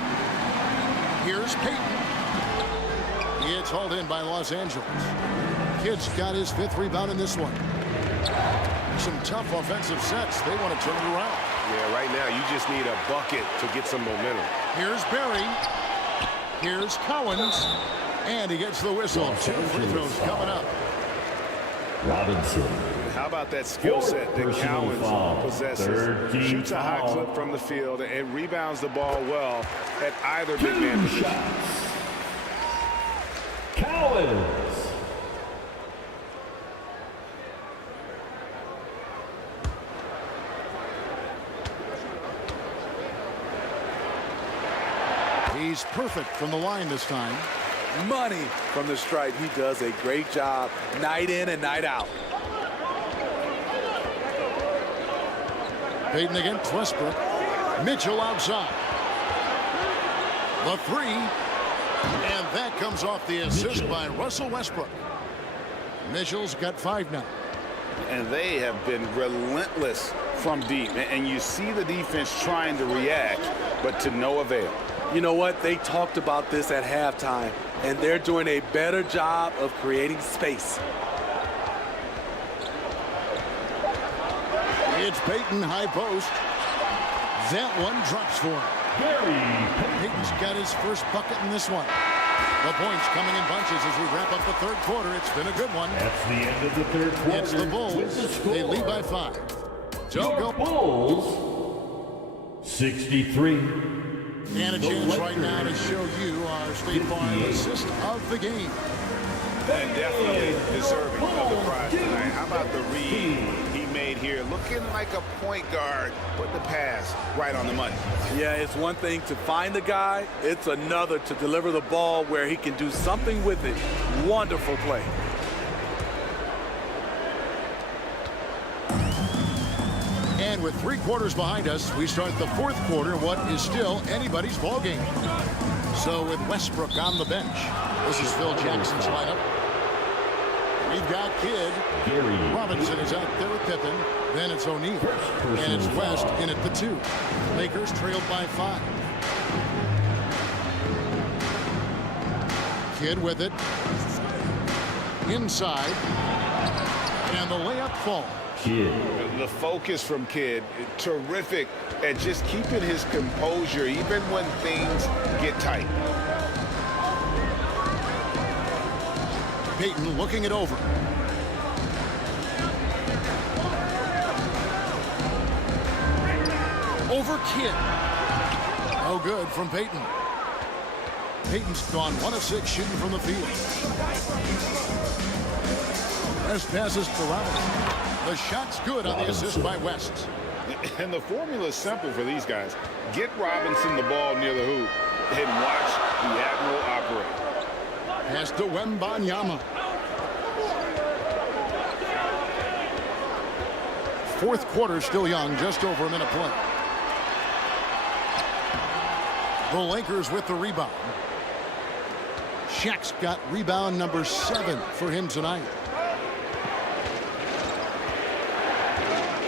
Here's Payton. It's hauled in by Los Angeles. Kidd's got his 5th rebound in this one. Some tough offensive sets. They want to turn it around. Yeah, right now you just need a bucket to get some momentum. Here's Barry. Here's Cowens. And he gets the whistle. 2 free throws coming up. Robinson. How about that skill set that Cowens possesses? Shoots a high clip from the field and rebounds the ball well at either big man position. Cowens. He's perfect from the line this time. Money from the stripe. He does a great job night in and night out. Payton against Westbrook. Mitchell outside. The 3. And that comes off the assist by Russell Westbrook. Mitchell's got 5 now. And they have been relentless from deep. And you see the defense trying to react, but to no avail. You know what? They talked about this at halftime, and they're doing a better job of creating space. It's Payton, high post. That one drops for him. Payton's got his first bucket in this one. The points coming in bunches as we wrap up the third quarter. It's been a good one. That's the end of the third quarter. It's the Bulls. They lead by 5. Your Bulls, 63. And a chance right now to show you our State Farm assist of the game. And definitely deserving of the prize tonight. How about the read he made here? Looking like a point guard. Put the pass right on the money. Yeah, it's one thing to find the guy. It's another to deliver the ball where he can do something with it. Wonderful play. And with 3 quarters behind us, we start the fourth quarter, what is still anybody's ball game. So with Westbrook on the bench, this is Phil Jackson's lineup. We've got Kidd. Robinson is out there with Pippen. Then it's O'Neal. And it's West in at the 2. Lakers trailed by 5. Kidd with it. Inside. And the layup falls. Kidd. The focus from Kidd, terrific at just keeping his composure even when things get tight. Payton looking it over. Over Kidd. No good from Payton. Payton's gone 1 of 6 shooting from the field. West passes to Robinson. The shot's good on the assist by West. And the formula is simple for these guys. Get Robinson the ball near the hoop and watch the Admiral operate. Pass to Wembanyama. Fourth quarter still young, just over a minute play. The Lakers with the rebound. Shaq's got rebound number 7 for him tonight.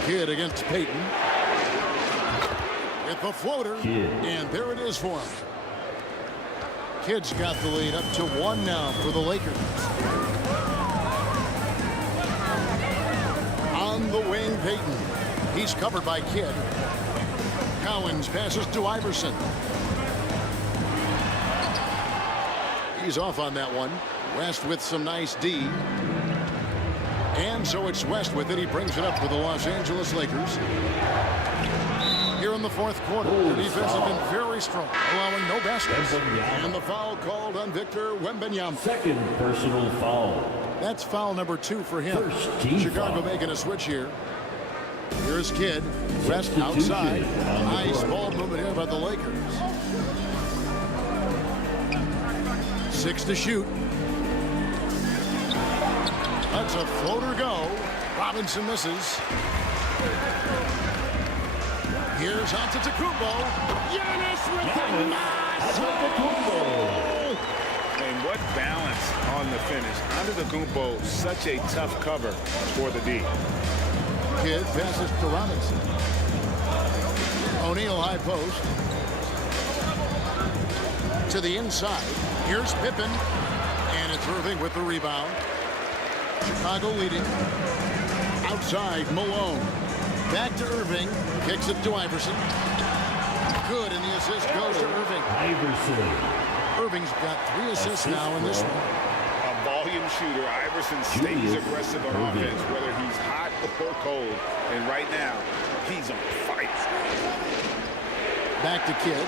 Kidd against Payton. With the floater. Kidd. And there it is for him. Kidd's got the lead up to 1 now for the Lakers. On the wing, Payton. He's covered by Kidd. Cowens passes to Iverson. He's off on that one. West with some nice D. And so it's West with it. He brings it up for the Los Angeles Lakers. Here in the fourth quarter, the defense has been very strong, allowing no baskets. And the foul called on Victor Wembanyama. Second personal foul. That's foul number 2 for him. Chicago foul. making a switch here. Here's Kidd. West outside. Nice ball movement here by the Lakers. 6 to shoot. That's a floater go. Robinson misses. Here's Antetokounmpo. Giannis with the And what balance on the finish. Antetokounmpo, such a tough cover for the D. Kidd passes to Robinson. O'Neal high post. To the inside. Here's Pippen. And it's Irving with the rebound. Chicago leading. Outside, Malone. Back to Irving. Kicks it to Iverson. Good, and the assist goes to Irving. Irving's got 3 assists now in this one. A volume shooter. Iverson stays aggressive on offense, whether he's hot or cold. And right now, he's on fire. Back to Kidd.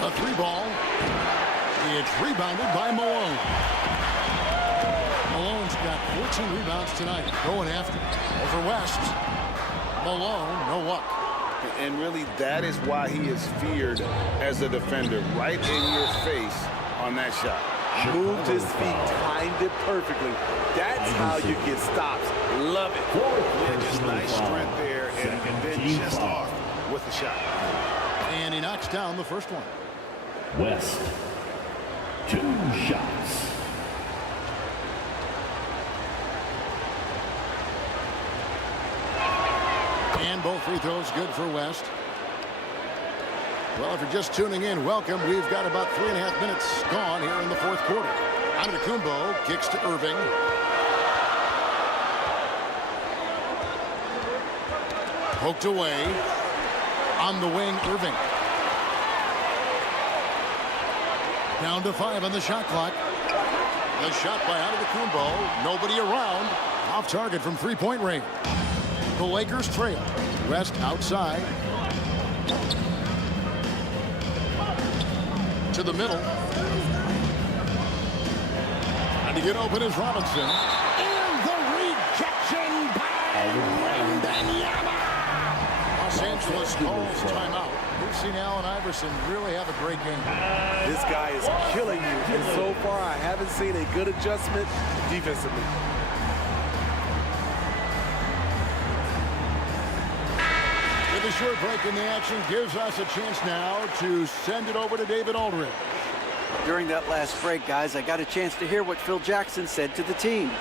A 3-ball. It's rebounded by Malone. Malone's got 14 rebounds tonight. Going after over West. Malone, no luck. And really, that is why he is feared as a defender. Right in your face on that shot. Moved his feet, timed it perfectly. That's how you get stops. Love it. Yeah, just nice strength there, and then just off with the shot. And he knocks down the first one. West, 2 shots. And both free throws good for West. Well, if you're just tuning in, welcome. We've got about 3.5 minutes gone here in the fourth quarter. Antetokounmpo kicks to Irving. Poked away. On the wing, Irving. Down to 5 on the shot clock. The shot by Antetokounmpo. Nobody around. Off target from three-point range. The Lakers trail. West outside. To the middle. And to get open is Robinson. And the rejection by Wembanyama. Los Angeles calls timeout. We've seen Allen Iverson really have a great game. This guy is killing you. And so far, I haven't seen a good adjustment defensively. With a short break in the action gives us a chance now to send it over to David Aldridge. During that last break, guys, I got a chance to hear what Phil Jackson said to the team.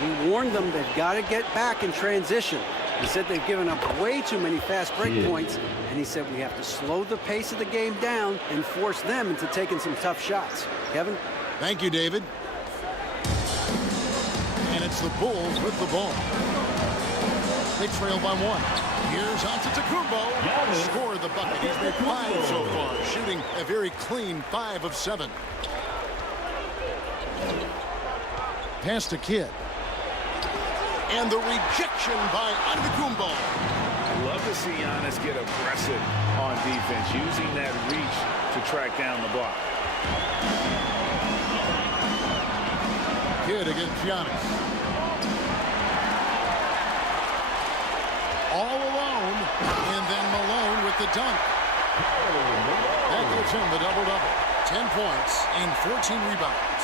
He warned them they've got to get back in transition. He said they've given up way too many fast break points, and he said we have to slow the pace of the game down and force them into taking some tough shots. Kevin? Thank you, David. And it's the Bulls with the ball. They trail by 1. Here's Antetokounmpo. Scored the bucket. He's made 5 so far, shooting a very clean 5 of 7. Pass to Kidd. And the rejection by Antetokounmpo. Love to see Giannis get aggressive on defense, using that reach to track down the block. Kidd against Giannis. All alone, and then Malone with the dunk. That gives him the double-double. 10 points and 14 rebounds.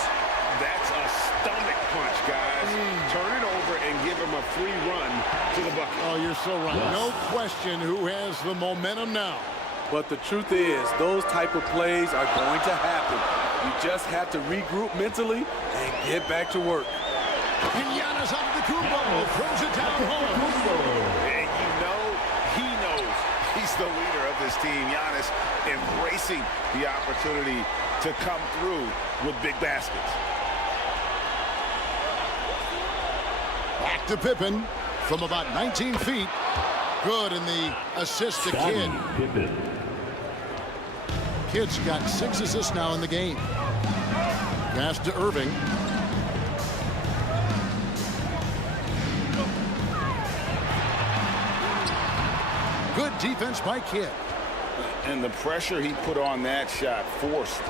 That's a stomach punch, guys. Turn it over and give him a free run to the bucket. Oh, you're so right. No question who has the momentum now. But the truth is, those type of plays are going to happen. You just have to regroup mentally and get back to work. And Giannis Antetokounmpo throws it down home. And you know, he knows he's the leader of this team. Giannis embracing the opportunity to come through with big baskets. Back to Pippen from about 19 feet. Good, and the assist to Kidd. Kidd's got 6 assists now in the game. Pass to Irving. Good defense by Kidd. And the pressure he put on that shot forced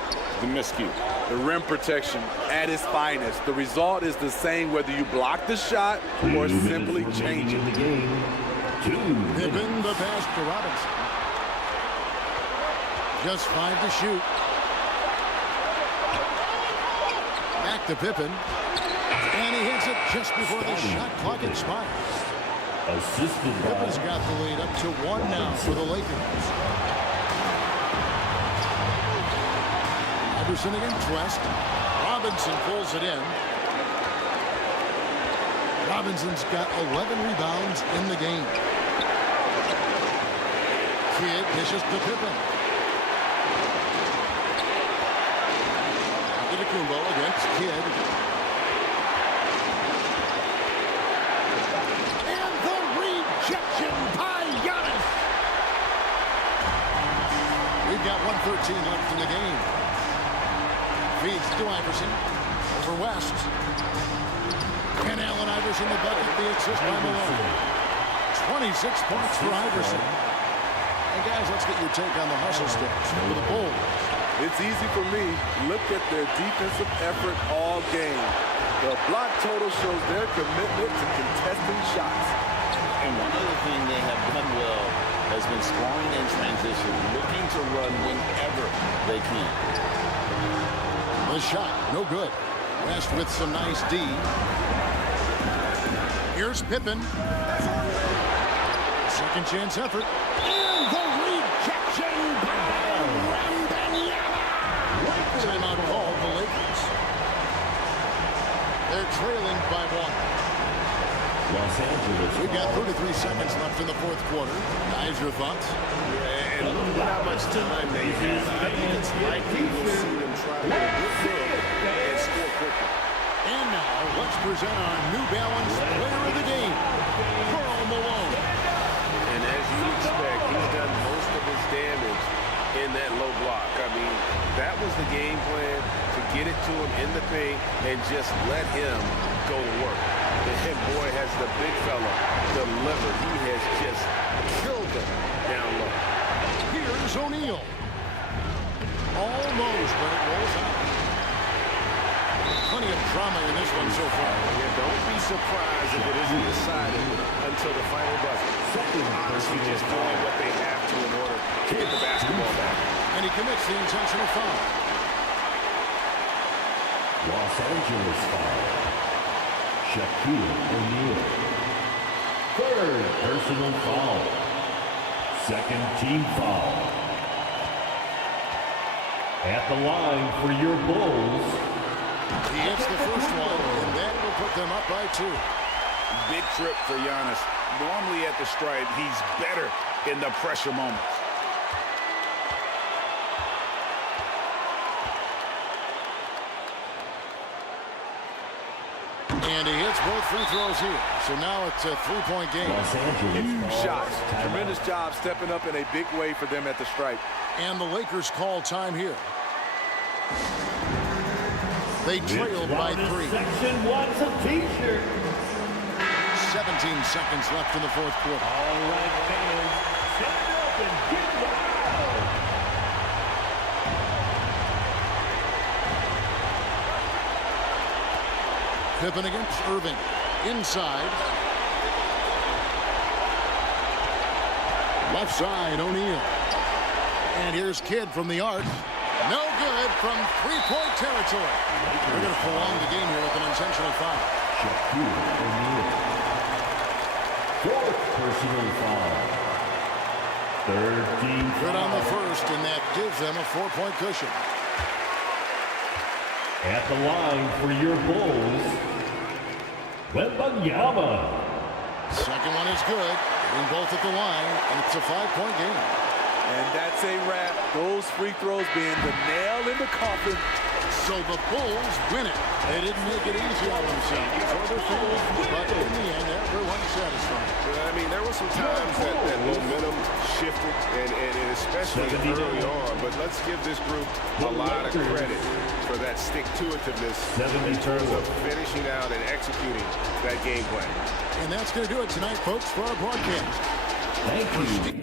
the miscue. The rim protection at its finest. The result is the same whether you block the shot or simply change it. Pippen the pass to Robinson. Just 5 to shoot. Back to Pippen. And he hits it just before the shot clock expires. Assisted by Pippen's got the lead up to 1 now for the Lakers. Iverson against West. Robinson pulls it in. Robinson's got 11 rebounds in the game. Kidd dishes to Pippen. Kumbo against Kidd. And the rejection by Giannis. We've got 1:13 left in the game. Feeds to Iverson. Over West. And Allen Iverson the bucket. The assist by Malone. 26 points for Iverson. And guys, let's get your take on the hustle steps for the Bulls. It's easy for me. Look at their defensive effort all game. The block total shows their commitment to contesting shots. And one other thing they have done well has been scoring in transition, looking to run whenever they can. The shot, no good. West with some nice D. Here's Pippen. Second chance effort. And the rejection by timeout called the Lakers. They're trailing by 1. Los Angeles. We've got 33 seconds left in the fourth quarter. Guys, your thoughts? Yeah, and look at how much time they have. I think it's likely we'll see them try to get a good look and score quickly. And now, let's present our New Balance player of the game, Karl Malone. And as you expect, he's done most of his damage in that low block. I mean, that was the game plan, to get it to him in the paint and just let him go to work. And boy, has the big fella delivered. He has just killed them down low. Here's O'Neal. Almost, but it rolls out. Plenty of drama in this one so far. Yeah, don't be surprised if it isn't decided until the final buzzer. Honestly, just doing what they have to in order to get the basketball back. And he commits the intentional foul. Los Angeles foul. Shaquille O'Neal. Third personal foul. Second team foul. At the line for your Bulls. He hits the first one, and that will put them up by 2. Big trip for Giannis. Normally at the stripe, he's better in the pressure moments. And he hits both free throws here. So now it's a 3-point game. Los Angeles. Huge shots. Tremendous job stepping up in a big way for them at the stripe. And the Lakers call time here. They trail by 3. Section wants a t-shirt. 17 seconds left in the fourth quarter. All right, fans, stand up and get wild. Pippen against Irving. Inside. Left side, O'Neal. And here's Kidd from the arc. No good from 3-point territory. They're going to prolong the game here with an intentional foul. Shaquille O'Neal. Fourth personal foul. Third team foul. Good on the first, and that gives them a 4-point cushion. At the line for your Bulls, Wembanyama. Second one is good. Getting both at the line, and it's a 5-point game. And that's a wrap. Those free throws being the nail in the coffin. So the Bulls win it. They didn't make it easy on themselves or their fans, but in the end, everyone's satisfied. I mean, there were some times that momentum shifted, and especially early on. But let's give this group a lot of credit for that stick-to-itiveness in terms of finishing out and executing that game plan. And that's going to do it tonight, folks, for our broadcast. Thank you.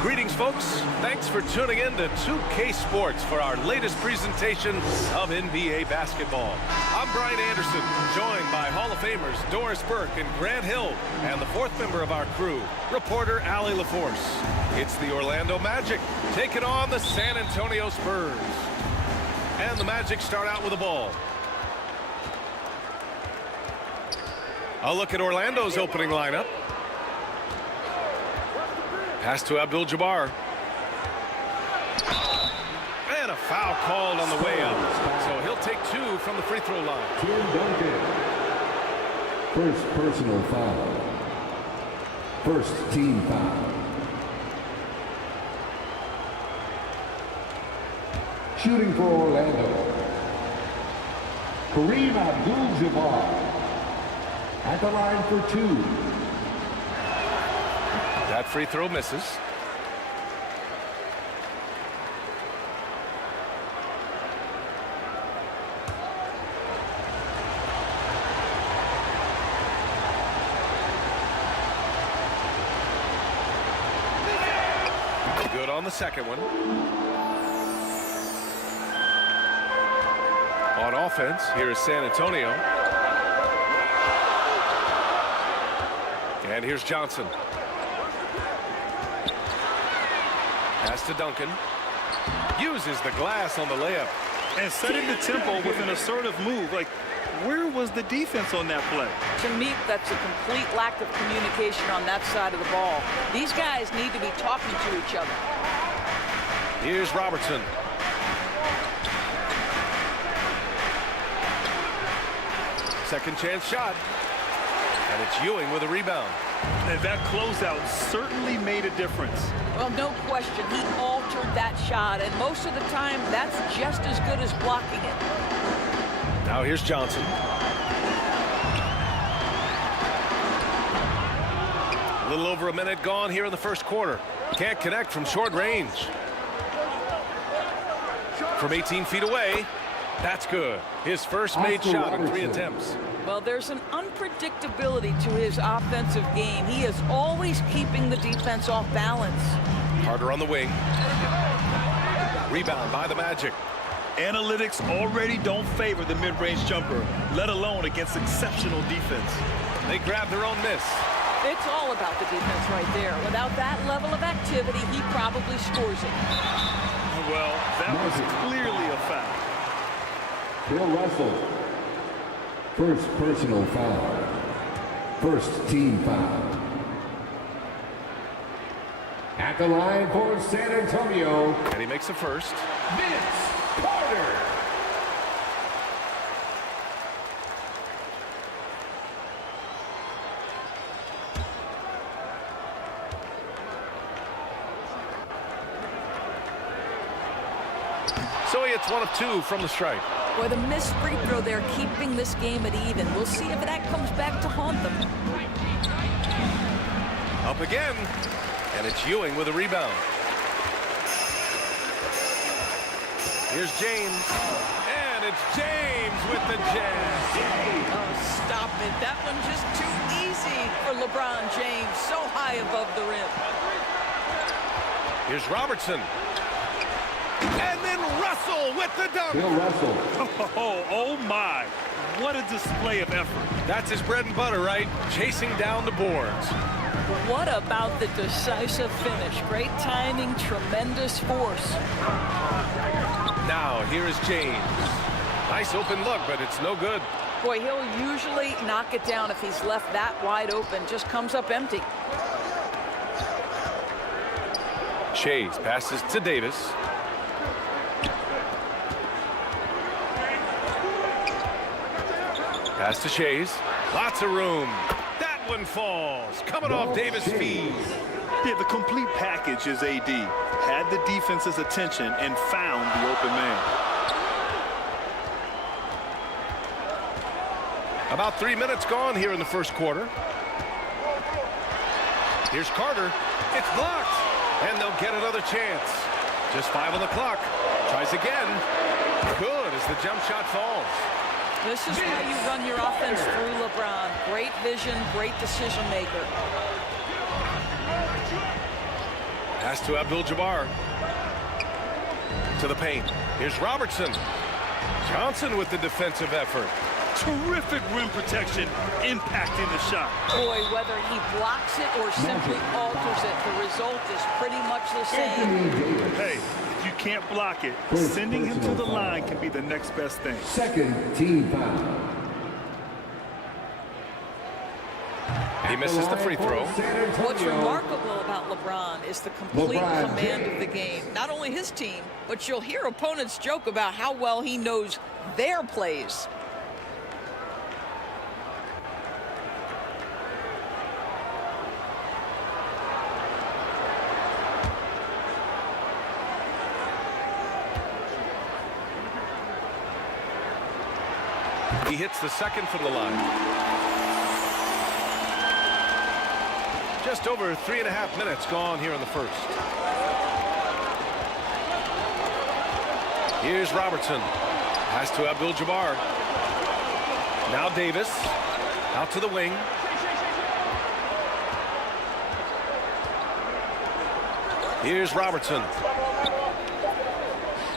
Greetings, folks. Thanks for tuning in to 2K Sports for our latest presentation of NBA basketball. I'm Brian Anderson, joined by Hall of Famers Doris Burke and Grant Hill, and the fourth member of our crew, reporter Allie LaForce. It's the Orlando Magic taking on the San Antonio Spurs. And the Magic start out with the ball. A look at Orlando's opening lineup. Pass to Abdul-Jabbar. And a foul called on the way up. So he'll take 2 from the free throw line. DUNCAN. First personal foul. First team foul. Shooting for Orlando. Kareem Abdul-Jabbar. At the line for 2. That free throw misses. Good on the second one. On offense, here is San Antonio. And here's Johnson. Pass to Duncan. Uses the glass on the layup. And setting the tempo with an assertive move. Like, where was the defense on that play? To me, that's a complete lack of communication on that side of the ball. These guys need to be talking to each other. Here's Robertson. Second chance shot. And it's Ewing with a rebound. And that closeout certainly made a difference. Well, no question. He altered that shot, and most of the time, that's just as good as blocking it. Now here's Johnson. A little over a minute gone here in the first quarter. Can't connect from short range. From 18 feet away, that's good. His first made shot in 3 attempts. Well, there's an unpredictability to his offensive game. He is always keeping the defense off balance. Carter on the wing. Rebound by the Magic. Analytics already don't favor the mid-range jumper, let alone against exceptional defense. They grab their own miss. It's all about the defense right there. Without that level of activity, he probably scores it. Well, that was clearly a foul. Bill Russell. First personal foul. First team foul. At the line for San Antonio. And he makes a first. Vince Carter. So he hits 1 of 2 from the stripe. Boy, the missed free throw there, keeping this game at even. We'll see if that comes back to haunt them. Up again. And it's Ewing with a rebound. Here's James. And And it's James with the jam. Oh, stop it. That one just too easy for LeBron James. So high above the rim. Here's Robertson. And then Russell with the dunk. Bill Russell. Oh my. What a display of effort. That's his bread and butter, right? Chasing down the boards. What about the decisive finish? Great timing, tremendous force. Now, here is James. Nice open look, but it's no good. Boy, he'll usually knock it down if he's left that wide open. Just comes up empty. Shays passes to Davis. Pass to Shays. Lots of room. That one falls. Coming off Davis' feet. Yeah, the complete package is AD. Had the defense's attention and found the open man. About 3 minutes gone here in the first quarter. Here's Carter. It's blocked. And they'll get another chance. Just 5 on the clock. Tries again. Good as the jump shot falls. This is how you run your offense through LeBron. Great vision, great decision maker. Pass to Abdul-Jabbar. To the paint. Here's Robertson. Johnson with the defensive effort. Terrific rim protection, impacting the shot. Boy, whether he blocks it or simply alters it, the result is pretty much the same. Hey, if you can't block it, sending him to the line can be the next best thing. Second team foul. He misses the free throw. What's remarkable about LeBron is the complete command of the game. Not only his team, but you'll hear opponents joke about how well he knows their plays. He hits the second from the line. Just over 3.5 minutes gone here in the first. Here's Robertson. Pass to Abdul-Jabbar. Now Davis. Out to the wing. Here's Robertson.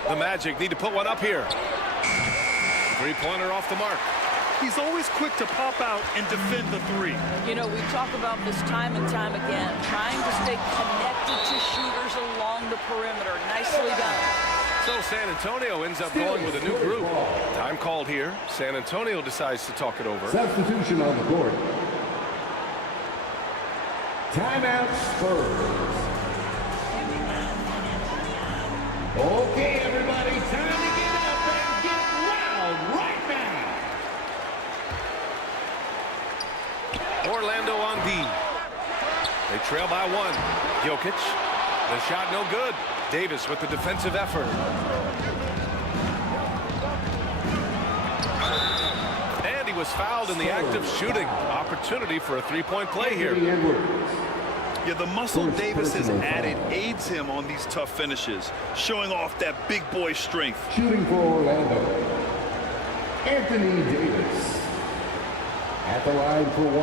The Magic need to put one up here. Three-pointer off the mark. He's always quick to pop out and defend the three. You know, we talk about this time and time again, trying to stay connected to shooters along the perimeter. Nicely done. So San Antonio ends up going with a new group. Time called here. San Antonio decides to talk it over. Substitution on the court. Timeout Spurs. Okay, everybody, time to get up and get loud right now. Orlando on D. They trail by 1. Jokic. The shot no good. Davis with the defensive effort. And he was fouled in the act of shooting. Opportunity for a three-point play here. Yeah, the muscle Davis has added aids him on these tough finishes, showing off that big boy strength. Shooting for Orlando, Anthony Davis. At the line for 1.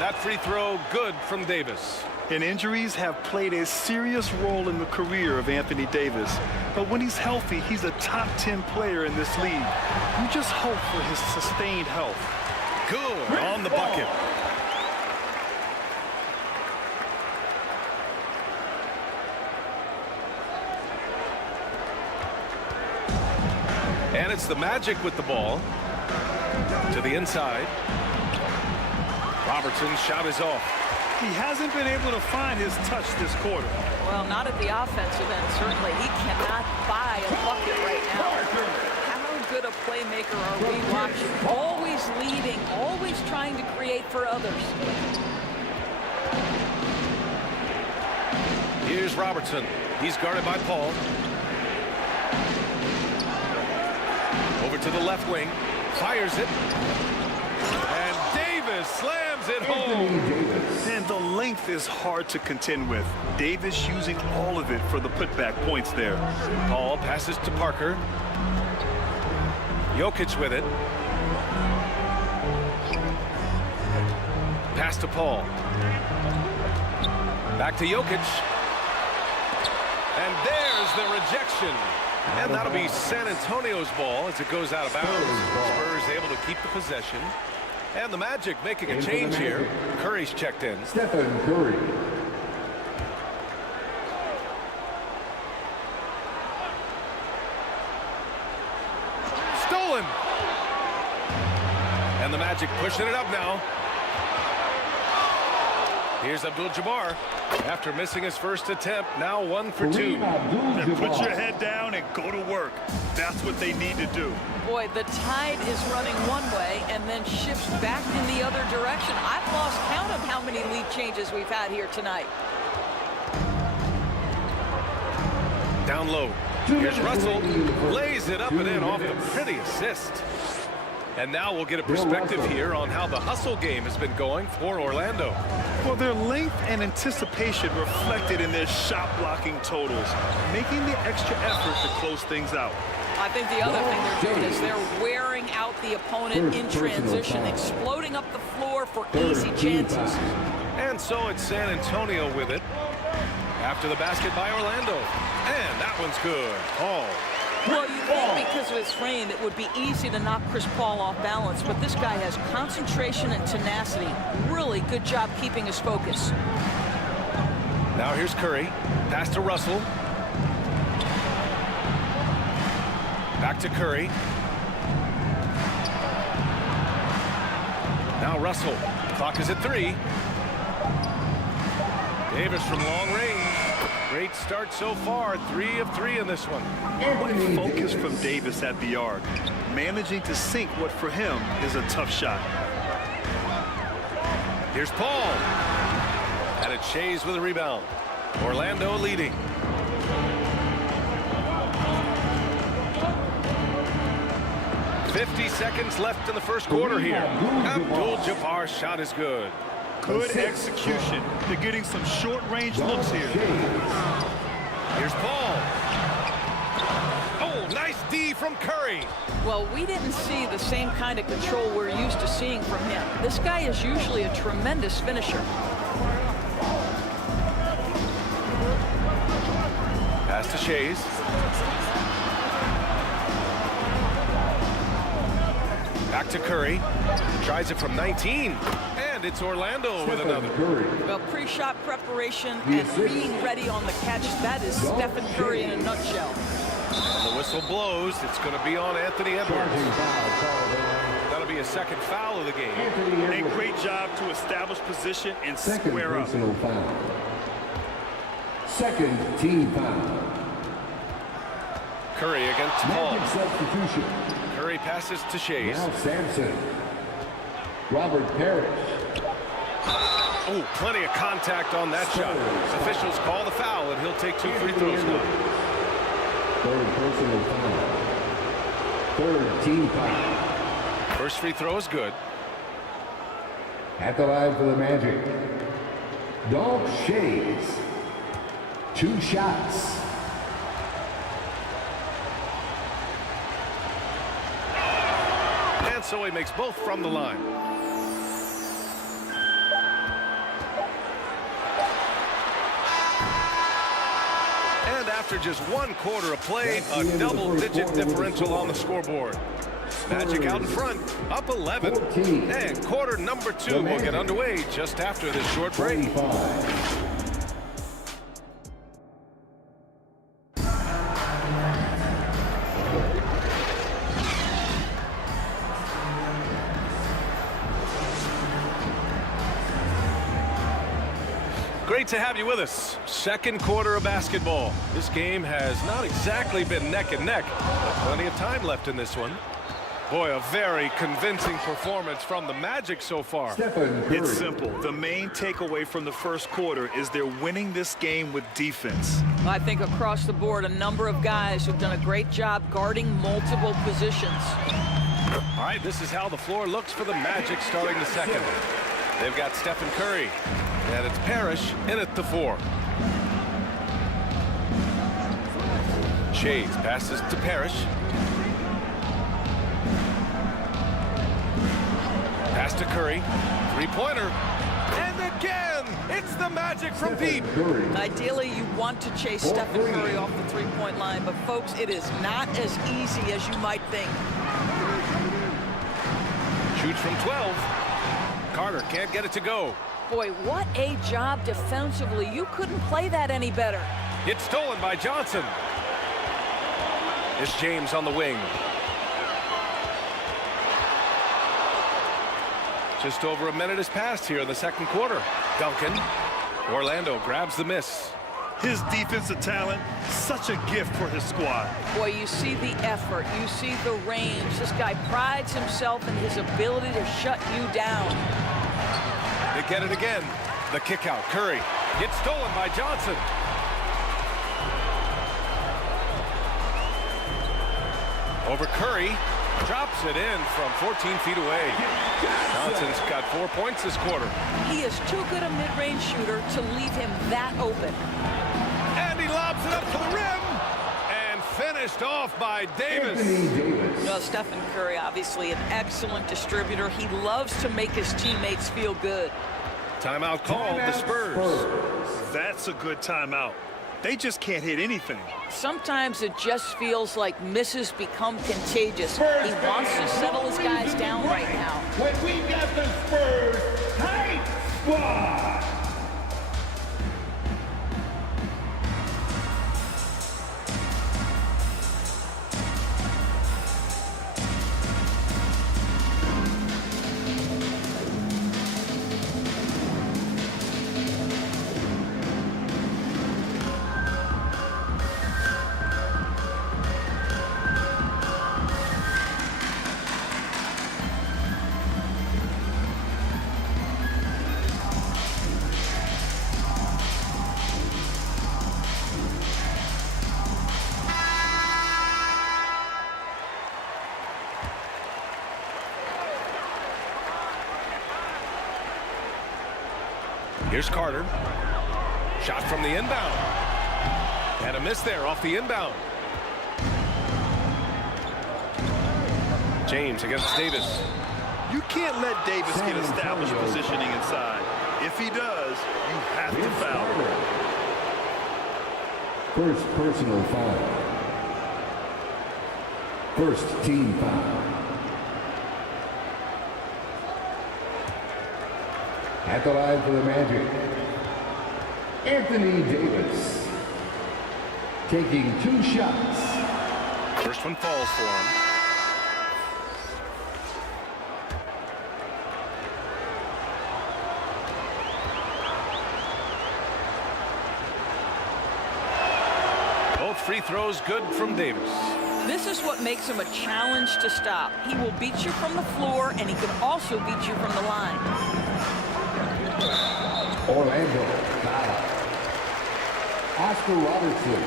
That free throw good from Davis. And injuries have played a serious role in the career of Anthony Davis. But when he's healthy, he's a top 10 player in this league. You just hope for his sustained health. Good on the bucket. And it's the Magic with the ball. To the inside. Robertson's shot is off. He hasn't been able to find his touch this quarter. Well, not at the offensive end, certainly. He cannot buy a bucket right now. How good a playmaker are we watching? Always leading, always trying to create for others. Here's Robertson. He's guarded by Paul. Over to the left wing. Fires it. And Davis slams slams it home. And the length is hard to contend with. Davis using all of it for the putback points there. Paul passes to Parker. Jokic with it. Pass to Paul. Back to Jokic. And there's the rejection. And that'll be San Antonio's ball as it goes out of bounds. Spurs able to keep the possession. And the Magic making a change here. Curry's checked in. Stephen Curry. Stolen. And the Magic pushing it up now. Here's Abdul-Jabbar. After missing his first attempt, now 1 for 2. And put your head down and go to work. That's what they need to do. Boy, the tide is running one way and then shifts back in the other direction. I've lost count of how many lead changes we've had here tonight. Down low. Here's Russell. Lays it up and in off the pretty assist. And now we'll get a perspective here on how the hustle game has been going for Orlando. Well, their length and anticipation reflected in their shot blocking totals, making the extra effort to close things out. I think the other thing they're doing is they're wearing out the opponent in transition, exploding up the floor for easy chances. And so it's San Antonio with it. After the basket by Orlando. And that one's good. Paul. Well, you think because of his frame, it would be easy to knock Chris Paul off balance, but this guy has concentration and tenacity. Really good job keeping his focus. Now here's Curry. Pass to Russell. Back to Curry. Now Russell. Clock is at 3. Davis from long range. Great start so far. 3 of 3 in this one. What focus from Davis at the arc. Managing to sink what for him is a tough shot. Here's Paul. And it Shai's with a rebound. Orlando leading. .50 seconds left in the first quarter here. Abdul-Jabbar's shot is good. Good execution. They're getting some short-range looks here. Here's Paul. Oh, nice D from Curry. Well, we didn't see the same kind of control we're used to seeing from him. This guy is usually a tremendous finisher. Pass to Shai's. Back to Curry. Tries it from 19. And it's Orlando with another. Well, pre-shot preparation and being ready on the catch. That is Stephen Curry in a nutshell. And the whistle blows. It's going to be on Anthony Edwards. That'll be a second foul of the game. A great job to establish position and square up. Second team foul. Curry against Paul. Substitution. Curry passes to Shai. Now Sampson. Robert Parrish. Oh, plenty of contact on that shot. Officials call the foul, and he'll take 2 free throws now. Third personal foul. Third team foul. First free throw is good. At the line for the Magic. Dog Shades. 2 shots. And so he makes both from the line. And after just 1 quarter of play, a double-digit differential on the scoreboard. Magic out in front, up 11. And quarter number 2 will get underway just after this short break. Great to have you with us. Second quarter of basketball. This game has not exactly been neck and neck, but plenty of time left in this one. Boy, a very convincing performance from the Magic so far. It's simple. The main takeaway from the first quarter is they're winning this game with defense. I think across the board, a number of guys who've done a great job guarding multiple positions. All right, this is how the floor looks for the Magic starting the second. They've got Stephen Curry, and it's Parrish in at the 4. Shades passes to Parrish. Pass to Curry. Three-pointer. And again, it's the magic from deep. Ideally, you want to chase Stephen Curry off the three-point line, but folks, it is not as easy as you might think. Shoots from 12. Carter can't get it to go. Boy, what a job defensively. You couldn't play that any better. It's stolen by Johnson. It's James on the wing. Just over a minute has passed here in the second quarter. Duncan. Orlando grabs the miss. His defensive talent, such a gift for his squad. Boy, you see the effort, you see the range. This guy prides himself in his ability to shut you down. They get it again. The kick out. Curry gets stolen by Johnson. Over Curry. Drops it in from 14 feet away. Johnson's got 4 points this quarter. He is too good a mid-range shooter to leave him that open. And he lobs it up to the rim. And finished off by Davis. Well, Stephen Curry, obviously an excellent distributor. He loves to make his teammates feel good. Timeout called the Spurs. That's a good timeout. They just can't hit anything. Sometimes it just feels like misses become contagious. He wants to settle his guys down right now. When we got the Spurs tight squad. Here's Carter. Shot from the inbound. And a miss there off the inbound. James against Davis. You can't let Davis get established positioning inside. If he does, you have to foul him. First personal foul. First team foul. At the line for the Magic, Anthony Davis, taking 2 shots. First one falls for him. Both free throws good from Davis. This is what makes him a challenge to stop. He will beat you from the floor, and he can also beat you from the line. Orlando foul. Oscar Robertson.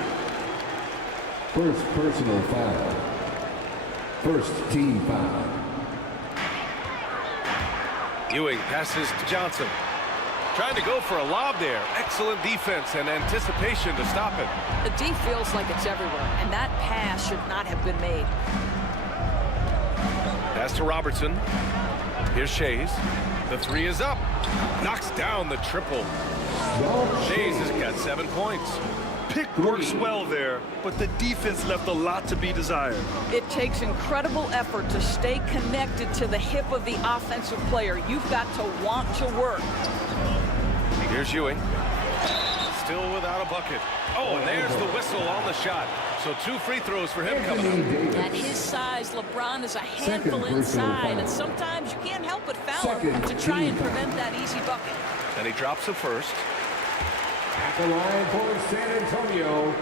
First personal foul. First team foul. Ewing passes to Johnson. Trying to go for a lob there. Excellent defense and anticipation to stop it. The D feels like it's everywhere, and that pass should not have been made. Pass to Robertson. Here's Shays. The 3 is up. Knocks down the triple. Shays has got 7 points. Pick works well there, but the defense left a lot to be desired. It takes incredible effort to stay connected to the hip of the offensive player. You've got to want to work. Here's Ewing. Still without a bucket. Oh, and there's the whistle on the shot. So 2 free throws for him coming up. At his size, LeBron is a handful inside, and sometimes you can't help but foul him to try and prevent that easy bucket. And he drops the first. At the line for San Antonio,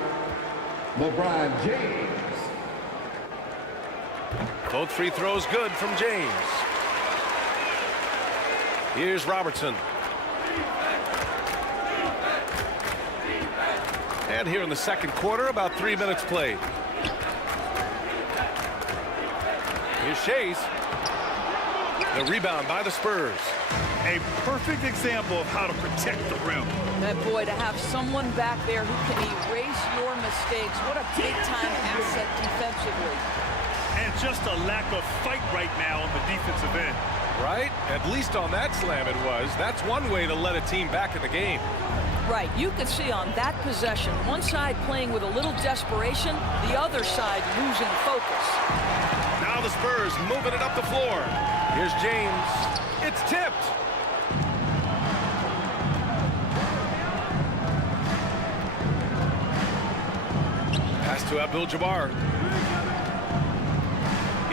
LeBron James. Both free throws good from James. Here's Robertson. And here in the second quarter, about 3 minutes played. Here's Shays. The rebound by the Spurs. A perfect example of how to protect the rim. And boy, to have someone back there who can erase your mistakes, what a big-time asset defensively. And just a lack of fight right now on the defensive end. Right? At least on that slam it was. That's one way to let a team back in the game. Right, you could see on that possession, one side playing with a little desperation, the other side losing focus. Now the Spurs moving it up the floor. Here's James. It's tipped. Pass to Abdul-Jabbar.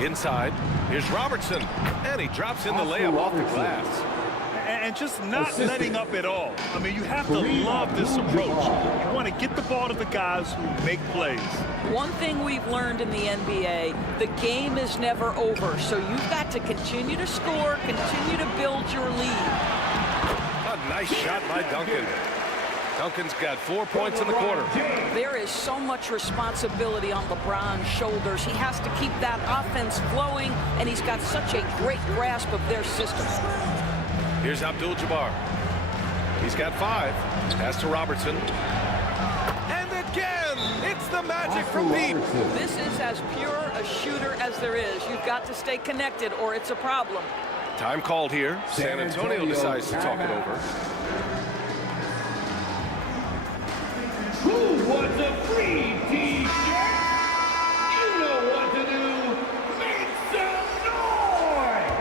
Inside. Here's Robertson. And he drops in the layup off the glass. And just not letting up at all. I mean, you have to love this approach. You want to get the ball to the guys who make plays. One thing we've learned in the NBA, the game is never over. So you've got to continue to score, continue to build your lead. A nice shot by Duncan. Duncan's got 4 points in the quarter. There is so much responsibility on LeBron's shoulders. He has to keep that offense flowing, and he's got such a great grasp of their system. Here's Abdul-Jabbar. He's got 5. Pass to Robertson. And again, it's the magic from deep. This is as pure a shooter as there is. You've got to stay connected or it's a problem. Time called here. San Antonio decides to talk it over. Who wants a free t-shirt? You know what to do. Make some noise!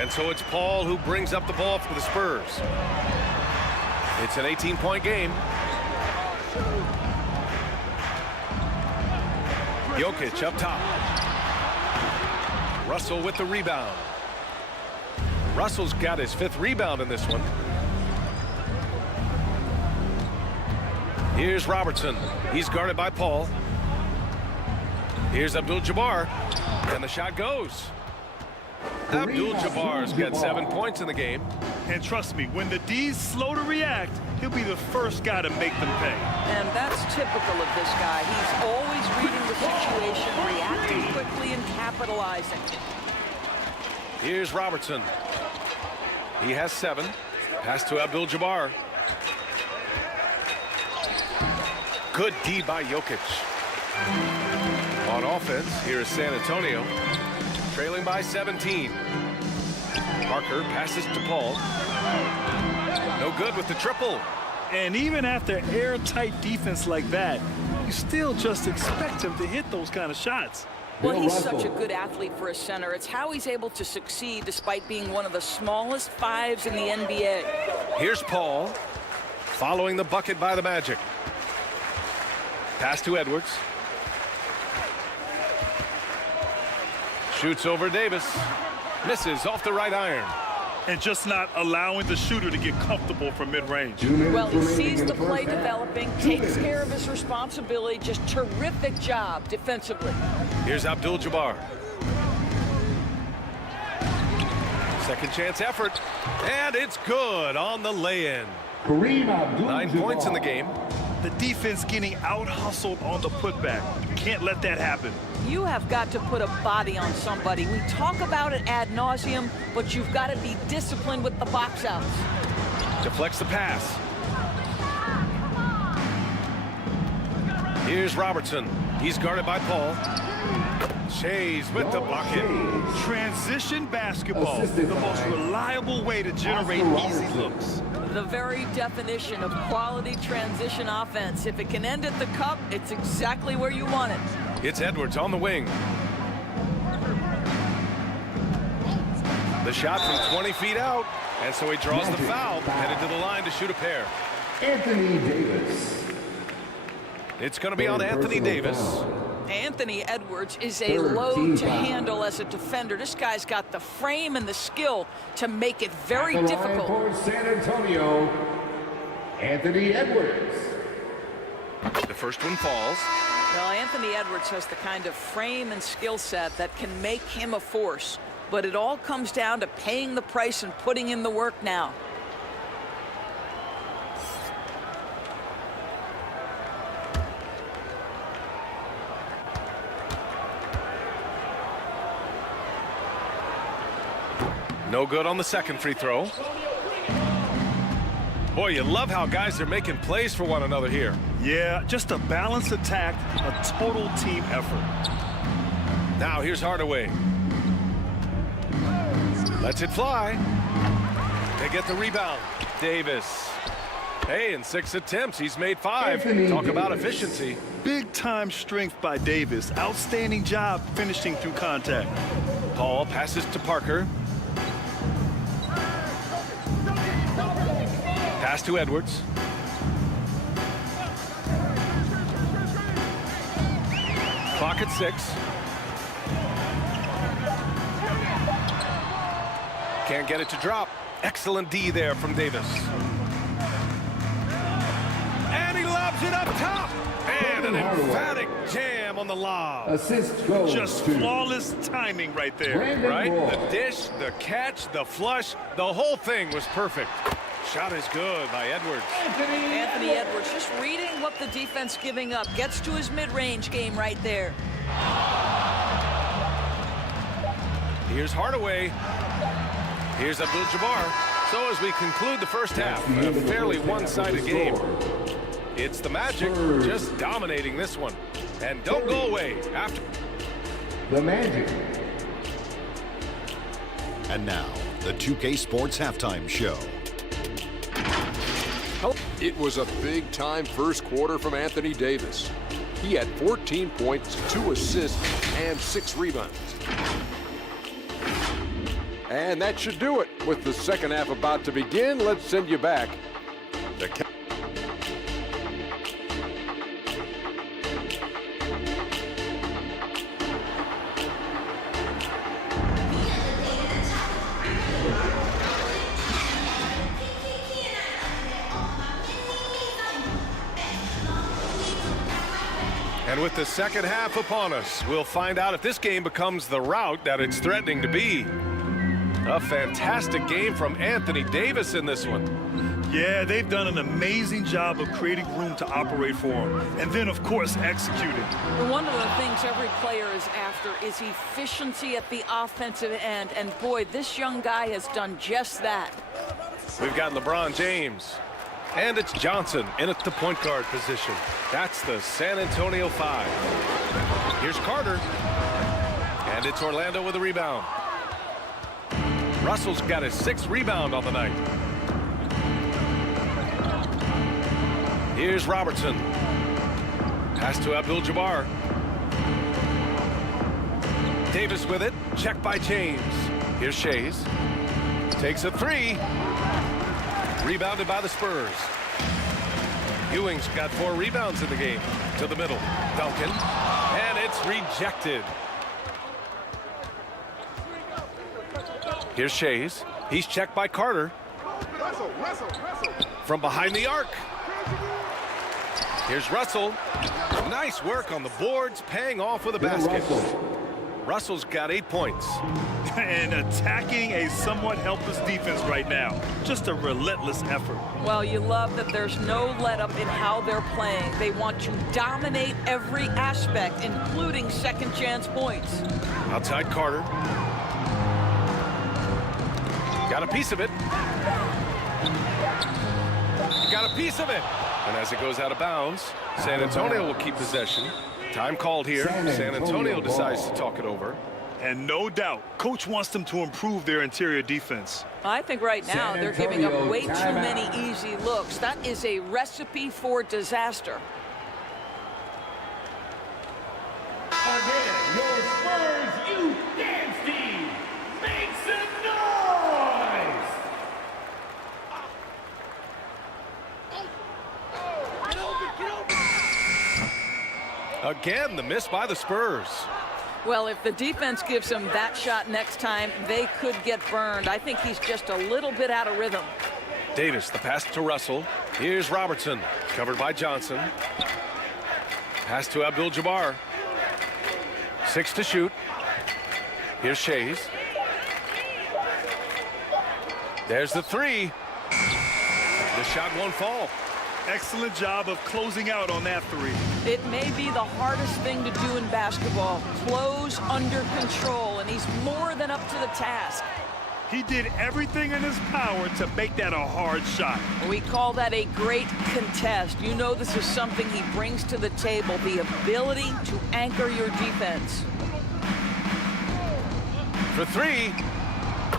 And so it's Paul who brings up the ball for the Spurs. It's an 18-point game. Jokic up top. Russell with the rebound. Russell's got his 5th rebound in this one. Here's Robertson. He's guarded by Paul. Here's Abdul-Jabbar. And the shot goes. Abdul-Jabbar's got 7 points in the game. And trust me, when the D's slow to react, he'll be the first guy to make them pay. And that's typical of this guy. He's always reading the situation, reacting quickly and capitalizing. Here's Robertson. He has 7. Pass to Abdul-Jabbar. Good D by Jokic. On offense, here is San Antonio. Trailing by 17. Parker passes to Paul. No good with the triple. And even after airtight defense like that, you still just expect him to hit those kind of shots. Well, he's such a good athlete for a center. It's how he's able to succeed despite being one of the smallest 5s in the NBA. Here's Paul, following the bucket by the Magic. Pass to Edwards. Shoots over Davis. Misses off the right iron. And just not allowing the shooter to get comfortable from mid-range. Well, he sees the play developing, takes care of his responsibility. Just terrific job defensively. Here's Abdul-Jabbar. Second chance effort. And it's good on the lay-in. 9 points in the game. The defense getting out-hustled on the putback. You can't let that happen. You have got to put a body on somebody. We talk about it ad nauseum, but you've got to be disciplined with the box outs. Deflects the pass. Here's Robertson. He's guarded by Paul. Shai's with the bucket. Transition basketball, the most reliable way to generate easy looks. The very definition of quality transition offense. If it can end at the cup, it's exactly where you want it. It's Edwards on the wing. The shot from 20 feet out, and so he draws the foul, headed to the line to shoot a pair. Anthony Davis. It's going to be on Anthony Davis. Anthony Edwards is a load to handle as a defender. This guy's got the frame and the skill to make it very difficult. For San Antonio, Anthony Edwards. The first one falls. Well, Anthony Edwards has the kind of frame and skill set that can make him a force. But it all comes down to paying the price and putting in the work now. No good on the second free throw. Boy, you love how guys are making plays for one another here. Yeah, just a balanced attack, a total team effort. Now here's Hardaway. Lets it fly. They get the rebound. Davis. Hey, in 6 attempts, he's made 5. Talk about efficiency. Big-time strength by Davis. Outstanding job finishing through contact. Paul passes to Parker. Pass to Edwards. Clock at 6. Can't get it to drop. Excellent D there from Davis. And he lobs it up top. And an emphatic jam on the lob. Assist goes just flawless timing right there. Right? The dish, the catch, the flush, the whole thing was perfect. Shot is good by Edwards. Anthony Edwards just reading what the defense giving up. Gets to his mid-range game right there. Here's Hardaway. Here's Abdul-Jabbar. So as we conclude the first half, a fairly one-sided game. It's the Magic just dominating this one. And don't go away after. The Magic. And now, the 2K Sports Halftime Show. It was a big-time first quarter from Anthony Davis. He had 14 points, 2 assists, and 6 rebounds. And that should do it. With the second half about to begin, let's send you back to And with the second half upon us, we'll find out if this game becomes the rout that it's threatening to be. A fantastic game from Anthony Davis in this one. Yeah, they've done an amazing job of creating room to operate for him. And then, of course, executing. One of the things every player is after is efficiency at the offensive end. And boy, this young guy has done just that. We've got LeBron James. And it's Johnson in at the point guard position. That's the San Antonio 5. Here's Carter. And it's Orlando with a rebound. Russell's got his 6th rebound on the night. Here's Robertson. Pass to Abdul-Jabbar. Davis with it. Checked by James. Here's Shays. Takes a 3. Rebounded by the Spurs. Ewing's got 4 rebounds in the game. To the middle. Duncan. And it's rejected. Here's Shays. He's checked by Carter. From behind the arc. Here's Russell. Nice work on the boards, paying off with a basket. Russell's got 8 points. And attacking a somewhat helpless defense right now. Just a relentless effort. Well, you love that there's no let-up in how they're playing. They want to dominate every aspect, including second-chance points. Outside Carter. Got a piece of it. Got a piece of it. And as it goes out of bounds, San Antonio will keep possession. Time called here. San Antonio decides to talk it over. And no doubt, coach wants them to improve their interior defense. I think right now they're giving up way too many easy looks. That is a recipe for disaster. Again, your Spurs youth dance team, make some noise! Again, the miss by the Spurs. Well, if the defense gives him that shot next time, they could get burned. I think he's just a little bit out of rhythm. Davis, the pass to Russell. Here's Robertson, covered by Johnson. Pass to Abdul-Jabbar. 6 to shoot. Here's Shays. There's the 3. The shot won't fall. Excellent job of closing out on that 3. It may be the hardest thing to do in basketball. Close under control, and he's more than up to the task. He did everything in his power to make that a hard shot. We call that a great contest. You know this is something he brings to the table, the ability to anchor your defense. For three,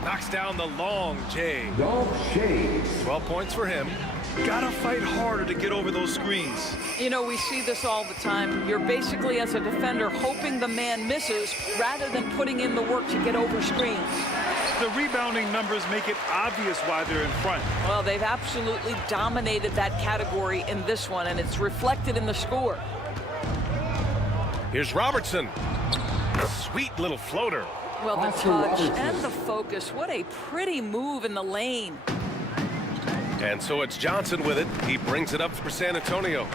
knocks down the long J. 12 points for him. Gotta fight harder to get over those screens. You know, we see this all the time. You're basically, as a defender, hoping the man misses rather than putting in the work to get over screens. The rebounding numbers make it obvious why they're in front. Well, they've absolutely dominated that category in this one, and it's reflected in the score. Here's Robertson. Sweet little floater. Well, the touch and the focus. What a pretty move in the lane. And so it's Johnson with it. He brings it up for San Antonio.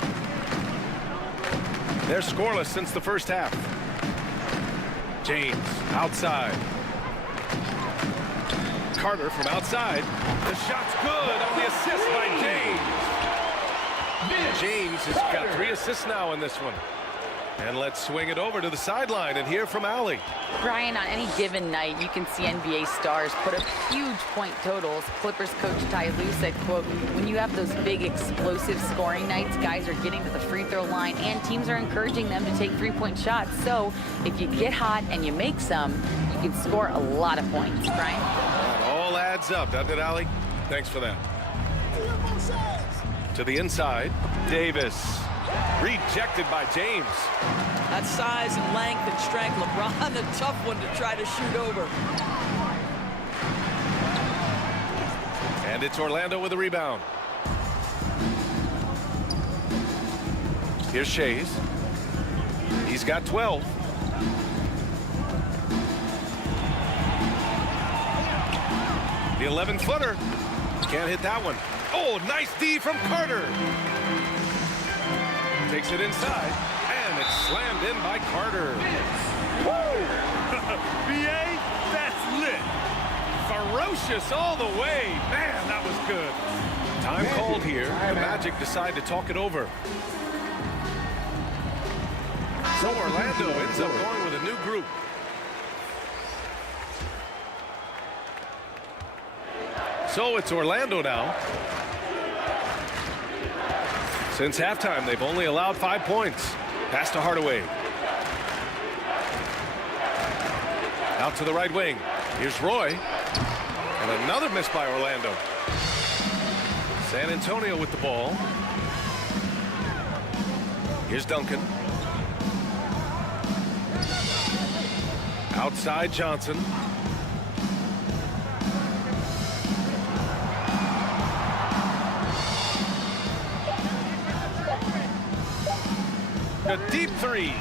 They're scoreless since the first half. James outside. Carter from outside. The shot's good on the assist by James. James has got 3 assists now in this one. And let's swing it over to the sideline and hear from Allie. Brian, on any given night, you can see NBA stars put up huge point totals. Clippers coach Ty Lue said, quote, when you have those big explosive scoring nights, guys are getting to the free throw line and teams are encouraging them to take 3-point shots. So if you get hot and you make some, you can score a lot of points. Brian? That all adds up, doesn't it, Allie? Thanks for that. To the inside, Davis. Rejected by James. That size and length and strength, LeBron, a tough one to try to shoot over. And it's Orlando with a rebound. Here's Shays. He's got 12. The 11-footer. Can't hit that one. Oh, nice D from Carter. Takes it inside, and it's slammed in by Carter. Woo! BA, that's lit. Ferocious all the way. Man, that was good. Time called here. The Magic decide to talk it over. So Orlando ends up going with a new group. So it's Orlando now. Since halftime, they've only allowed 5 points. Pass to Hardaway. Out to the right wing. Here's Roy. And another miss by Orlando. San Antonio with the ball. Here's Duncan. Outside Johnson. A deep three.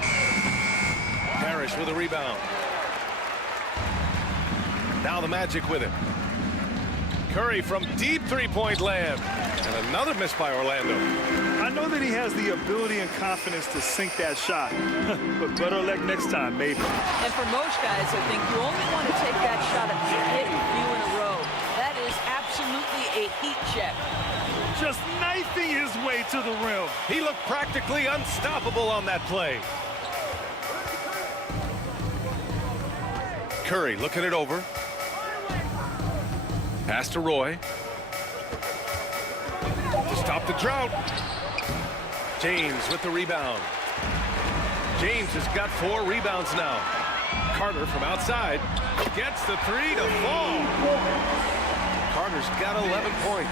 Parrish with a rebound. Now the Magic with it. Curry from deep three-point land. And another miss by Orlando. I know that he has the ability and confidence to sink that shot. But better luck next time, maybe. And for most guys, I think you only want to take that shot if you hit a few in a row. That is absolutely a heat check. Just knifing his way to the rim. He looked practically unstoppable on that play. Curry looking it over. Pass to Roy. To stop the drought. James with the rebound. James has got 4 rebounds now. Carter from outside. Gets the 3 to fall. Carter's got 11 points.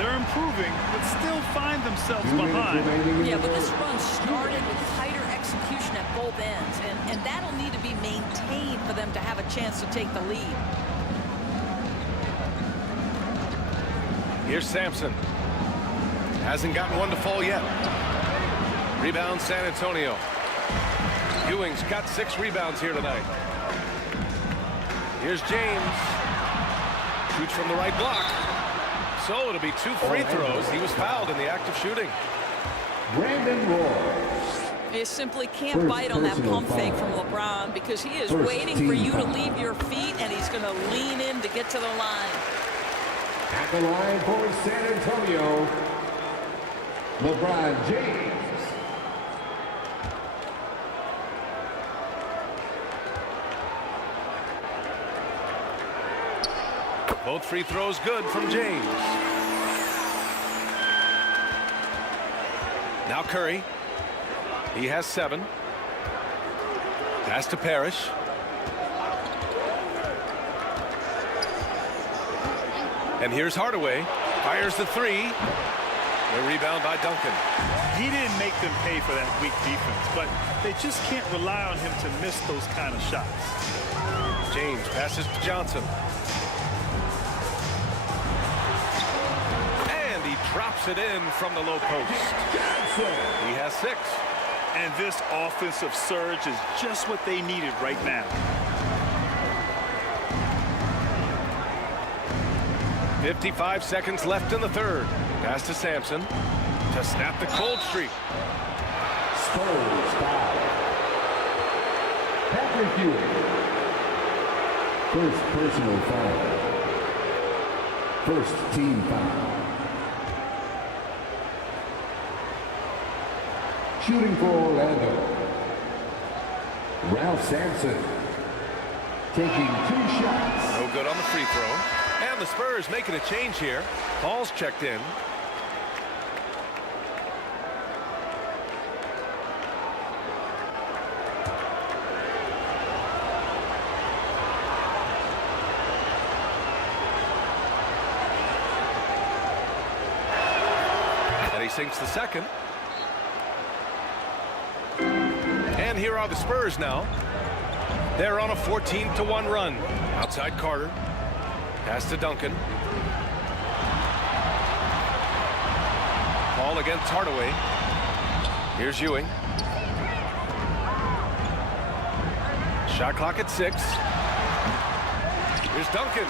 They're improving, but still find themselves behind. Yeah, but this run started with tighter execution at both ends, and that'll need to be maintained for them to have a chance to take the lead. Here's Sampson. Hasn't gotten one to fall yet. Rebound San Antonio. Ewing's got 6 rebounds here tonight. Here's James. Shoots from the right block. So it'll be 2 free throws. He was fouled in the act of shooting. You simply can't bite on that pump fake from LeBron because he is waiting for you to leave your feet, and he's going to lean in to get to the line. At the line for San Antonio, LeBron James. Both free throws good from James. Now Curry. He has 7. Pass to Parrish. And here's Hardaway. Fires the 3. The rebound by Duncan. He didn't make them pay for that weak defense, but they just can't rely on him to miss those kind of shots. James passes to Johnson. And he drops it in from the low post. He has 6. And this offensive surge is just what they needed right now. 55 seconds left in the third. Pass to Sampson to snap the cold streak. Spurs foul. Patrick Ewing. First personal foul. First team foul. Shooting for Orlando. Ralph Sampson. Taking 2 shots. No good on the free throw. And the Spurs making a change here. Paul's checked in. And he sinks the second. And here are the Spurs now. They're on a 14-1 run. Outside Carter. Pass to Duncan. Ball against Hardaway. Here's Ewing. Shot clock at 6. Here's Duncan.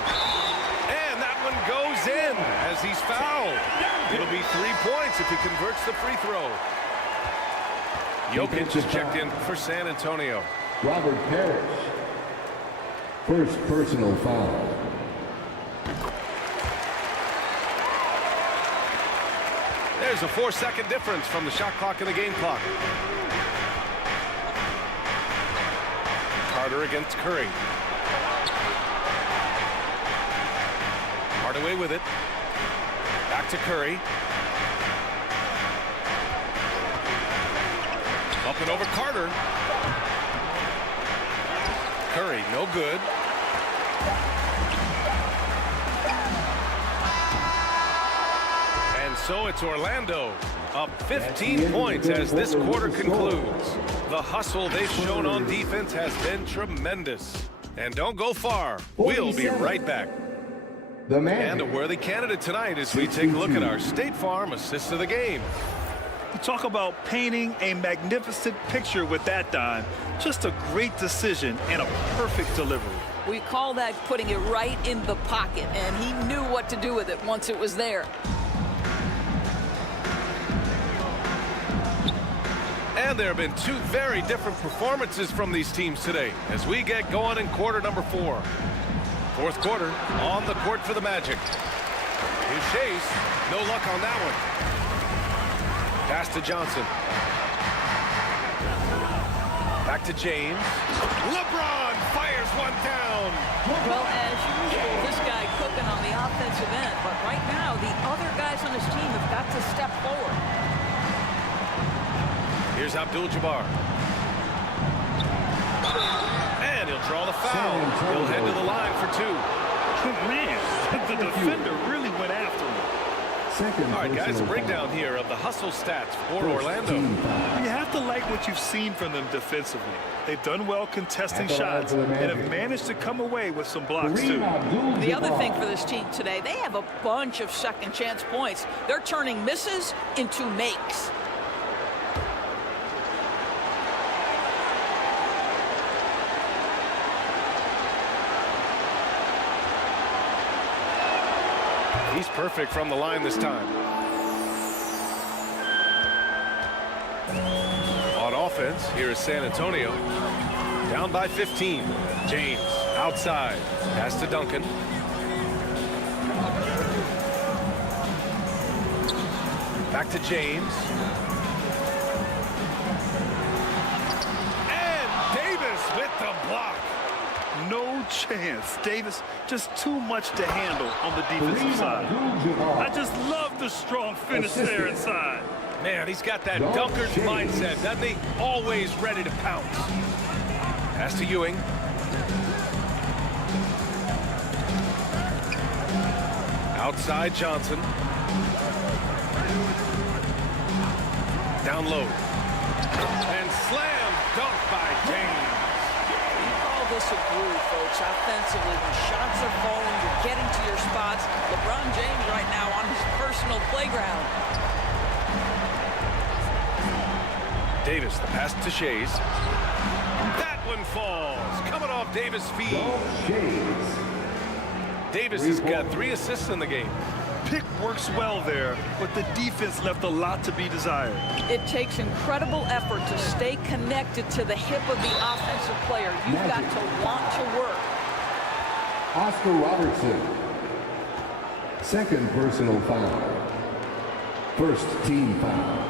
And that one goes in as he's fouled. It'll be 3 points if he converts the free throw. Jokic is checked in for San Antonio. Robert Parrish. First personal foul. There's a 4-second difference from the shot clock and the game clock. Carter against Curry. Hardaway with it. Back to Curry. Up and over Carter. Curry, no good. And so it's Orlando up 15 points as this quarter concludes. The hustle they've shown on defense has been tremendous. And don't go far. We'll be right back. And a worthy candidate tonight as we take a look at our State Farm assist of the game. You talk about painting a magnificent picture with that dime. Just a great decision and a perfect delivery. We call that putting it right in the pocket, and he knew what to do with it once it was there. And there have been 2 very different performances from these teams today as we get going in quarter number 4. Fourth quarter on the court for the Magic. Here's Chase. No luck on that one. Pass to Johnson. Back to James. LeBron fires one down. Well, as usual, this guy cooking on the offensive end. But right now, the other guys on his team have got to step forward. Here's Abdul-Jabbar. And he'll draw the foul. He'll head to the line for 2. Man, the defender really went after him. All right, guys, a breakdown here of the hustle stats for Orlando. You have to like what you've seen from them defensively. They've done well contesting shots and have managed to come away with some blocks, too. The other thing for this team today, they have a bunch of second chance points. They're turning misses into makes. He's perfect from the line this time. On offense, here is San Antonio. Down by 15. James outside. Pass to Duncan. Back to James. And Davis with the block. no chance. Davis, just too much to handle on the defensive side. I just love the strong finish there inside. Man, he's got that dunker's mindset, doesn't he? Always ready to pounce. Pass to Ewing. Outside Johnson. Down low. And slam dunk by James. You call this a groove, folks, offensively. When shots are falling, you're getting to your spots. LeBron James right now on his personal playground. Davis, the pass to Shays. That one falls. Coming off Davis' feet. Davis has got 3 assists in the game. Pick works well there, but the defense left a lot to be desired. It takes incredible effort to stay connected to the hip of the offensive player. You've got to want to work. Oscar Robertson. Second personal foul. First team foul.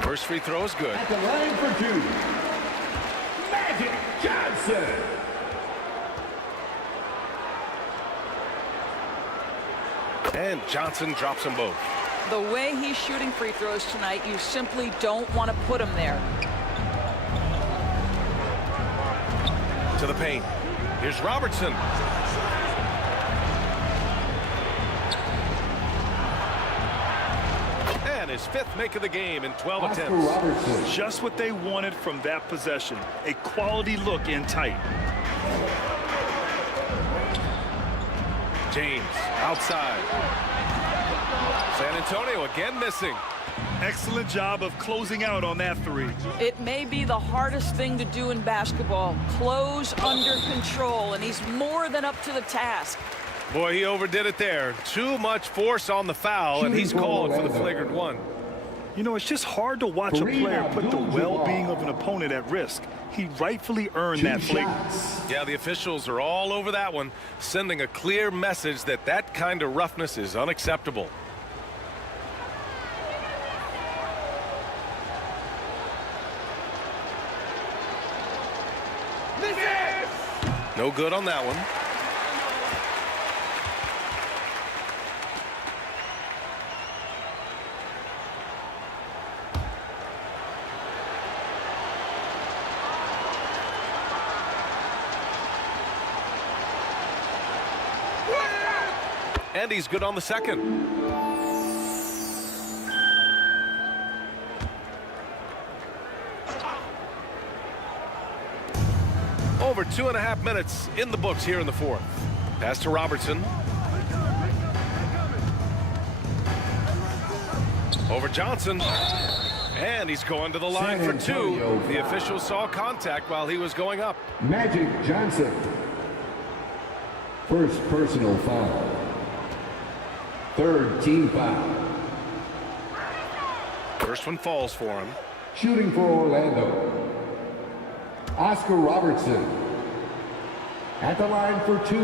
First free throw is good. At the line for 2. Magic Johnson. And Johnson drops them both. The way he's shooting free throws tonight, you simply don't want to put him there. To the paint. Here's Robertson. And his 5th make of the game in 12 attempts. Just what they wanted from that possession. A quality look in tight. James outside. San Antonio again missing. Excellent job of closing out on that 3. It may be the hardest thing to do in basketball. Close under control, and he's more than up to the task. Boy, he overdid it there. Too much force on the foul, and he's called for the flagrant 1. You know, it's just hard to watch a player put the well-being of an opponent at risk. He rightfully earned that flagrant. Yeah, the officials are all over that one, sending a clear message that that kind of roughness is unacceptable. No good on that one. And he's good on the second. Over 2.5 minutes in the books here in the 4th. Pass to Robertson. Over Johnson. And he's going to the line for 2. The official saw contact while he was going up. Magic Johnson. First personal foul. Third team foul. First one falls for him. Shooting for Orlando. Oscar Robertson. At the line for 2.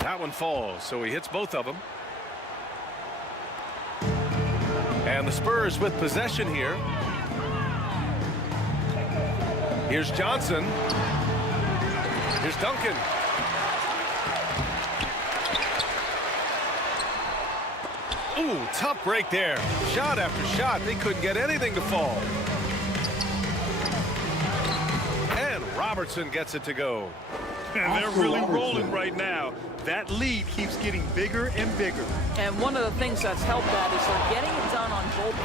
That one falls, so he hits both of them. And the Spurs with possession here. Here's Johnson. Here's Duncan. Ooh, tough break there. Shot after shot, they couldn't get anything to fall. And Robertson gets it to go. And they're really rolling right now. That lead keeps getting bigger and bigger. And one of the things that's helped that is they're getting it done on both.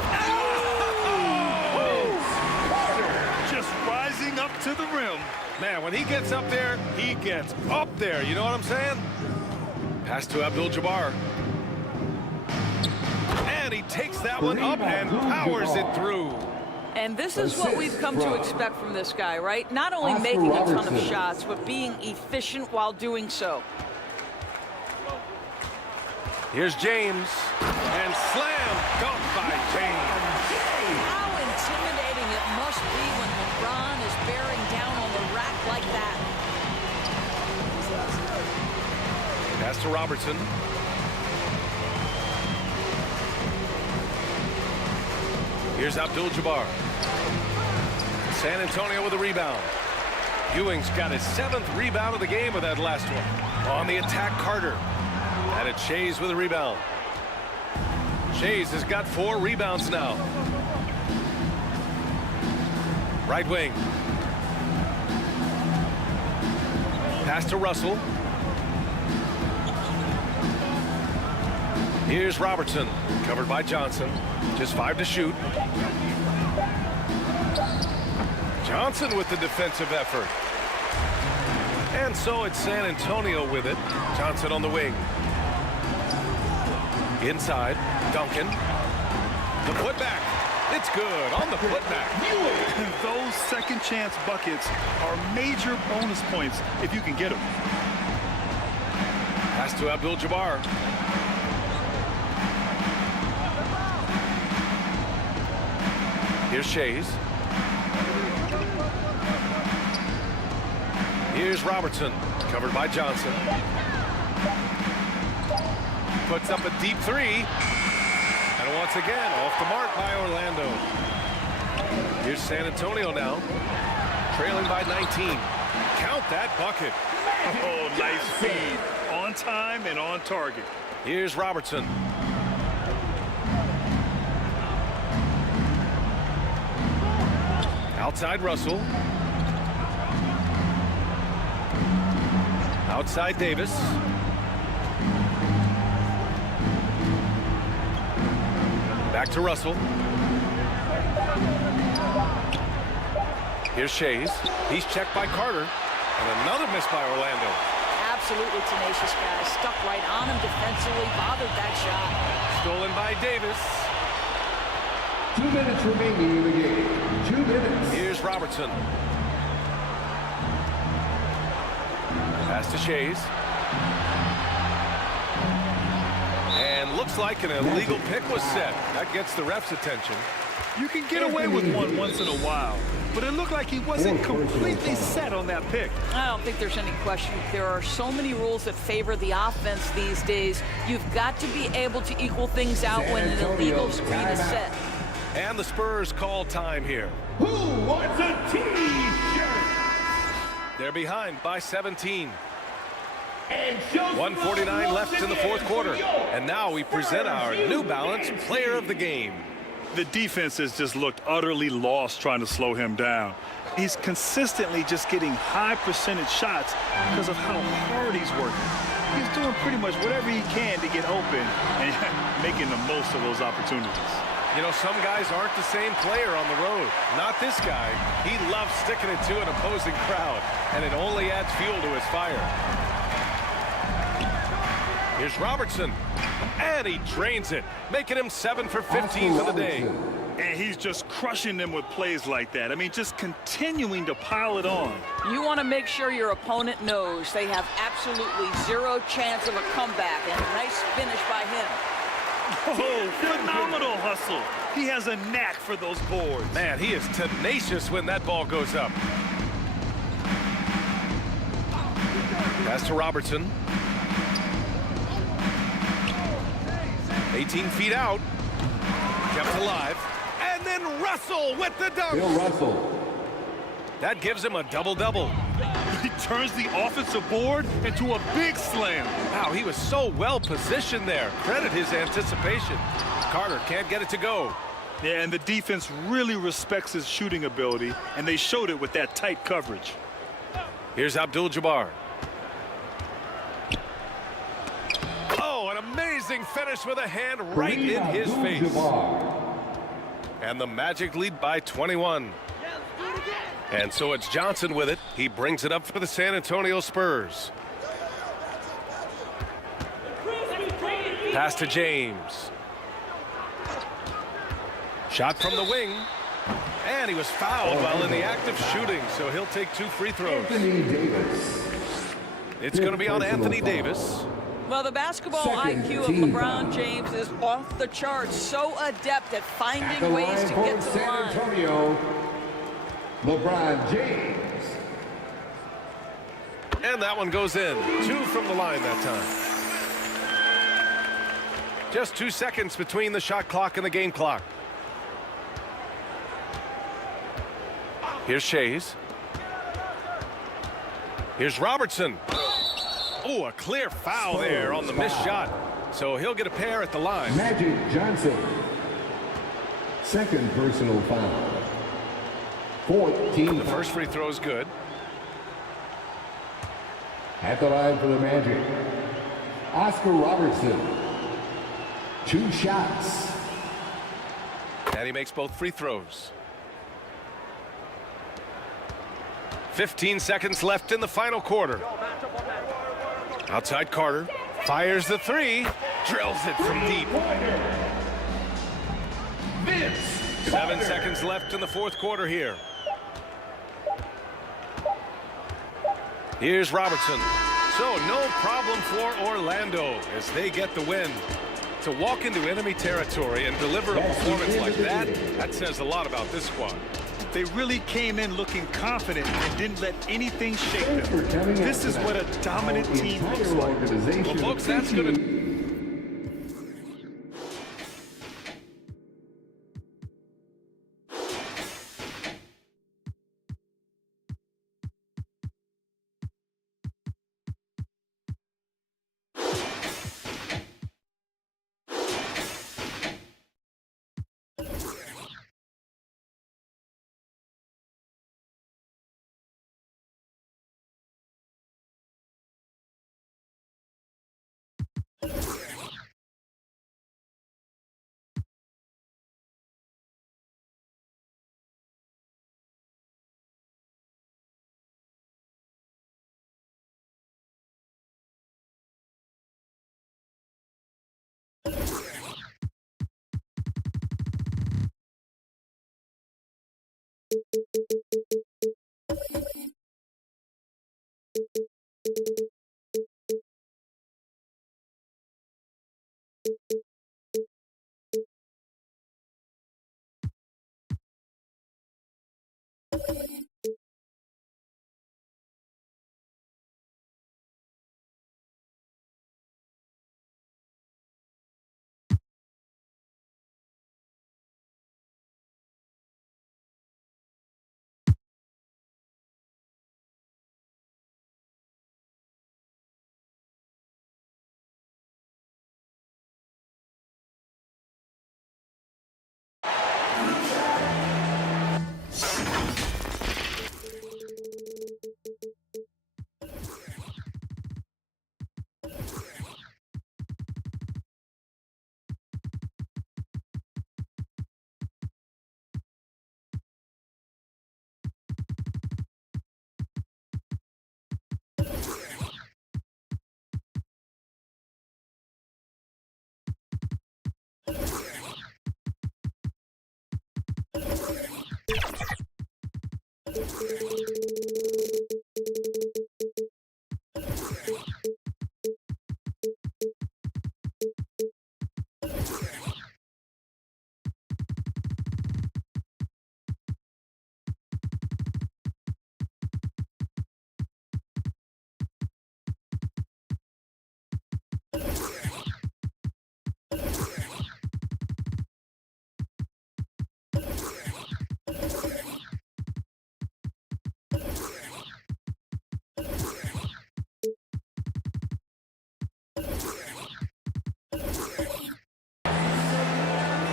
Just rising up to the rim. Man, when he gets up there, he gets up there. You know what I'm saying? Pass to Abdul-Jabbar. And he takes that one up and powers it through. And this is what we've come to expect from this guy, right? Not only making a ton of shots, but being efficient while doing so. Here's James. And slam dunk by James. How intimidating it must be when LeBron is bearing down on the rack like that. Pass to Robertson. Here's Abdul-Jabbar. San Antonio with a rebound. Ewing's got his 7th rebound of the game with that last one. On the attack, Carter. And it's Shays with a rebound. Shays has got 4 rebounds now. Right wing. Pass to Russell. Here's Robertson, covered by Johnson. Just 5 to shoot. Johnson with the defensive effort. And so it's San Antonio with it. Johnson on the wing. Inside, Duncan. The putback. It's good on the putback. Those second chance buckets are major bonus points if you can get them. Pass to Abdul-Jabbar. Here's Shays. Here's Robertson, covered by Johnson. Puts up a deep 3. And once again, off the mark by Orlando. Here's San Antonio now, trailing by 19. Count that bucket. Oh, nice feed. On time and on target. Here's Robertson. Outside Russell. Outside Davis. Back to Russell. Here's Shays. He's checked by Carter. And another miss by Orlando. Absolutely tenacious guy. Stuck right on him defensively. Bothered that shot. Stolen by Davis. 2 minutes remaining in the game. 2 minutes. Here's Robertson. Pass to Shays. And looks like an illegal pick was set. That gets the ref's attention. You can get away with one once in a while, but it looked like he wasn't completely set on that pick. I don't think there's any question. There are so many rules that favor the offense these days. You've got to be able to equal things out when an illegal screen is set. And the Spurs call time here. Who wants a T-shirt? They're behind by 17. And 1:49 left in the 4th quarter. And now we present our New Balance Player of the Game. The defense has just looked utterly lost trying to slow him down. He's consistently just getting high percentage shots because of how hard he's working. He's doing pretty much whatever he can to get open and making the most of those opportunities. You know, some guys aren't the same player on the road. Not this guy. He loves sticking it to an opposing crowd, and it only adds fuel to his fire. Here's Robertson, and he drains it, making him 7 for 15 for the day. And he's just crushing them with plays like that. I mean, just continuing to pile it on. You want to make sure your opponent knows they have absolutely 0 chance of a comeback, and a nice finish by him. Oh, phenomenal hustle. He has a knack for those boards. Man, he is tenacious when that ball goes up. Pass to Robertson. 18 feet out. Kept alive. And then Russell with the dunk. Bill Russell. That gives him a double-double. He turns the offensive board into a big slam. Wow, he was so well positioned there. Credit his anticipation. Carter can't get it to go. Yeah, and the defense really respects his shooting ability, and they showed it with that tight coverage. Here's Abdul-Jabbar. Oh, an amazing finish with a hand right in his face. And the Magic lead by 21. And so it's Johnson with it. He brings it up for the San Antonio Spurs. Pass to James. Shot from the wing. And he was fouled while in the act of shooting, so he'll take 2 free throws. It's going to be on Anthony Davis. Well, the basketball IQ of LeBron James is off the charts. So adept at finding ways to get to the line. San Antonio, LeBron James. And that one goes in. 2 from the line that time. Just 2 seconds between the shot clock and the game clock. Here's Shays. Here's Robertson. Oh, a clear foul there on the missed shot. So he'll get a pair at the line. Magic Johnson. Second personal foul. 14. The first free throw is good. At the line for the Magic, Oscar Robertson. 2 shots. And he makes both free throws. 15 seconds left in the final quarter. Outside Carter. Fires the 3. Drills it from deep. 7 seconds left in the fourth quarter here. Here's Robertson. So no problem for Orlando as they get the win. To walk into enemy territory and deliver a performance like that, that says a lot about this squad. They really came in looking confident and didn't let anything shake them. This is what a dominant team looks like. Well, folks, that's going to...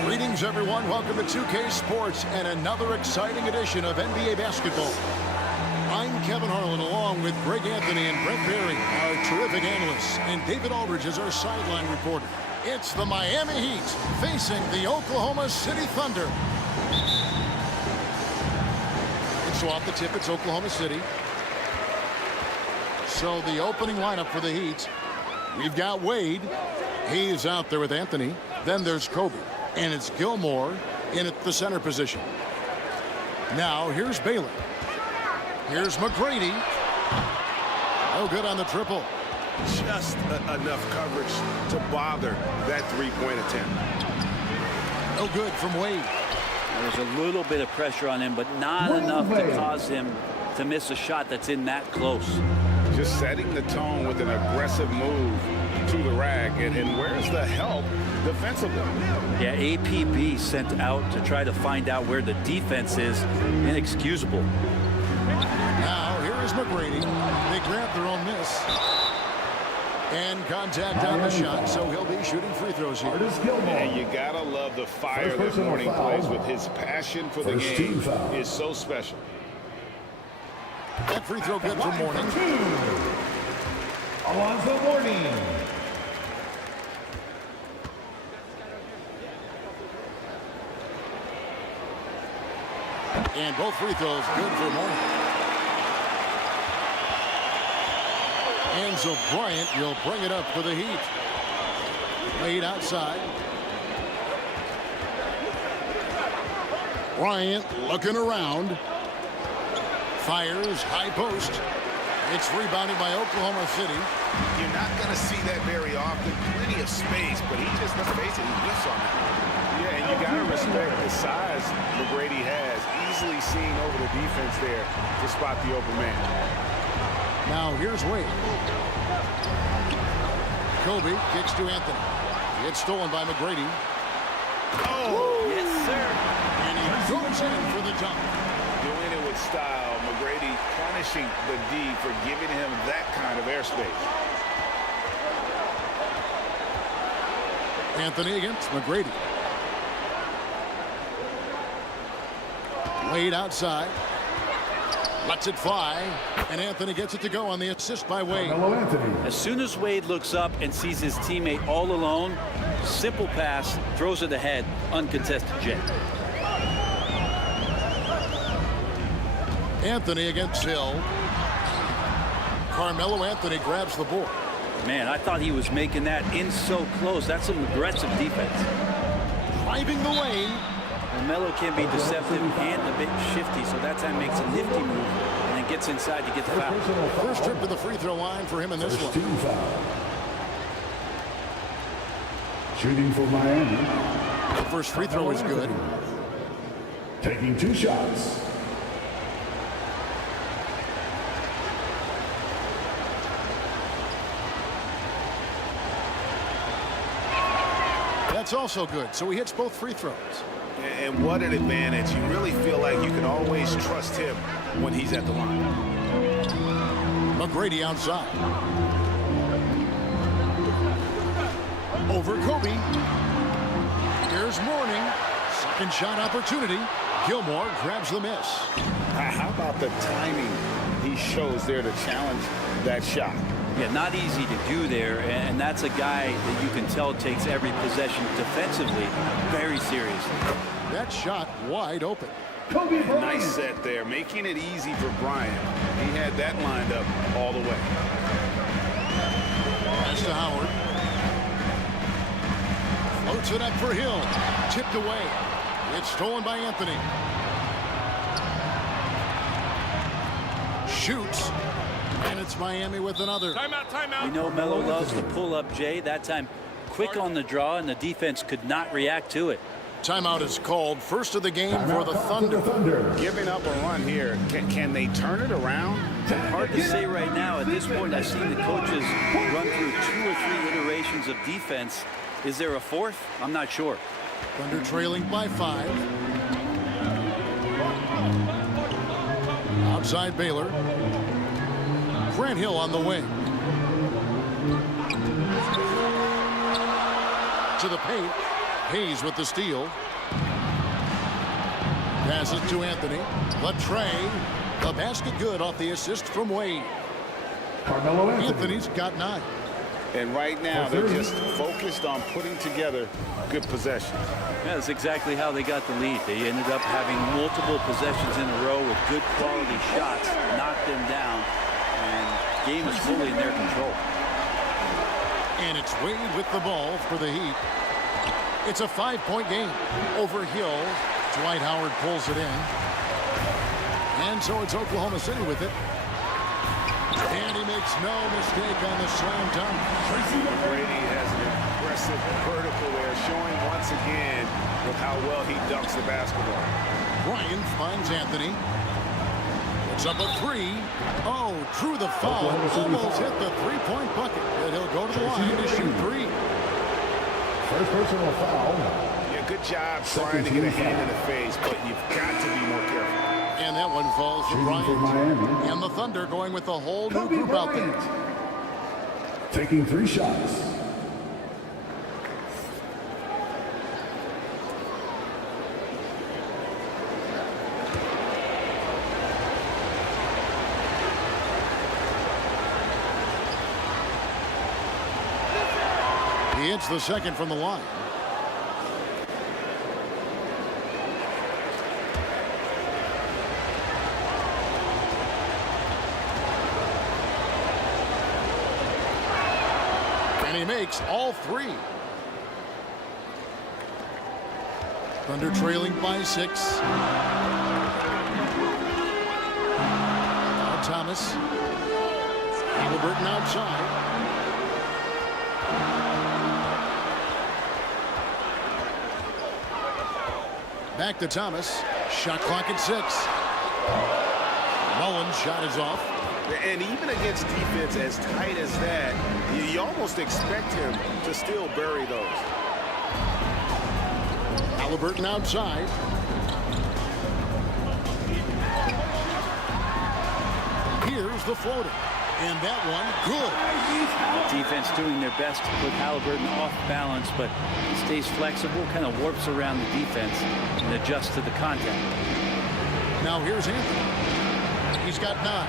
Greetings, everyone. Welcome to 2K Sports and another exciting edition of NBA basketball. I'm Kevin Harlan, along with Greg Anthony and Brett Berry, our terrific analysts, and David Aldridge is our sideline reporter. It's the Miami Heat facing the Oklahoma City Thunder. And so off the tip, it's Oklahoma City. So the opening lineup for the Heat, we've got Wade. He's out there with Anthony. Then there's Kobe. And it's Gilmore in at the center position. Now here's Baylor. Here's McGrady. No good on the triple. Just enough coverage to bother that three-point attempt. No good from Wade. There was a little bit of pressure on him, but not enough to cause him to miss a shot that's in that close. Just setting the tone with an aggressive move through the rack. And where's the help defensively? Yeah, APB sent out to try to find out where the defense is. Inexcusable. Now, here is McGrady. They grab their own miss. And contact on the shot, so he'll be shooting free throws here. And you gotta love the fire that Mourning plays with. His passion for the game is so special. That free throw good for Mourning. Alonzo Mourning. And both free throws good for Mourning. And so Bryant will bring it up for the Heat. Laid outside. Bryant looking around. Fires high post. It's rebounded by Oklahoma City. You're not going to see that very often. Plenty of space, but he just, let's face it, he whiffs on that. Yeah, and you got to respect the size McGrady has. Easily seen over the defense there to spot the open man. Now here's Wade. Kobe kicks to Anthony. It's stolen by McGrady. Oh, yes, sir. And he goes in for the dunk. Doing it with style. McGrady punishing the D for giving him that kind of airspace. Anthony against McGrady. Wade outside. Lets it fly, and Anthony gets it to go on the assist by Wade. As soon as Wade looks up and sees his teammate all alone, simple pass, throws it ahead, uncontested J. Anthony against Hill. Carmelo Anthony grabs the board. Man, I thought he was making that in so close. That's some aggressive defense. Driving the lane. Melo can be deceptive and a bit shifty, so that time makes a nifty move and then gets inside to get the foul. First trip to the free throw line for him in this one. Shooting for Miami. The first free throw is good. Taking 2 shots. That's also good, so he hits both free throws. And what an advantage. You really feel like you can always trust him when he's at the line. McGrady outside. Over Kobe. Here's Mourning. Second shot opportunity. Gilmore grabs the miss. How about the timing he shows there to challenge that shot? Yeah, not easy to do there, and that's a guy that you can tell takes every possession defensively very seriously. That shot wide open. Nice set there, making it easy for Bryant. He had that lined up all the way. Pass to Howard. Floats it up for Hill. Tipped away. It's stolen by Anthony. Shoots. And it's Miami with another. Timeout, timeout. We know Melo loves to pull up, Jay. That time quick on the draw, and the defense could not react to it. Timeout is called. First of the game for the Thunder. Giving up a run here. Can they turn it around? Hard to say right now. At this point, I've seen the coaches run through 2 or 3 iterations of defense. Is there a fourth? I'm not sure. Thunder trailing by 5. Outside Baylor. Grant Hill on the wing. To the paint. Hayes with the steal. Pass it to Anthony. The tray. The basket good off the assist from Wade. Carmelo Anthony's got 9. And right now, they're just focused on putting together good possessions. Yeah, that's exactly how they got the lead. They ended up having multiple possessions in a row with good quality shots, knocked them down, and the game is fully in their control. And it's Wade with the ball for the Heat. It's a 5-point game. Over Hill, Dwight Howard pulls it in. And so it's Oklahoma City with it. And he makes no mistake on the slam dunk. Brady has an impressive vertical there, showing once again with how well he dunks the basketball. Bryant finds Anthony. Puts up a 3. Oh, drew the foul. Almost hit the three-point bucket. And he'll go to the line to shoot 3. First personal foul. Yeah, good job trying to get a hand in the face, but you've got to be more careful. And that one falls for Bryant. And the Thunder going with the whole new group out there. Taking 3 shots. He hits the second from the line. And he makes all 3. Thunder trailing by 6. Now Thomas. Halliburton outside. Back to Thomas. Shot clock at 6. Mullen's shot is off. And even against defense as tight as that, you almost expect him to still bury those. Halliburton outside. Here's the floater. And that one, good. The defense doing their best to put Halliburton off balance, but he stays flexible, kind of warps around the defense and adjusts to the contact. Now here's Anthony. He's got 9.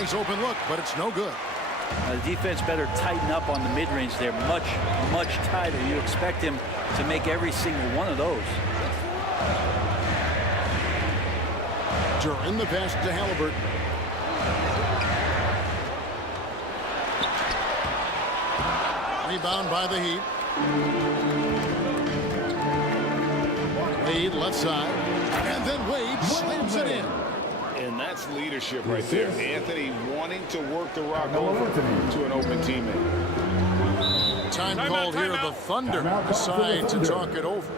Nice open look, but it's no good. The defense better tighten up on the mid-range. They're much, much tighter. You expect him to make every single one of those. During the pass to Halliburton. Rebound by the Heat. Wade left side. And then Wade slams it in. And that's leadership right there. Anthony wanting to work the rock over to an open teammate. Time called here. The Thunder decide to talk it over.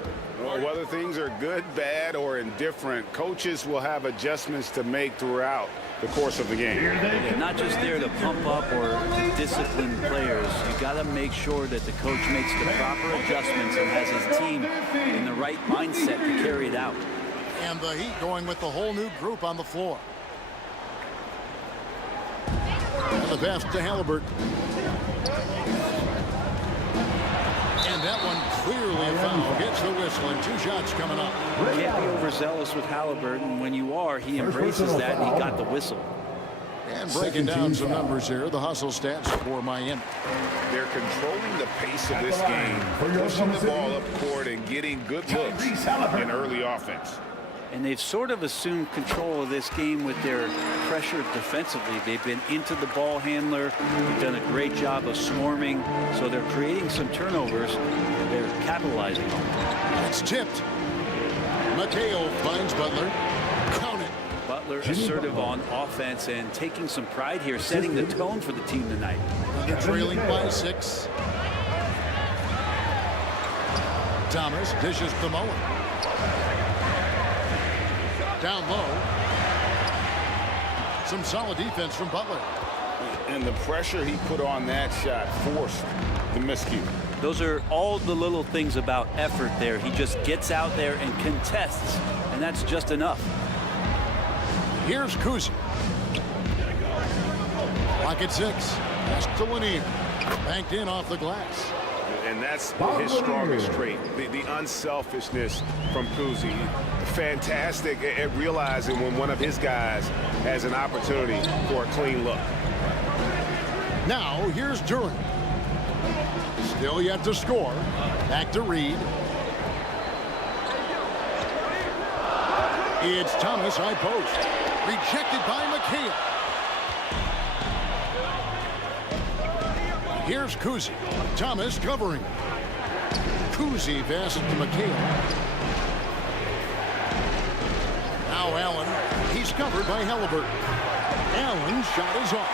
Well, whether things are good, bad, or indifferent, coaches will have adjustments to make throughout the course of the game. Yeah, not just there to pump up or to discipline players. You got to make sure that the coach makes the proper adjustments and has his team in the right mindset to carry it out. And the Heat going with the whole new group on the floor. And the pass to Halliburton. And that one clearly a foul. Gets the whistle and 2 shots coming up. You can't be overzealous with Halliburton. When you are, he embraces that and he got the whistle. And breaking down some numbers here, the hustle stats for Miami. They're controlling the pace of this game, pushing the ball up court and getting good looks in early offense. And they've sort of assumed control of this game with their pressure defensively. They've been into the ball handler. They've done a great job of swarming. So they're creating some turnovers. They're capitalizing on them. It's tipped. Mateo finds Butler. Count it. Butler assertive on offense and taking some pride here, setting the tone for the team tonight. They're trailing by 6. Thomas dishes to Mullen. Down low. Some solid defense from Butler. And the pressure he put on that shot forced the miscue. Those are all the little things about effort there. He just gets out there and contests, and that's just enough. Here's Kuzi. Pocket 6. Pass to Lanier. Banked in off the glass. And that's his strongest trait, the unselfishness from Kuzi. Fantastic at realizing when one of his guys has an opportunity for a clean look. Now here's Durant. Still yet to score. Back to Reed. It's Thomas, high post. Rejected by McHale. Here's Kuzi. Thomas covering. Kuzi passes to McHale. Now Allen. He's covered by Halliburton. Allen's shot is off.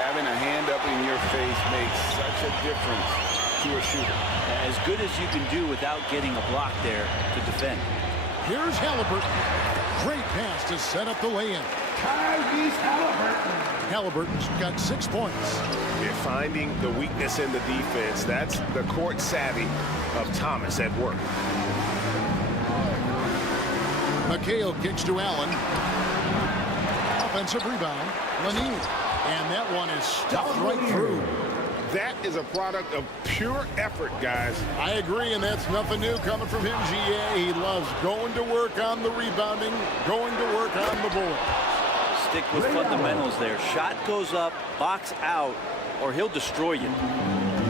Having a hand up in your face makes such a difference to a shooter. As good as you can do without getting a block there to defend. Here's Halliburton. Great pass to set up the lay-in. Halliburton's got 6 points. You're finding the weakness in the defense. That's the court savvy of Thomas at work. McHale kicks to Allen. Offensive rebound. Lenine. And that one is stuffed right through. That is a product of pure effort, guys. I agree, and that's nothing new coming from him, GA. He loves going to work on the rebounding, going to work on the board. Stick with fundamentals there. Shot goes up, box out, or he'll destroy you.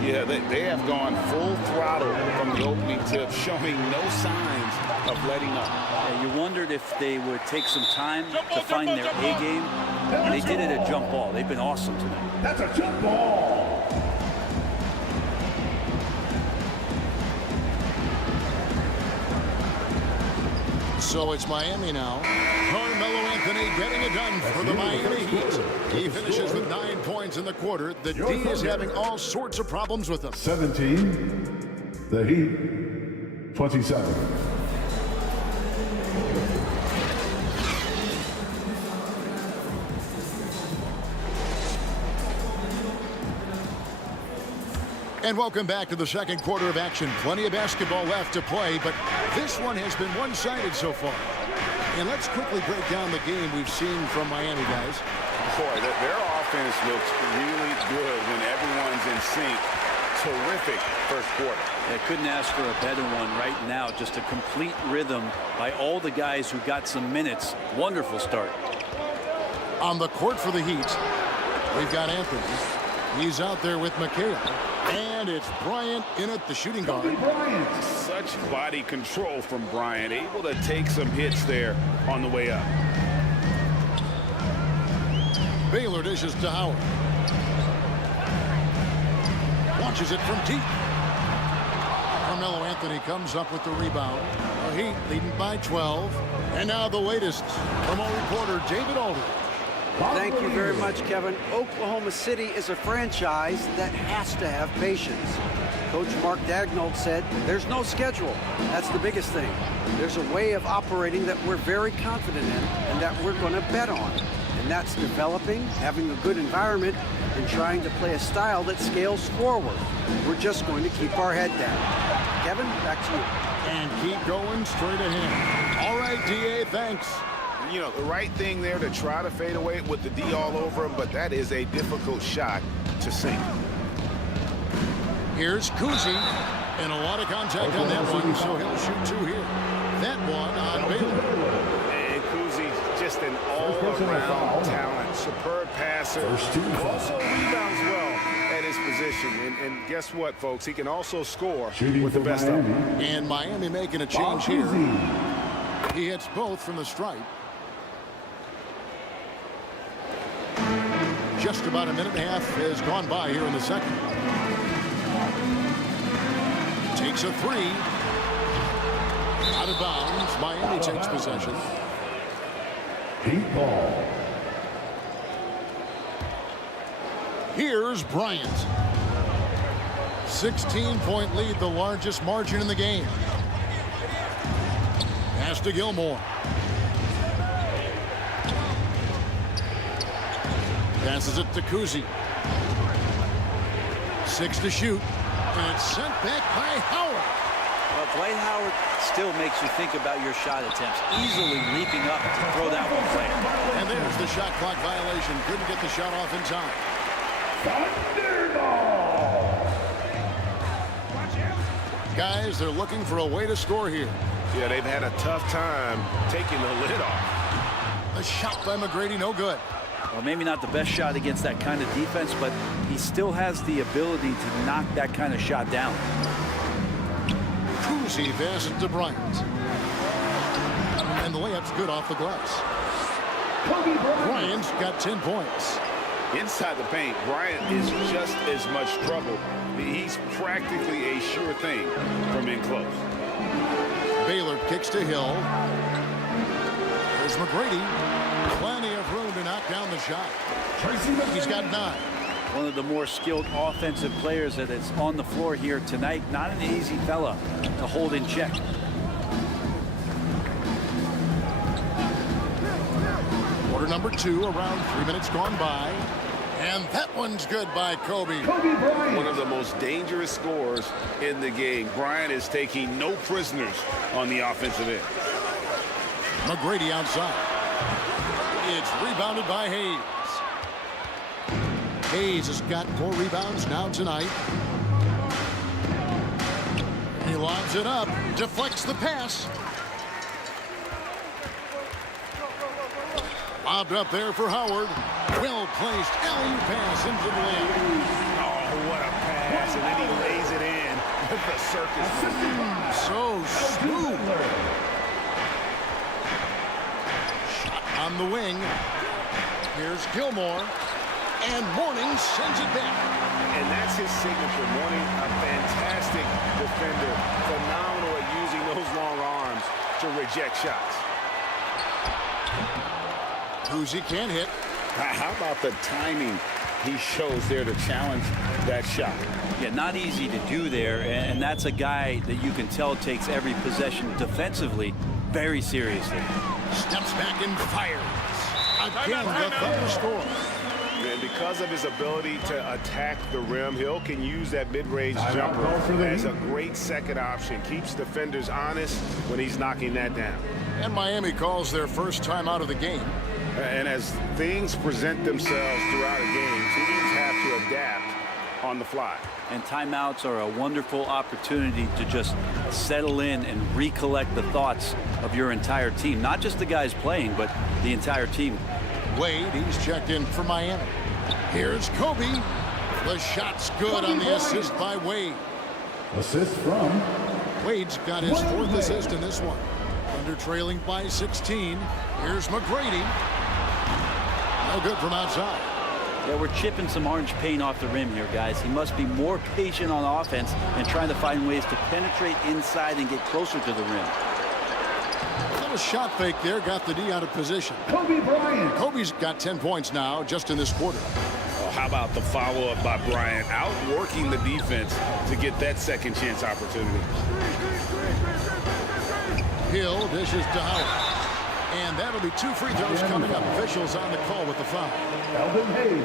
Yeah, they have gone full throttle from the opening tip, showing no signs of letting up. Yeah, you wondered if they would take some time to find their A game. They did it at jump ball. They've been awesome tonight. That's a jump ball. So it's Miami now. Carmelo Anthony getting it done for the Miami Heat. He finishes with 9 points in the quarter. The D is having all sorts of problems with him. 17. The Heat. 27. And welcome back to the second quarter of action. Plenty of basketball left to play, but this one has been one-sided so far. And let's quickly break down the game we've seen from Miami, guys. Boy, their offense looks really good when everyone's in sync. Terrific first quarter. They couldn't ask for a better one right now. Just a complete rhythm by all the guys who got some minutes. Wonderful start. On the court for the Heat, we've got Anthony. He's out there with McHale. And it's Bryant in at the shooting guard. Such body control from Bryant, able to take some hits there on the way up. Baylor dishes to Howard. Launches it from deep. Carmelo Anthony comes up with the rebound. The Heat leading by 12. And now the latest from our reporter, David Aldridge. Thank you very much, Kevin. Oklahoma City is a franchise that has to have patience. Coach Mark Daigneault said, there's no schedule. That's the biggest thing. There's a way of operating that we're very confident in and that we're going to bet on. And that's developing, having a good environment, and trying to play a style that scales forward. We're just going to keep our head down. Kevin, back to you. And keep going straight ahead. All right, DA, thanks. You know, the right thing there to try to fade away with the D all over him, but that is a difficult shot to sink. Here's Kuzi, and a lot of contact on that one, so he'll shoot 2 here. That one on Baylor. And Kuzi, just an all-around talent, superb passer, also rebounds well at his position. And guess what, folks? He can also score with the best of them. And Miami making a change here. He hits both from the stripe. Just about a minute and a half has gone by here in the second. Takes a 3. Out of bounds. Miami takes possession. Heat ball. Here's Bryant. 16-point lead, the largest margin in the game. Pass to Gilmore. Passes it to Kuzi. 6 to shoot. And it's sent back by Howard. Well, Dwight Howard still makes you think about your shot attempts. Easily leaping up to throw that one player. And there's the shot clock violation. Couldn't get the shot off in time. Guys, they're looking for a way to score here. Yeah, they've had a tough time taking the lid off. A shot by McGrady, no good. Well, maybe not the best shot against that kind of defense, but he still has the ability to knock that kind of shot down. Kuzi passes to Bryant. And the layup's good off the glass. Bryant's got 10 points. Inside the paint, Bryant is just as much trouble. He's practically a sure thing from in close. Baylor kicks to Hill. There's McGrady. Plenty of room to knock down the shot. He's got 9. One of the more skilled offensive players that is on the floor here tonight. Not an easy fella to hold in check. number 2, around 3 minutes gone by. And that one's good by Kobe. One of the most dangerous scorers in the game. Bryant is taking no prisoners on the offensive end. McGrady outside. It's rebounded by Hayes. Hayes has got 4 rebounds now tonight. He lobs it up, deflects the pass. Lobbed up there for Howard. Well-placed alley-oop pass into the lane. Oh, what a pass, and then he lays it in with the circus. So smooth. Shot on the wing. Here's Gilmore. And Mourning sends it back. And that's his signature. Mourning, a fantastic defender. Phenomenal at using those long arms to reject shots. Kuzi can't hit. How about the timing he shows there to challenge that shot? Yeah, not easy to do there, and that's a guy that you can tell takes every possession defensively very seriously. Steps back and fires. Again, the Thunder score. And because of his ability to attack the rim, Hill can use that mid-range jumper as a great second option. Keeps defenders honest when he's knocking that down. And Miami calls their first time out of the game. And as things present themselves throughout a game, teams have to adapt on the fly. And timeouts are a wonderful opportunity to just settle in and recollect the thoughts of your entire team. Not just the guys playing, but the entire team. Wade, he's checked in for Miami. Here's Kobe. The shot's good on the assist by Wade. Assist from Wade's got his 4th assist in this one. Thunder trailing by 16. Here's McGrady. No good from outside. Yeah, we're chipping some orange paint off the rim here, guys. He must be more patient on offense and trying to find ways to penetrate inside and get closer to the rim. A little shot fake there, got the D out of position. Kobe Bryant. Kobe's got 10 points now just in this quarter. Oh, how about the follow-up by Bryant, outworking the defense to get that second chance opportunity. Hill dishes to Howard. And that'll be 2 free throws coming up. Officials on the call with the foul. Elvin Hayes.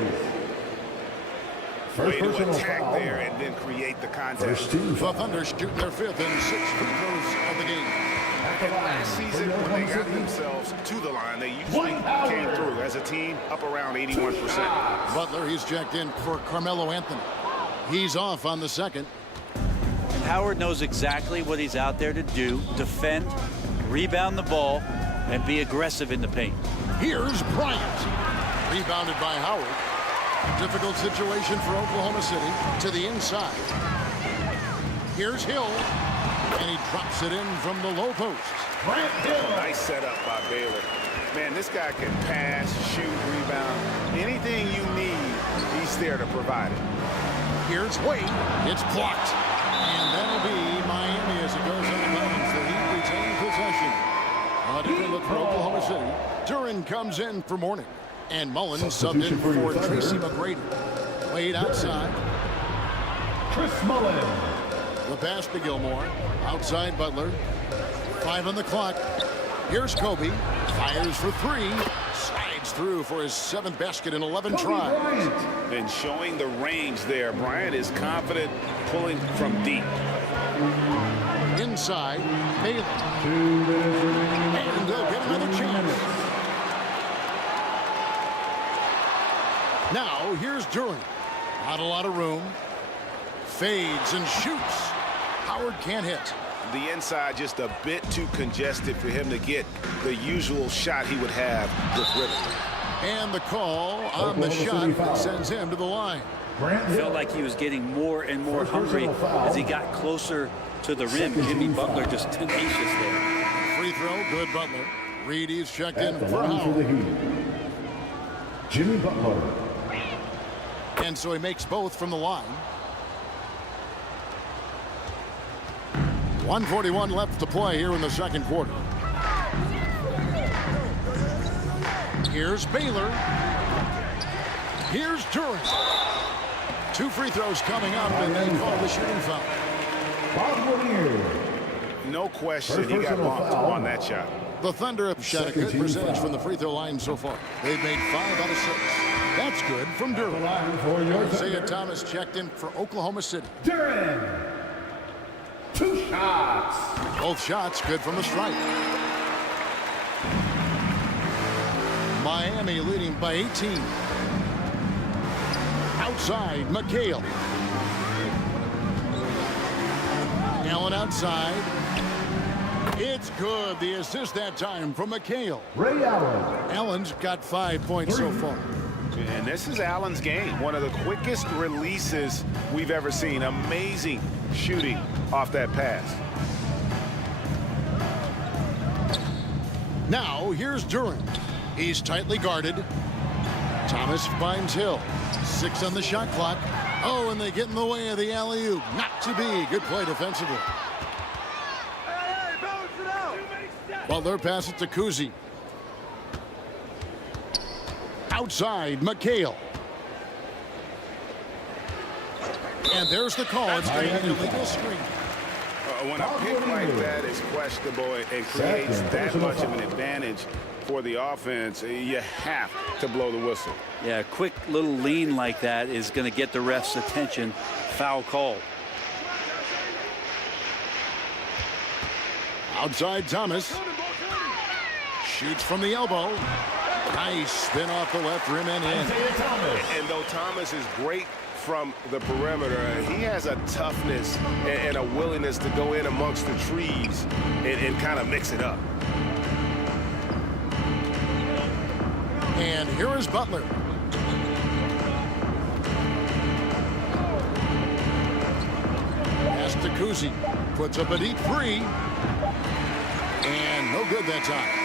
Way to attack there and then create the contact. The Thunder shooting their 5th and 6th free throws of the game. And last season, when they got themselves to the line, they usually came through as a team up around 81%. Butler, he's checked in for Carmelo Anthony. He's off on the second. And Howard knows exactly what he's out there to do: defend, rebound the ball, and be aggressive in the paint. Here's Bryant. Rebounded by Howard. Difficult situation for Oklahoma City. To the inside. Here's Hill. And he drops it in from the low post. Nice setup by Baylor. Man, this guy can pass, shoot, rebound. Anything you need, he's there to provide it. Here's Wade. It's blocked. And that'll be Miami as it goes on the bounds. The Heat retain possession. A different look for Oklahoma City. Duran comes in for Mourning. And Mullen subbed in for Tracy McGrady. Wade outside. Chris Mullen. The pass to Gilmore. Outside Butler. 5 on the clock. Here's Kobe. Fires for 3. Slides through for his 7th basket in 11 tries. And showing the range there. Bryant is confident pulling from deep. Inside, Baylor. And they'll get another chance. Now, here's Duran. Not a lot of room. Fades and shoots. Howard can't hit. The inside just a bit too congested for him to get the usual shot he would have with rhythm. And the call on the shot that sends him to the line. Felt like he was getting more and more hungry as he got closer to the rim. Jimmy Butler just tenacious there. Free throw, good Butler. Reedy's checked in for Howard. Jimmy Butler. And so he makes both from the line. 1:41 left to play here in the second quarter. Here's Baylor. Here's Duran. 2 free throws coming up, and they call the shooting foul. No question, he got bumped on that shot. The Thunder have shot a good percentage from the free throw line so far. They've made 5 out of 6. That's good from Duran. Isaiah Thomas checked in for Oklahoma City. Duran. 2 shots. Both shots good from the stripe. Miami leading by 18. Outside, McHale. Allen outside. It's good. The assist that time from McHale. Ray Allen. Allen's got 5 points so far. And this is Allen's game. One of the quickest releases we've ever seen. Amazing shooting off that pass. Now, here's Duran. He's tightly guarded. Thomas finds Hill. 6 on the shot clock. Oh, and they get in the way of the alley-oop. Not to be. Good play defensively. Butler passes to Kuzi. Outside, McHale. And there's the call. It's going to be an illegal screen. When a pick like that is questionable and creates that much of an advantage for the offense, you have to blow the whistle. Yeah, a quick little lean like that is going to get the ref's attention. Foul call. Outside Thomas. Shoots from the elbow. Nice spin off the left rim and in. And though Thomas is great from the perimeter, he has a toughness and a willingness to go in amongst the trees and kind of mix it up. And here is Butler. Pass to Kuzi. Puts up a deep 3. And no good that time.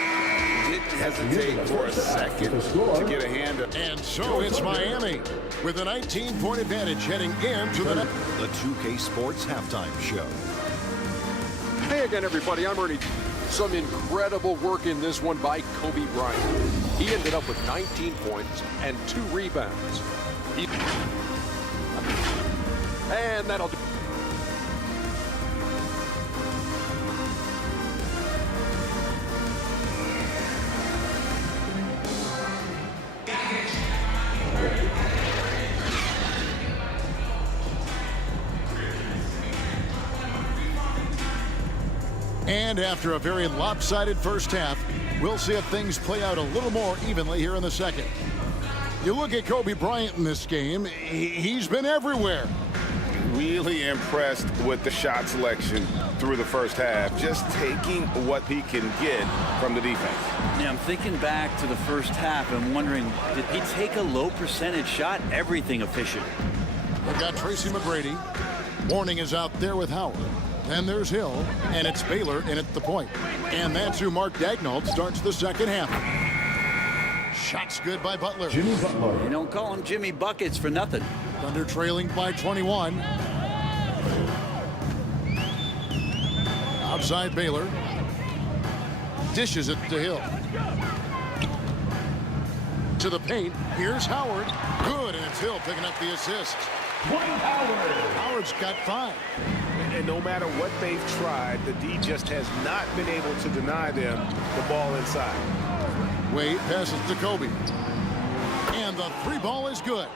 Didn't hesitate for a second to get a hand up. And so it's Miami with a 19-point advantage heading into the next. The 2K Sports Halftime Show. Hey again, everybody. I'm Ernie. Some incredible work in this one by Kobe Bryant. He ended up with 19 points and 2 rebounds. And that'll do. And after a very lopsided first half, we'll see if things play out a little more evenly here in the second. You look at Kobe Bryant in this game, he's been everywhere. Really impressed with the shot selection through the first half, just taking what he can get from the defense. Yeah, I'm thinking back to the first half and wondering, did he take a low percentage shot? Everything efficient. We've got Tracy McGrady. Warning is out there with Howard. Then there's Hill, and it's Baylor in at the point. And that's who Mark Daigneault starts the second half. Shots good by Butler. Jimmy Butler. You don't call him Jimmy Buckets for nothing. Thunder trailing by 21. Outside Baylor. Dishes it to Hill. To the paint. Here's Howard. Good, and it's Hill picking up the assist. Dwight Howard. Howard's got 5. And no matter what they've tried, the D just has not been able to deny them the ball inside. Wade passes to Kobe. And the 3 ball is good.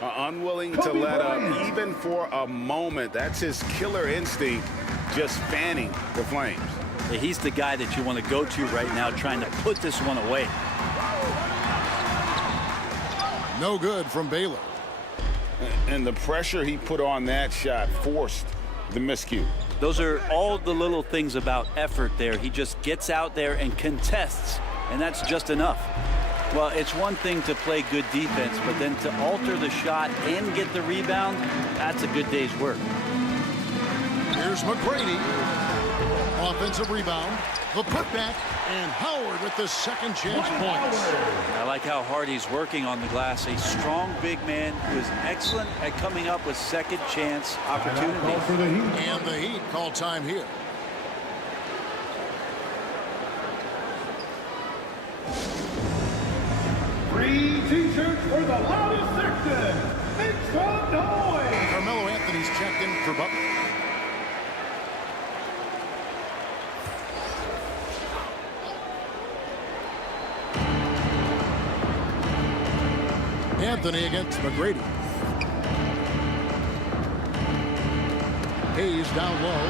Unwilling to let up even for a moment. That's his killer instinct, just fanning the flames. He's the guy that you want to go to right now, trying to put this one away. No good from Baylor. And the pressure he put on that shot forced the miscue. Those are all the little things about effort there. He just gets out there and contests, and that's just enough. Well, it's one thing to play good defense, but then to alter the shot and get the rebound, that's a good day's work. Here's McGrady. Offensive rebound. The putback, and Howard with the second chance points. I like how hard he's working on the glass. A strong big man who is excellent at coming up with second chance opportunities. And the Heat call time here. Free t-shirts for the loudest section. Make some noise. Carmelo Anthony's checked in for Butler. Anthony against McGrady. Hayes down low.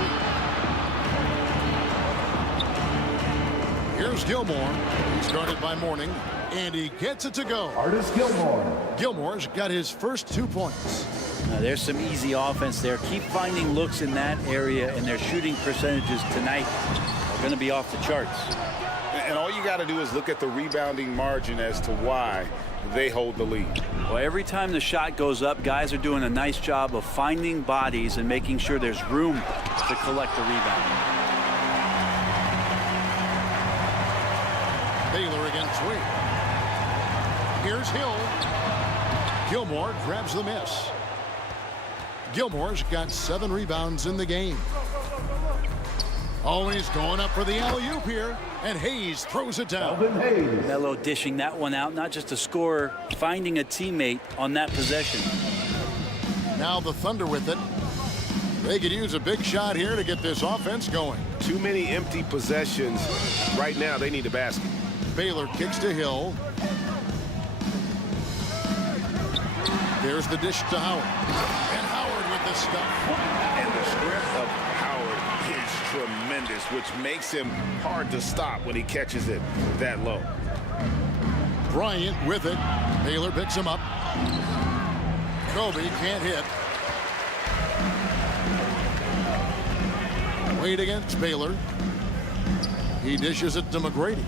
Here's Gilmore. He's guarded by Mourning, and he gets it to go. Artis Gilmore. Gilmore's got his first 2 points. Now, there's some easy offense there. Keep finding looks in that area, and their shooting percentages tonight are going to be off the charts. And all you got to do is look at the rebounding margin as to why they hold the lead. Well, every time the shot goes up, guys are doing a nice job of finding bodies and making sure there's room to collect the rebound. Baylor against Wade. Here's Hill. Gilmore grabs the miss. Gilmore's got 7 rebounds in the game. Oh, he's going up for the alley-oop here, and Hayes throws it down. Melo dishing that one out, not just a scorer, finding a teammate on that possession. Now the Thunder with it. They could use a big shot here to get this offense going. Too many empty possessions. Right now, they need a basket. Baylor kicks to Hill. There's the dish to Howard. And Howard with the stuff. And the strength of Howard is tremendous, which makes him hard to stop when he catches it that low. Bryant with it. Baylor picks him up. Kobe can't hit. Wade against Baylor. He dishes it to McGrady.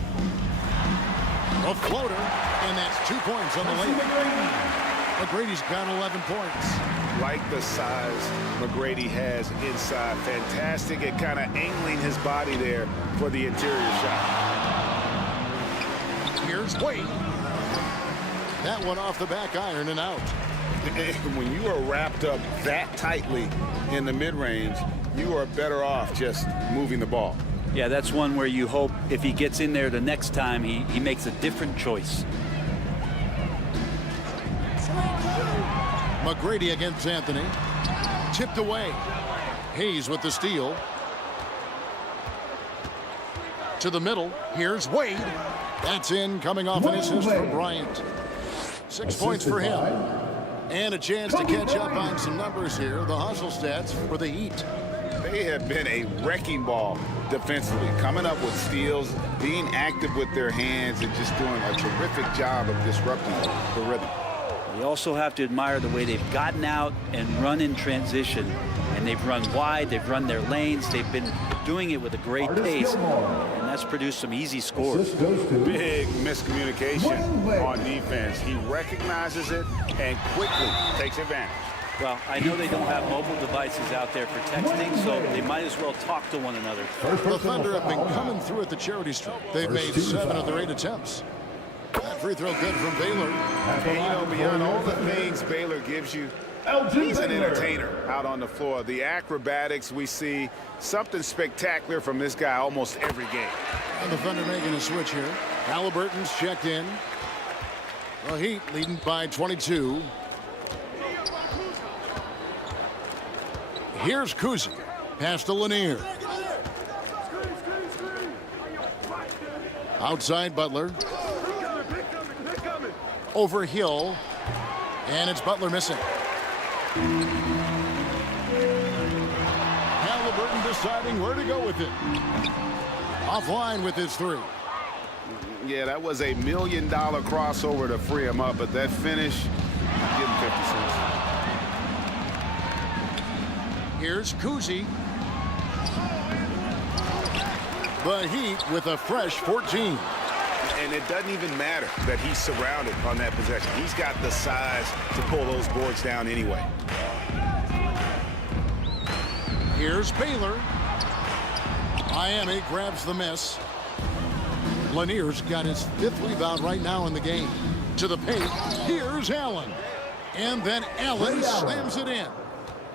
A floater, and that's 2 points on the layup. McGrady's got 11 points. Like the size McGrady has inside. Fantastic at kind of angling his body there for the interior shot. Here's Wade. That one off the back iron and out. When you are wrapped up that tightly in the mid-range, you are better off just moving the ball. Yeah, that's one where you hope if he gets in there the next time, he makes a different choice. McGrady against Anthony. Tipped away. Hayes with the steal. To the middle. Here's Wade. That's in, coming off an assist from Bryant. 6 points for him. And a chance to catch up on some numbers here. The hustle stats for the Heat. They have been a wrecking ball defensively, coming up with steals, being active with their hands, and just doing a terrific job of disrupting the rhythm. You also have to admire the way they've gotten out and run in transition. And they've run wide, they've run their lanes, they've been doing it with a great pace. And that's produced some easy scores. Big miscommunication on defense. He recognizes it and quickly takes advantage. Well, I know they don't have mobile devices out there for texting, so they might as well talk to one another. The Thunder have been coming through at the charity stripe. They've made 7 of their 8 attempts. That free throw good from Baylor. And, you know, beyond all the things Baylor gives you, he's an entertainer out on the floor. The acrobatics we see, something spectacular from this guy almost every game. And the Thunder making a switch here. Halliburton's checked in. The Heat leading by 22. Here's Kuzi. Pass to Lanier. Outside Butler. Over Hill. And it's Butler missing. Halliburton deciding where to go with it. Offline with his 3. Yeah, that was a $1 million crossover to free him up, but that finish, give him 50 cents. Here's Kuzi. The Heat with a fresh 14. And it doesn't even matter that he's surrounded on that possession. He's got the size to pull those boards down anyway. Here's Baylor. Miami grabs the miss. Lanier's got his 5th rebound right now in the game. To the paint. Here's Allen. And then Allen slams it in.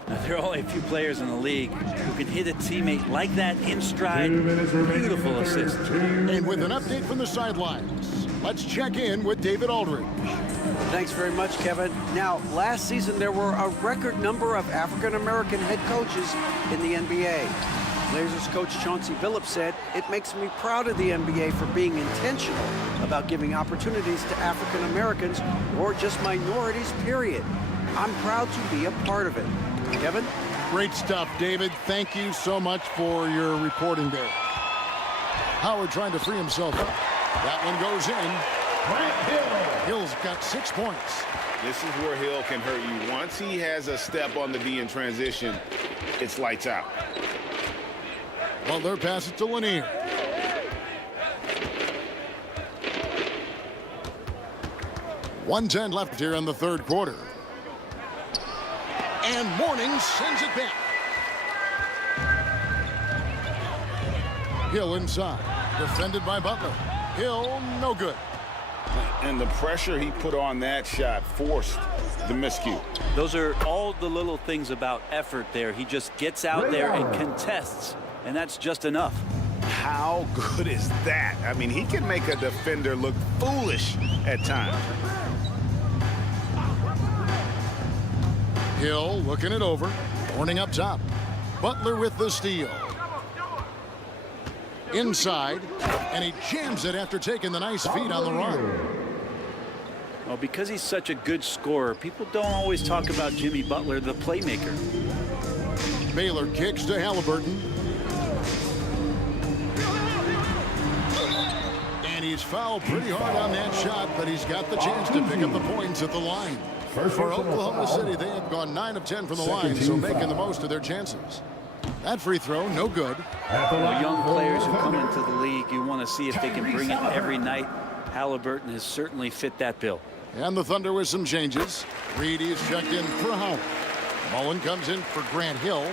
Now, there are only a few players in the league who can hit a teammate like that in stride. Beautiful assist. And with an update from the sidelines, let's check in with David Aldridge. Thanks very much, Kevin. Now, last season there were a record number of African-American head coaches in the NBA. Blazers coach Chauncey Billups said, "It makes me proud of the NBA for being intentional about giving opportunities to African Americans or just minorities, period. I'm proud to be a part of it." Kevin? Great stuff, David. Thank you so much for your reporting there. Howard trying to free himself up. That one goes in. Hill's got 6 points. This is where Hill can hurt you. Once he has a step on the D in transition, it's lights out. Butler passes to Lanier. .110 left here in the third quarter. And Mourning sends it back. Hill inside. Defended by Butler. Hill, no good. And the pressure he put on that shot forced the miscue. Those are all the little things about effort there. He just gets out there and contests, and that's just enough. How good is that? I mean, he can make a defender look foolish at times. Hill looking it over. Mourning up top. Butler with the steal. Inside, and he jams it after taking the nice feed on the run. Well, because he's such a good scorer, people don't always talk about Jimmy Butler, the playmaker. Baylor kicks to Halliburton. And he's fouled pretty hard on that shot, but he's got the chance to pick up the points at the line. For Oklahoma City, they have gone 9 of 10 from the line, so making the most of their chances. That free throw, no good. Well, young players who come into the league, you want to see if they can bring it every night. Halliburton has certainly fit that bill. And the Thunder with some changes. Reed is checked in for Howard. Mullen comes in for Grant Hill.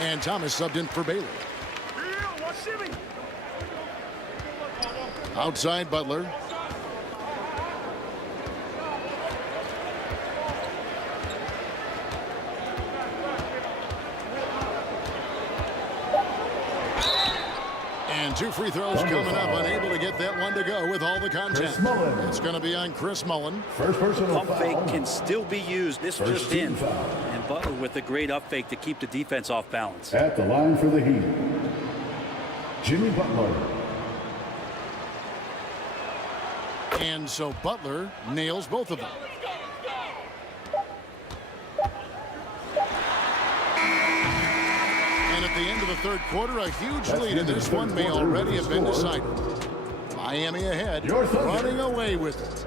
And Thomas subbed in for Baylor. Outside Butler. And 2 free throws coming up, unable to get that one to go with all the contact. It's going to be on Chris Mullen. Pump fake can still be used. This just in. And Butler with a great up fake to keep the defense off balance. At the line for the Heat, Jimmy Butler. And so Butler nails both of them. And at the end of the third quarter, a huge lead, and this one may already have been decided. Miami ahead, running away with it.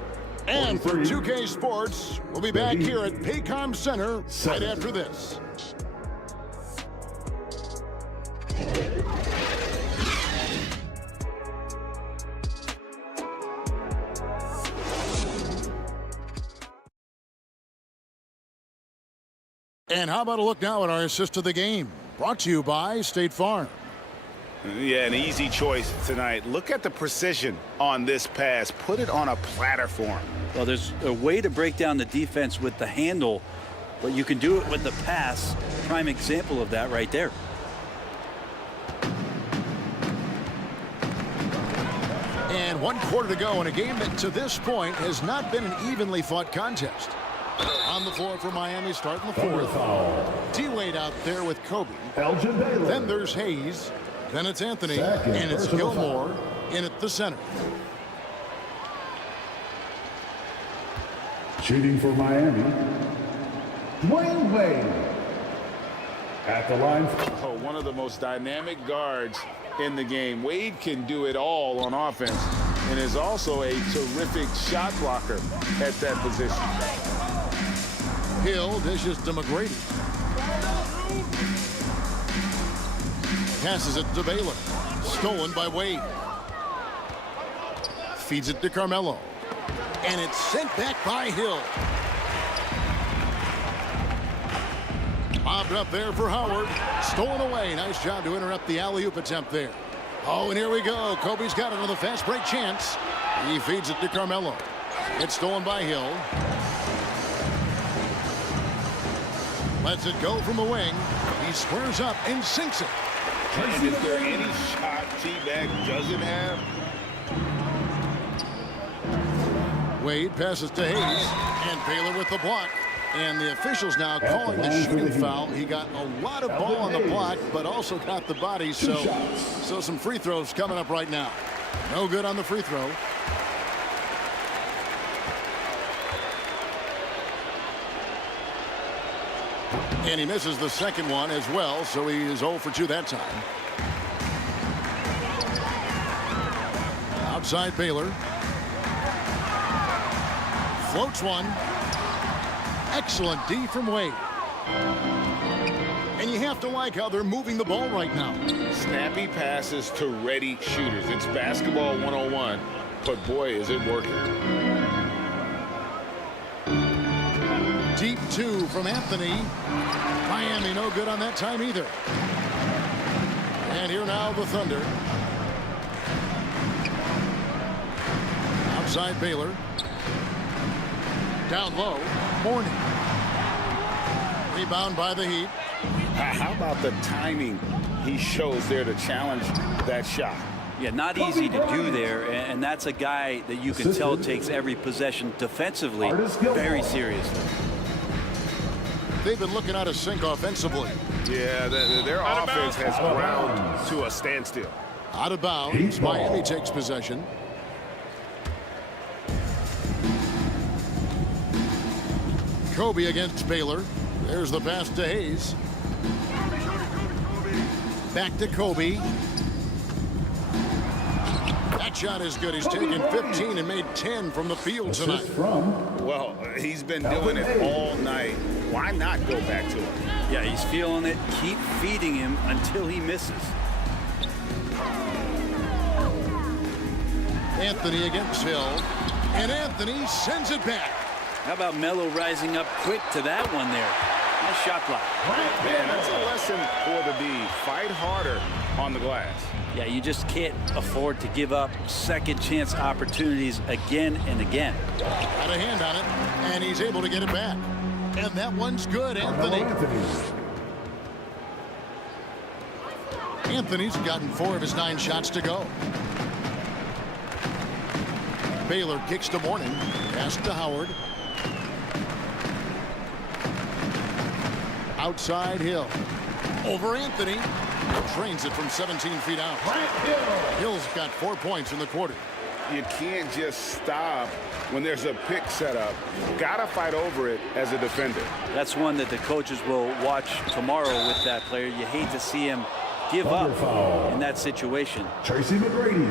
And for 2K Sports, we'll be back here at Paycom Center right after this. And how about a look now at our assist of the game? Brought to you by State Farm. Yeah, an easy choice tonight. Look at the precision on this pass. Put it on a platter for him. Well, there's a way to break down the defense with the handle, but you can do it with the pass. Prime example of that right there. And 1 quarter to go in a game that to this point has not been an evenly fought contest. On the floor for Miami, starting the fourth. D-Wade out there with Kobe. Then there's Hayes. Then it's Anthony. And it's Gilmore in at the center. Shooting for Miami, Dwayne Wade. At the line. Oh, one of the most dynamic guards in the game. Wade can do it all on offense and is also a terrific shot blocker at that position. Hill dishes to McGrady. Passes it to Baylor. Stolen by Wade. Feeds it to Carmelo. And it's sent back by Hill. Bobbed up there for Howard. Stolen away. Nice job to interrupt the alley-oop attempt there. Oh, and here we go. Kobe's got another fast break chance. He feeds it to Carmelo. It's stolen by Hill. Lets it go from the wing. He squares up and sinks it. And is there any shot T-Bag doesn't have? Wade passes to Hayes. And Baylor with the block. And the officials now calling the shooting foul. He got a lot of ball on the block, but also got the body. So some free throws coming up right now. No good on the free throw. And he misses the second one as well, so he is 0 for 2 that time. Outside Baylor. Floats one. Excellent D from Wade. And you have to like how they're moving the ball right now. Snappy passes to ready shooters. It's basketball 101, but boy, is it working. Deep 2 from Anthony. Miami no good on that time either. And here now the Thunder. Outside Baylor. Down low. Mourning. Rebound by the Heat. How about the timing he shows there to challenge that shot? Yeah, not easy to do there, and that's a guy that you can tell takes every possession defensively very seriously. They've been looking out of sync offensively. Yeah, their offense has ground to a standstill. Out of bounds. Miami takes possession. Kobe against Baylor. There's the pass to Hayes. Back to Kobe. That shot is good. He's taken 15 and made 10 from the field tonight. Well, he's been doing it all night. Why not go back to it? Yeah, he's feeling it. Keep feeding him until he misses. Anthony against Hill. And Anthony sends it back. How about Melo rising up quick to that one there? Nice shot block. Man, that's a lesson for the D. Fight harder on the glass. Yeah, you just can't afford to give up second chance opportunities again and again. Got a hand on it, and he's able to get it back. And that one's good, Anthony. Anthony's gotten 4 of his 9 shots to go. Baylor kicks to Mourning. Pass to Howard. Outside Hill. Over Anthony. Trains it from 17 feet out. Hill's got 4 points in the quarter. You can't just stop when there's a pick set up. Gotta fight over it as a defender. That's one that the coaches will watch tomorrow with that player. You hate to see him give up in that situation. Tracy McGrady.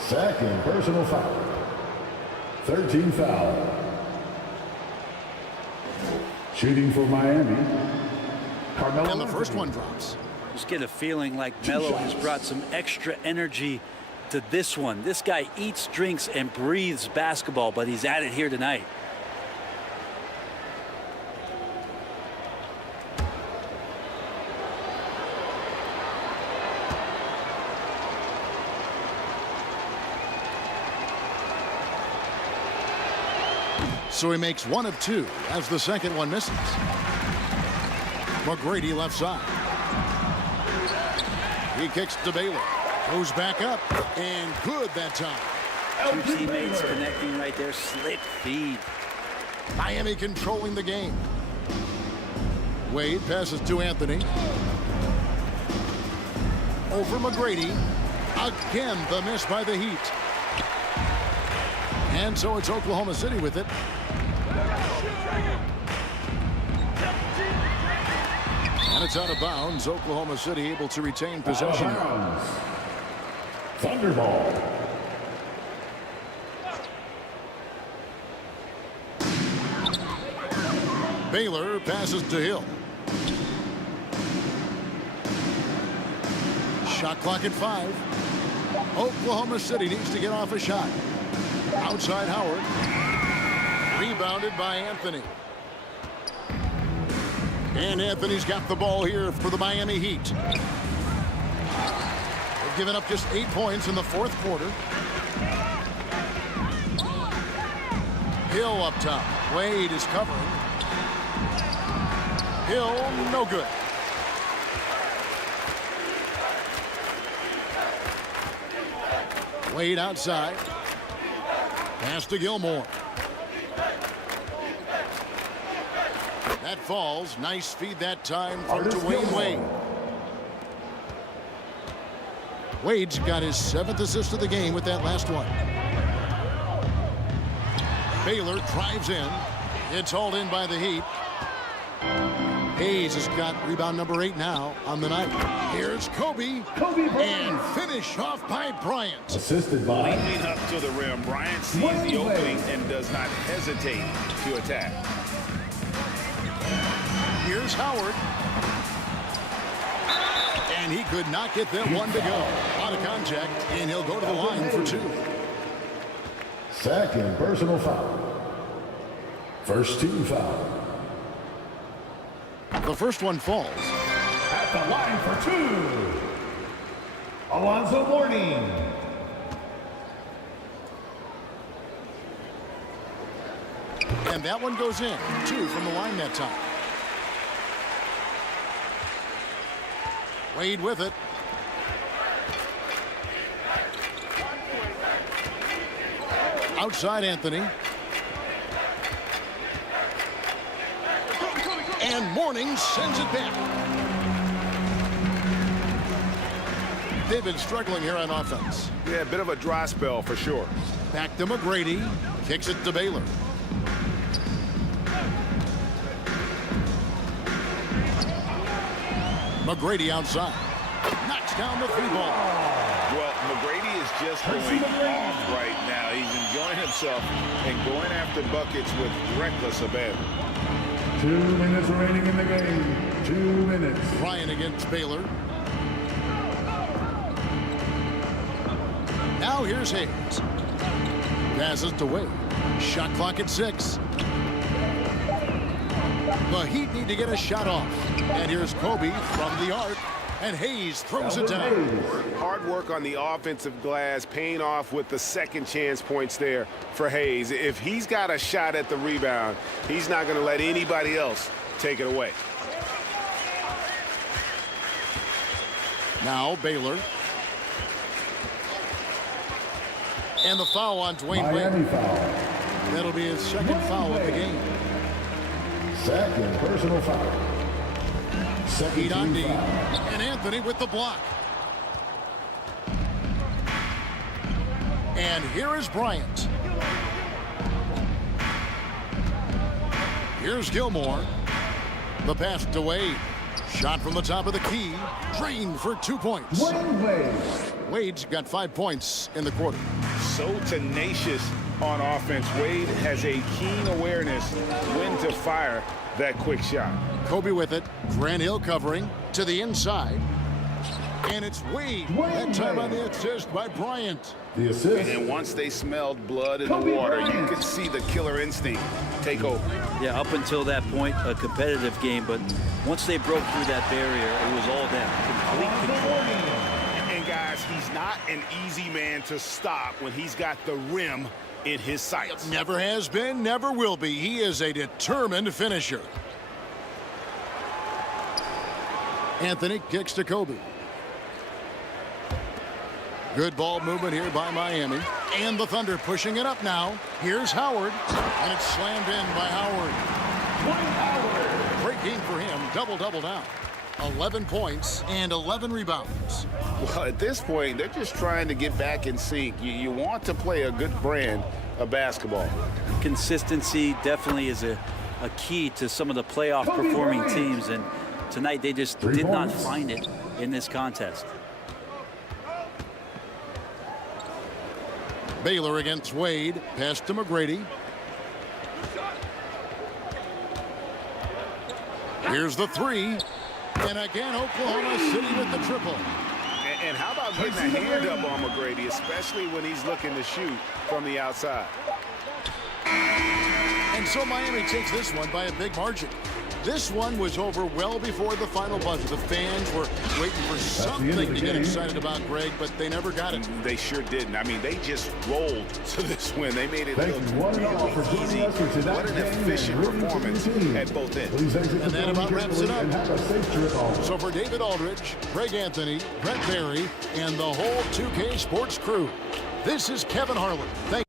Second personal foul. 13 foul. Shooting for Miami. And the first one drops. Just get a feeling like Melo has brought some extra energy to this one. This guy eats, drinks, and breathes basketball, but he's at it here tonight. So he makes 1 of 2 as the second one misses. McGrady left side. He kicks to Baylor. Goes back up. And good that time. 2 teammates connecting right there. Slick feed. Miami controlling the game. Wade passes to Anthony. Over McGrady. Again, the miss by the Heat. And so it's Oklahoma City with it. And it's out of bounds. Oklahoma City able to retain possession. Thunderball. Baylor passes to Hill. Shot clock at 5. Oklahoma City needs to get off a shot. Outside Howard. Rebounded by Anthony. And Anthony's got the ball here for the Miami Heat. They've given up just 8 points in the 4th quarter. Hill up top. Wade is covering. Hill, no good. Wade outside. Pass to Gilmore. That falls. Nice feed that time from Dwayne Wade. Wade's got his 7th assist of the game with that last one. Baylor drives in. It's hauled in by the Heat. Hayes has got rebound number 8 now on the night. Here's Kobe. And finish off by Bryant. Assisted by. Leaping up to the rim, Bryant sees the opening and does not hesitate to attack. Here's Howard. And he could not get that one to go. Out of contact, and he'll go to the line for 2. Second personal foul. First 2 foul. The first one falls. At the line for 2, Alonzo Mourning. And that one goes in. 2 from the line that time. Wade with it. Outside Anthony. And Mourning sends it back. They've been struggling here on offense. Yeah, a bit of a dry spell for sure. Back to McGrady. Kicks it to Baylor. McGrady outside. Knocks down the 3 ball. Well, McGrady is just going off right now. He's enjoying himself and going after buckets with reckless abandon. 2 minutes remaining in the game. 2 minutes. Ryan against Baylor. Now here's Hayes. Passes to Wade. Shot clock at 6. The Heat need to get a shot off. And here's Kobe from the arc. And Hayes throws it down. Hard work on the offensive glass, paying off with the second chance points there for Hayes. If he's got a shot at the rebound, he's not going to let anybody else take it away. Now Baylor. And the foul on Dwayne Miami Wade. foul. That'll be his second foul of the game. Second personal foul. Second Heat on team D. foul. And Anthony with the block. And here is Bryant. Here's Gilmore. The pass to Wade. Shot from the top of the key. Drained for 2 points. Wade's got 5 points in the quarter. So tenacious on offense. Wade has a keen awareness when to fire that quick shot. Kobe with it. Grant Hill covering to the inside. And it's Wade. That time on the assist by Bryant. The assist. And then once they smelled blood in the water, you could see the killer instinct take over. Yeah, up until that point, a competitive game, but once they broke through that barrier, it was all them. Complete control. And guys, he's not an easy man to stop when he's got the rim in his sights. Never has been, never will be. He is a determined finisher. Anthony kicks to Kobe. Good ball movement here by Miami. And the Thunder pushing it up now. Here's Howard. And it's slammed in by Howard. Great game for him. Double-double now. 11 points and 11 rebounds. Well, at this point, they're just trying to get back in sync. You want to play a good brand of basketball. Consistency definitely is a key to some of the playoff performing teams, and tonight they just did not find it in this contest. Baylor against Wade. Pass to McGrady. Here's the 3. And again, Oklahoma City with the triple. And how about getting a hand up on McGrady, especially when he's looking to shoot from the outside. And so Miami takes this one by a big margin. This one was over well before the final buzzer. The fans were waiting for something to get excited about, Greg, but they never got it. They sure didn't. I mean, they just rolled to this win. They made it look really easy. What an efficient performance at both ends. And that about wraps it up. So for David Aldridge, Greg Anthony, Brett Barry, and the whole 2K Sports crew, this is Kevin Harlan. Thank you.